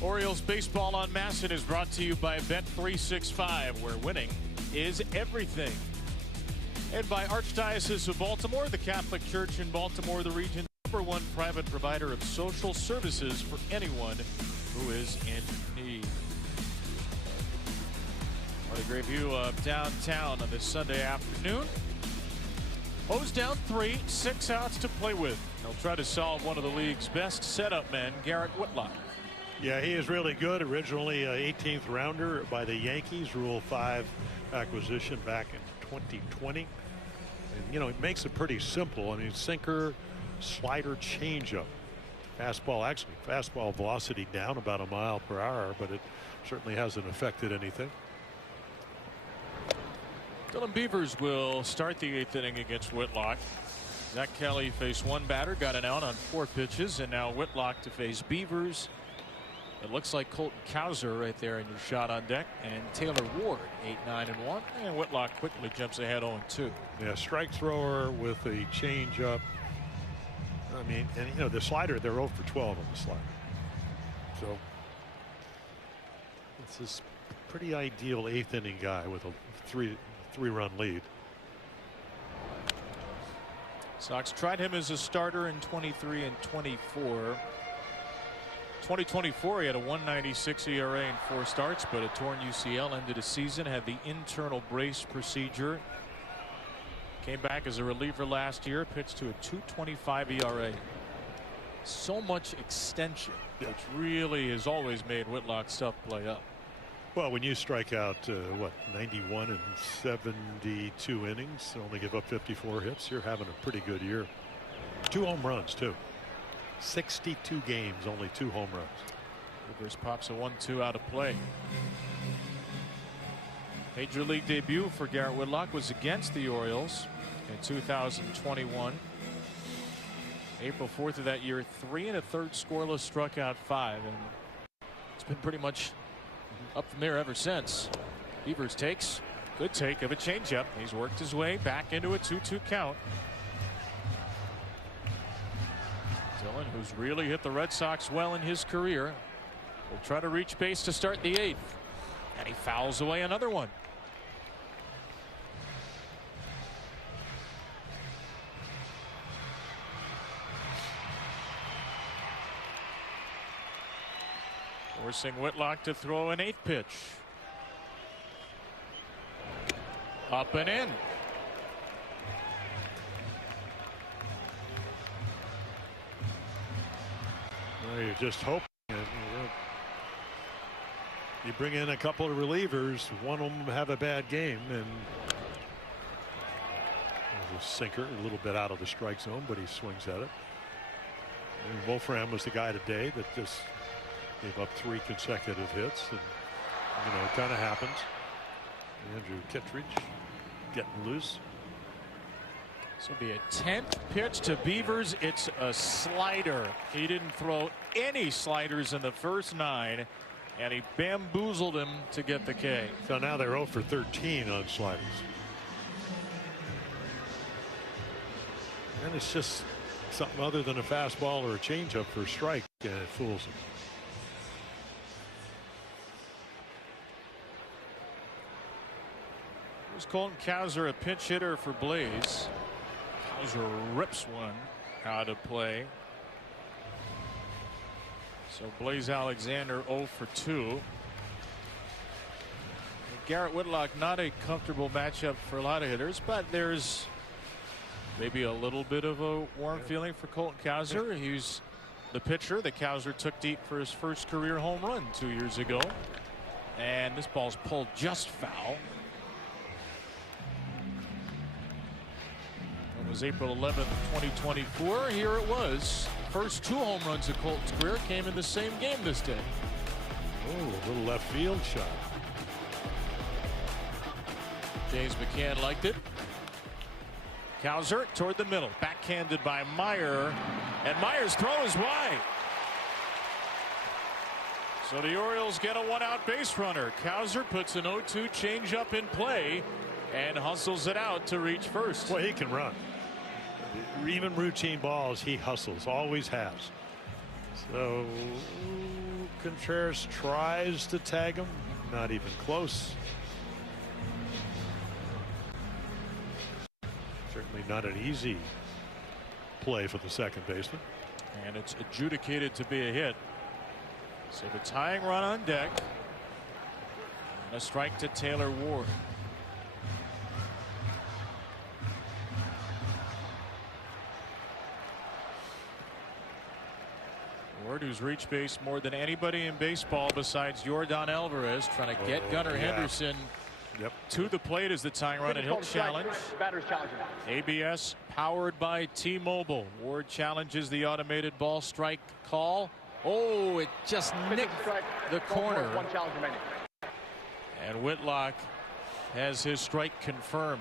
Orioles baseball on MASN is brought to you by Bet365, where winning is everything. And by Archdiocese of Baltimore, the Catholic Church in Baltimore, the region's #1 private provider of social services for anyone who is in need. What a great view of downtown on this Sunday afternoon. O's down 3, 6 outs to play with. They'll try to solve one of the league's best setup men, Garrett Whitlock. Yeah, he is really good. Originally an 18th rounder by the Yankees, Rule 5 acquisition back in 2020. And, you know, it makes it pretty simple. I mean, sinker, slider, changeup, fastball. Actually, fastball velocity down about a mile per hour, but it certainly hasn't affected anything. Dylan Beavers will start the 8th inning against Whitlock. Zach Kelly faced one batter, got an out on 4 pitches, and now Whitlock to face Beavers. It looks like Colton Cowser right there in your shot on deck, and Taylor Ward 8-9-1, and Whitlock quickly jumps ahead 0-2. Yeah, strike thrower with a changeup. I mean, and you know the slider, they're 0 for 12 on the slider. So it's this pretty ideal 8th inning guy with a three-run lead. Sox tried him as a starter in 23 and 24. 2024 he had a 1.96 ERA in 4 starts, but a torn UCL ended the season, had the internal brace procedure. Came back as a reliever last year, pitched to a 2.25 ERA. So much extension, which really has always made Whitlock's stuff play up. Well, when you strike out, what, 91 and 72 innings, only give up 54 hits, you're having a pretty good year. 2 home runs, too. 62 games, only 2 home runs. Rivers pops a 1-2 out of play. Major league debut for Garrett Whitlock was against the Orioles in 2021. April 4th of that year, 3 1/3 scoreless, struck out 5, and it's been pretty much up from there ever since. Beavers takes, good take of a changeup. He's worked his way back into a 2-2 count. Dillon, who's really hit the Red Sox well in his career, will try to reach base to start the 8th, and he fouls away another one. Forcing Whitlock to throw an 8th pitch. Up and in. Well, you're just hoping. You bring in a couple of relievers, one of them have a bad game, and there's a sinker a little bit out of the strike zone, but he swings at it. And Wolfram was the guy today that just gave up 3 consecutive hits, and you know it kind of happens. Andrew Kittredge getting loose. This will be a 10th pitch to Beavers. It's a slider. He didn't throw any sliders in the first 9, and he bamboozled him to get the K. So now they're 0 for 13 on sliders. And it's just something other than a fastball or a changeup for a strike, and it fools them. Here's Colton Cowser, a pinch hitter for Blaze. Cowser rips one out of play. So Blaze Alexander 0 for 2. Garrett Whitlock, not a comfortable matchup for a lot of hitters, but there's maybe a little bit of a warm feeling for Colton Cowser. He's the pitcher that Cowser took deep for his first career home run 2 years ago. And this ball's pulled just foul. It was April 11th, 2024. Here it was. First 2 home runs of Colton's career came in the same game this day. Oh, a little left field shot. James McCann liked it. Cowser toward the middle, backhanded by Meyer, and Meyer's throw is wide. So the Orioles get a 1-out base runner. Cowser puts an 0-2 changeup in play and hustles it out to reach first. Well, he can run. Even routine balls, he hustles, always has. So Contreras tries to tag him, not even close. Certainly not an easy play for the second baseman. And it's adjudicated to be a hit. So the tying run on deck. And a strike to Taylor Ward. Ward, who's reached base more than anybody in baseball besides Yordan Alvarez, trying to get Gunnar Henderson to the plate as the tying run, and he'll challenge. Batter's challenging. ABS powered by T-Mobile. Ward challenges the automated ball strike call. Oh, it just nicked the corner. 1 challenge remaining. And Whitlock has his strike confirmed.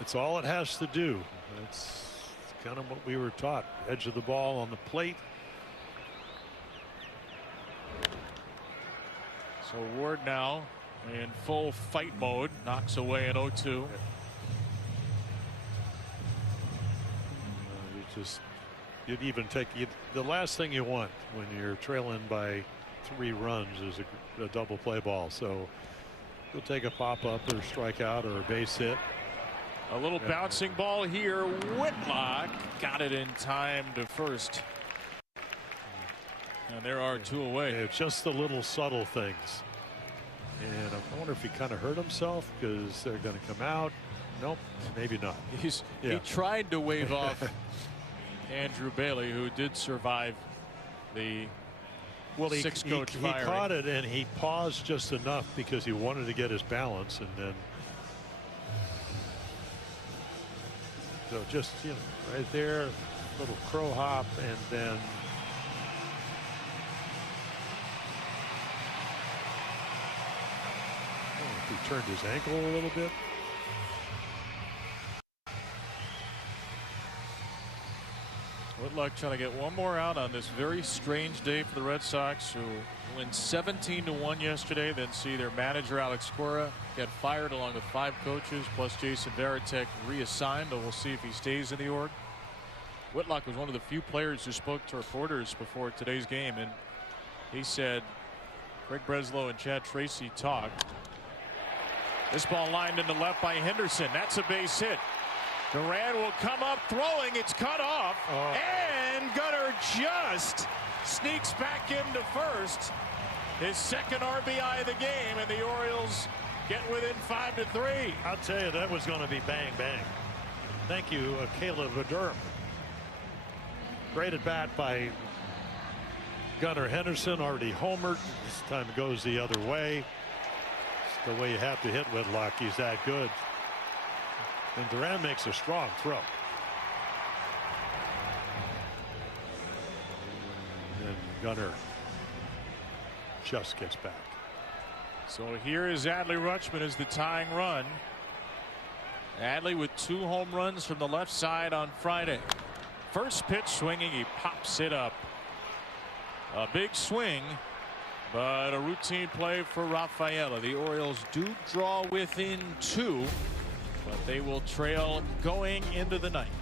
It's all it has to do. It's kind of what we were taught. Edge of the ball on the plate. So Ward now in full fight mode, knocks away an 0-2. You'd even take the last thing you want when you're trailing by 3 runs is a double play ball. So you'll take a pop up or strike out or a base hit. A little bouncing ball here. Whitlock got it in time to first. And there are 2 away. It's just the little subtle things. And I wonder if he kind of hurt himself because they're going to come out. Nope, maybe not. He tried to wave off Andrew Bailey, who did survive the six-coach firing. He caught it and he paused just enough because he wanted to get his balance, and then so just right there, little crow hop, and then he turned his ankle a little bit. Whitlock trying to get one more out on this very strange day for the Red Sox, who win 17-1 yesterday, then see their manager Alex Cora get fired along with 5 coaches plus Jason Varitek reassigned, and we'll see if he stays in the org. Whitlock was one of the few players who spoke to reporters before today's game, and he said Craig Breslow and Chad Tracy talked. This ball lined into left by Henderson. That's a base hit. Duran will come up throwing. It's cut off. And Gunnar just sneaks back into first. His second RBI of the game, and the Orioles get within 5-3. I'll tell you, that was going to be bang bang. Thank you, Caleb Verdurm. Great at bat by Gunnar Henderson, already homered. This time it goes the other way. It's the way you have to hit Whitlock. He's that good. And Duran makes a strong throw. And Gunnar just gets back. So here is Adley Rutschman as the tying run. Adley with 2 home runs from the left side on Friday. First pitch swinging, he pops it up. A big swing, but a routine play for Rafaela. The Orioles do draw within 2. But they will trail going into the ninth.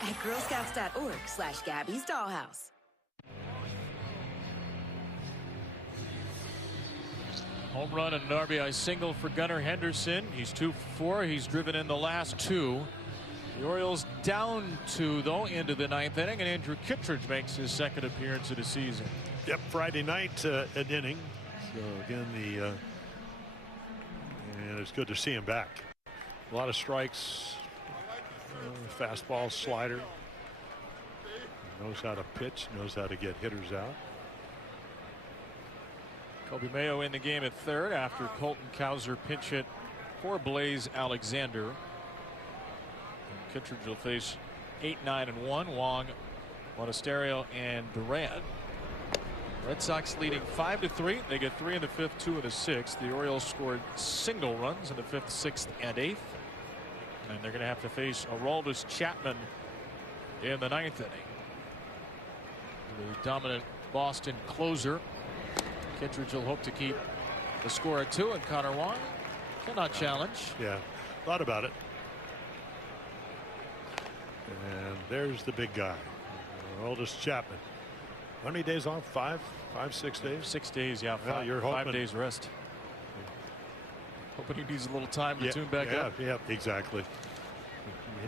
At girlscouts.org/Gabby's Dollhouse. Home run and an RBI single for Gunnar Henderson. He's 2 for 4. He's driven in the last 2. The Orioles down 2 though into the 9th inning, and Andrew Kittredge makes his second appearance of the season. Yep, Friday night an inning. So again, and it's good to see him back. A lot of strikes. Fastball, slider. Knows how to pitch, knows how to get hitters out. Kobe Mayo in the game at third after Colton Cowser pinch hit for Blaze Alexander. And Kittredge will face 8, 9, and 1. Wong, Monasterio, and Duran. Red Sox leading 5-3. They get 3 in the 5th, 2 in the 6th. The Orioles scored single runs in the 5th, 6th, and 8th. And they're going to have to face Aroldis Chapman in the 9th inning. The dominant Boston closer. Kittredge will hope to keep the score at 2, and Connor Wong cannot challenge. Yeah, thought about it. And there's the big guy, Aroldis Chapman. How many days off? 5, 6 days? 6 days, yeah. Well, you're 5 days rest. Hoping he needs a little time to tune back up. Yeah, exactly.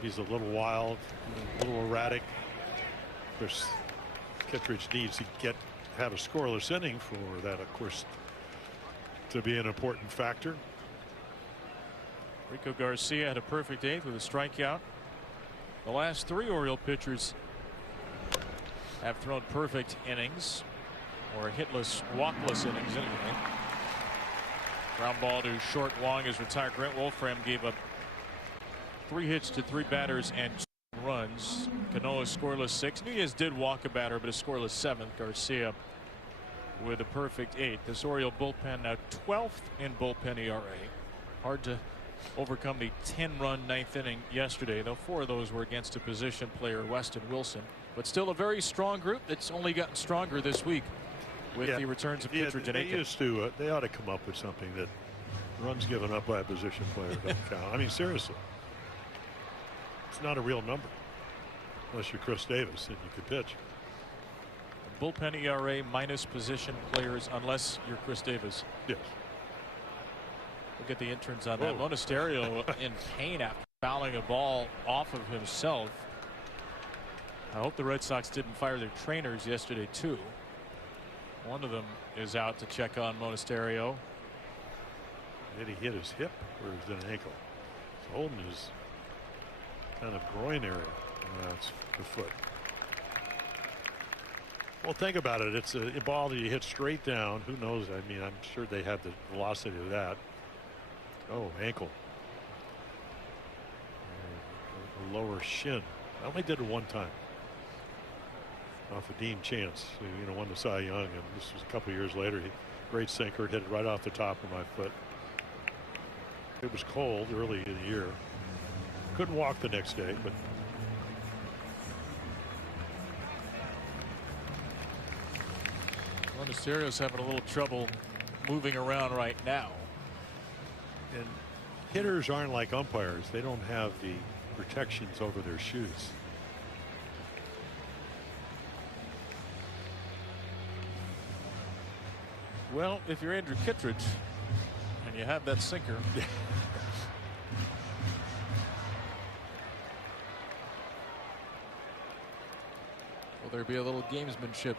He's a little wild, a little erratic. Of course, Kittredge needs to have a scoreless inning for that, of course, to be an important factor. Rico Garcia had a perfect 8th with a strikeout. The last 3 Oriole pitchers have thrown perfect innings, or hitless, walkless innings anyway. Ground ball to short. Wong is retired. Grant Wolfram gave up 3 hits to 3 batters and 2 runs. Cano scoreless 6. Nunez did walk a batter, but a scoreless 7th. Garcia with a perfect 8th. This Oriole bullpen now 12th in bullpen ERA. Hard to overcome the 10-run 9th inning yesterday, though 4 of those were against a position player, Weston Wilson. But still a very strong group that's only gotten stronger this week with the returns of Kittredge and Aiken. They ought to come up with something that runs given up by a position player doesn't count. I mean, seriously, it's not a real number unless you're Chris Davis and you could pitch. Bullpen ERA minus position players unless you're Chris Davis. Yes. We'll get the interns on that. Monasterio in pain after fouling a ball off of himself. I hope the Red Sox didn't fire their trainers yesterday too. One of them is out to check on Monasterio. Did he hit his hip or is it an ankle? He's holding his kind of groin area. That's the foot. Well, think about it. It's a ball that you hit straight down. Who knows? I mean, I'm sure they have the velocity of that. Oh, ankle. A lower shin. I only did it one time. Off of Dean Chance, who won the Cy Young, and this was a couple years later. Great sinker, hit it right off the top of my foot. It was cold early in the year. Couldn't walk the next day, but Monasterio's having a little trouble moving around right now. And hitters aren't like umpires. They don't have the protections over their shoes. Well, if you're Andrew Kittredge and you have that sinker. Will there be a little gamesmanship?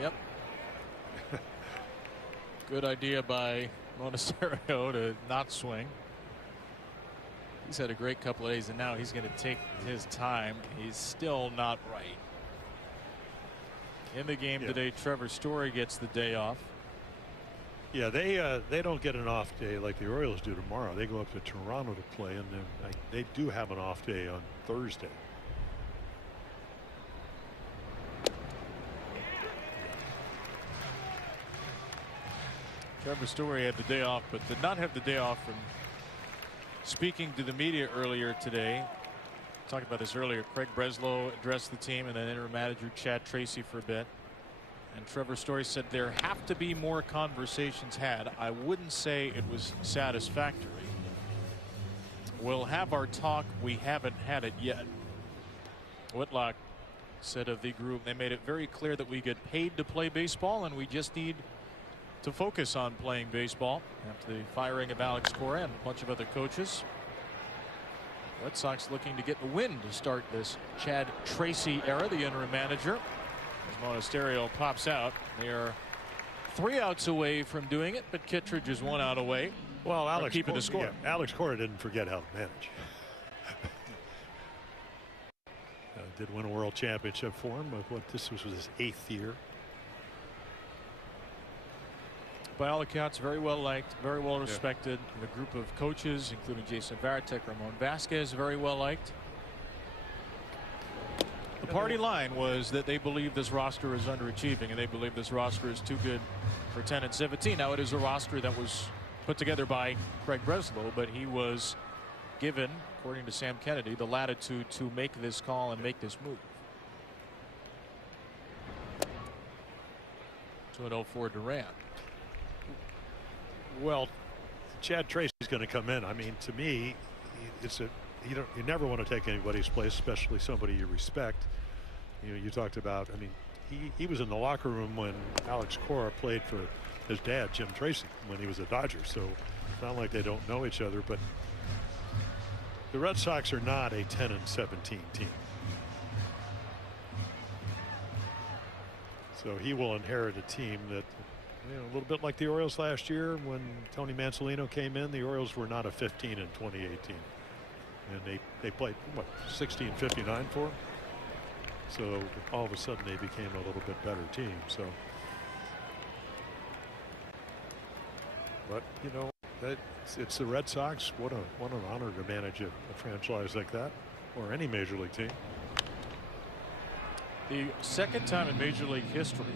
Yep. Good idea by Monasterio to not swing. He's had a great couple of days, and now he's going to take his time. He's still not right. In the game today, Trevor Story gets the day off. Yeah, they don't get an off day like the Orioles do tomorrow. They go up to Toronto to play, and then they do have an off day on Thursday. Trevor Story had the day off, but did not have the day off from speaking to the media earlier today. Talked about this earlier. Craig Breslow addressed the team, and then interim manager Chad Tracy for a bit. And Trevor Story said there have to be more conversations had. I wouldn't say it was satisfactory. We'll have our talk. We haven't had it yet. Whitlock said of the group, they made it very clear that we get paid to play baseball, and we just need to focus on playing baseball after the firing of Alex Cora and a bunch of other coaches. Red Sox looking to get the win to start this Chad Tracy era, the interim manager. As Monasterio pops out, they are 3 outs away from doing it, but Kittredge is 1 out away. Well, Alex keeping the score. Yeah, Alex Cora didn't forget how to manage. Did win a world championship for him. This was his 8th year. by all accounts, very well liked, very well respected. The group of coaches, including Jason Varitek, Ramon Vasquez, very well liked. The party line was that they believe this roster is underachieving, and they believe this roster is too good for 10 and 17. Now, it is a roster that was put together by Craig Breslow, but he was given, according to Sam Kennedy, the latitude to make this call and make this move. 2-0 for Durant. Well, Chad Tracy's going to come in. I mean, to me, you never want to take anybody's place, especially somebody you respect. You know, you talked about. I mean, he was in the locker room when Alex Cora played for his dad, Jim Tracy, when he was a Dodger. So it's not like they don't know each other. But the Red Sox are not a 10 and 17 team. So he will inherit a team that, you know, a little bit like the Orioles last year when Tony Mansolino came in. The Orioles were not a 15 in 2018, and they played what 16-59 for him. So all of a sudden they became a little bit better team. So, but you know, it's the Red Sox. What an honor to manage a franchise like that, or any major league team. The second time in Major League history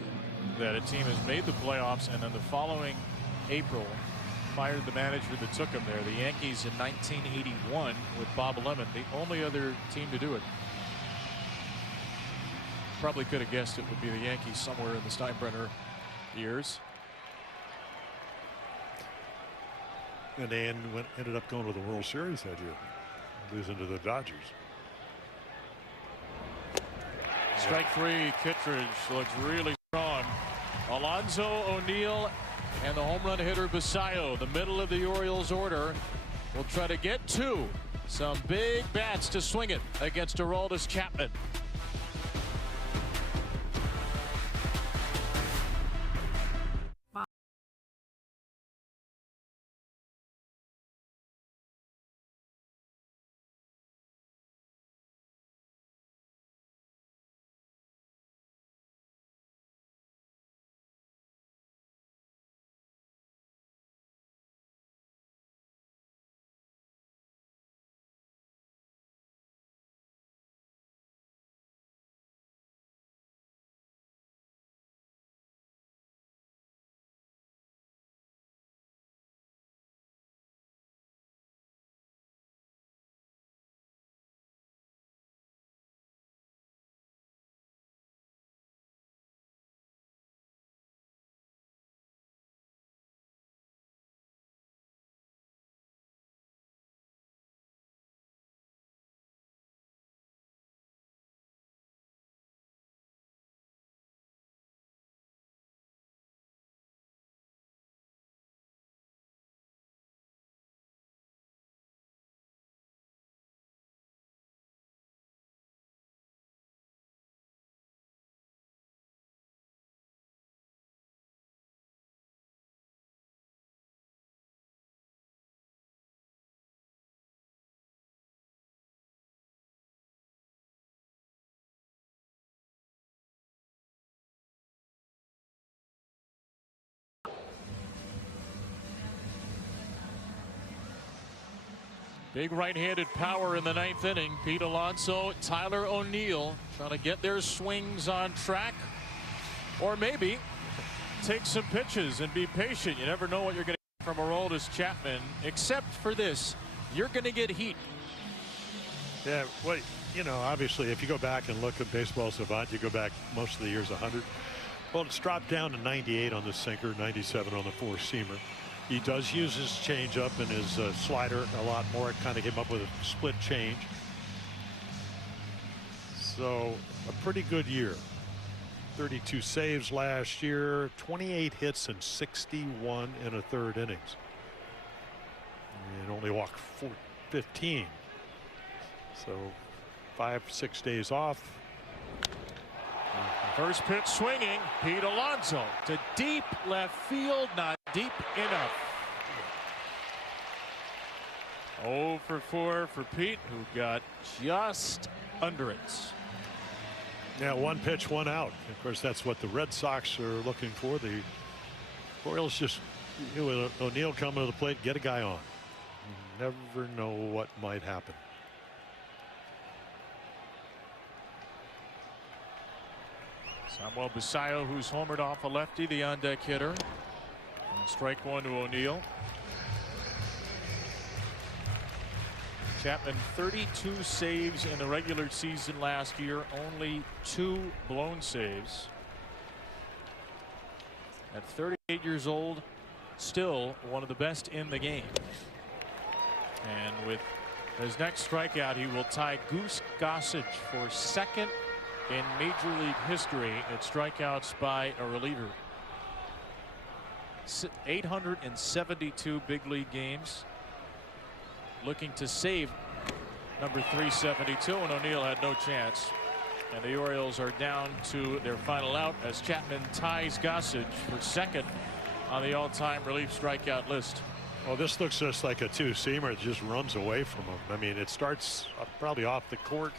that a team has made the playoffs and then the following April fired the manager that took them there. The Yankees in 1981 with Bob Lemon, the only other team to do it. Probably could have guessed it would be the Yankees somewhere in the Steinbrenner years. And they ended up going to the World Series that year, losing to the Dodgers. Strike three. Kittredge looks really strong. Alonso, O'Neill, and the home run hitter Basayo, the middle of the Orioles order, will try to get two. Some big bats to swing it against Aroldis Chapman. Big right-handed power in the ninth inning. Pete Alonso, Tyler O'Neill trying to get their swings on track, or maybe take some pitches and be patient. You never know what you're going to get from Aroldis Chapman, except for this. You're going to get heat. Yeah, well, you know, obviously, if you go back and look at Baseball Savant, you go back most of the years 100. Well, it's dropped down to 98 on the sinker, 97 on the four-seamer. He does use his changeup and his slider a lot more. It kind of came up with a split change. So a pretty good year. 32 saves last year, 28 hits and 61 in a third innings. And only walked 15. So 5-6 days off. First pitch swinging. Pete Alonso to deep left field, not deep enough. 0 for 4 for Pete, who got just under it. Yeah, one pitch, one out. Of course, that's what the Red Sox are looking for. The Orioles just with O'Neill coming to the plate, get a guy on. You never know what might happen. Samuel Basallo, who's homered off a lefty, the on-deck hitter. And strike one to O'Neill. Chapman 32 saves in the regular season last year, only 2 blown saves. At 38 years old, still one of the best in the game. And with his next strikeout, he will tie Goose Gossage for second in Major League history at strikeouts by a reliever. 872 big league games. Looking to save number 372, and O'Neill had no chance. And the Orioles are down to their final out as Chapman ties Gossage for second on the all-time relief strikeout list. Well, this looks just like a two-seamer. It just runs away from him. I mean, it starts probably off the court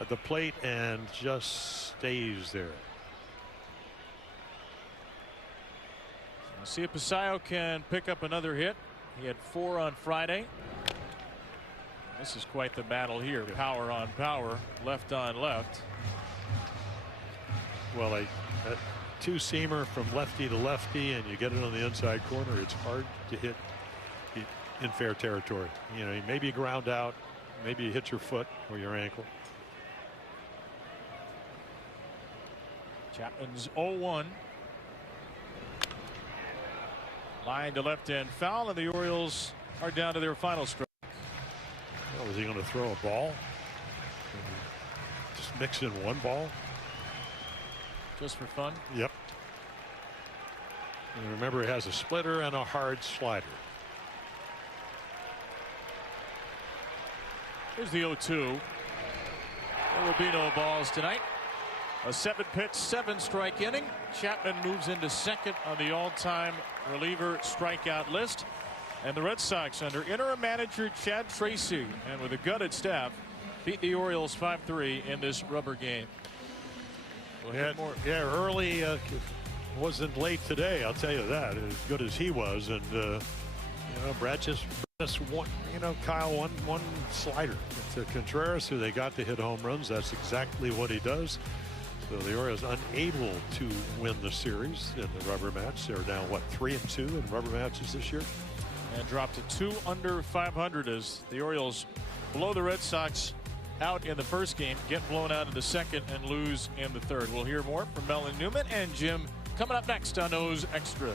at the plate and just stays there. We'll see if Basallo can pick up another hit. He had 4 on Friday. This is quite the battle here. Power on power, left on left. Well, a two-seamer from lefty to lefty, and you get it on the inside corner. It's hard to hit in fair territory. You know, maybe you ground out, maybe you hit your foot or your ankle. Chapman's 0-1. Line to left end foul, and the Orioles are down to their final strike. Well, is he going to throw a ball? Just mix in one ball? Just for fun? Yep. And remember, he has a splitter and a hard slider. Here's the 0-2. There will be no balls tonight. A 7-pitch, 7-strike inning. Chapman moves into second on the all-time reliever strikeout list. And the Red Sox, under interim manager Chad Tracy and with a gutted staff, beat the Orioles 5-3 in this rubber game. We'll hit more. Yeah, early wasn't late today, I'll tell you that, as good as he was. And you know, Brad just one, you know, Kyle one slider to Contreras, who they got to hit home runs. That's exactly what he does. So the Orioles unable to win the series in the rubber match. They're now what, 3-2 in rubber matches this year, and dropped to 2 under 500 as the Orioles blow the Red Sox out in the first game, get blown out in the second, and lose in the third. We'll hear more from Melvin Newman and Jim coming up next on O's Extra.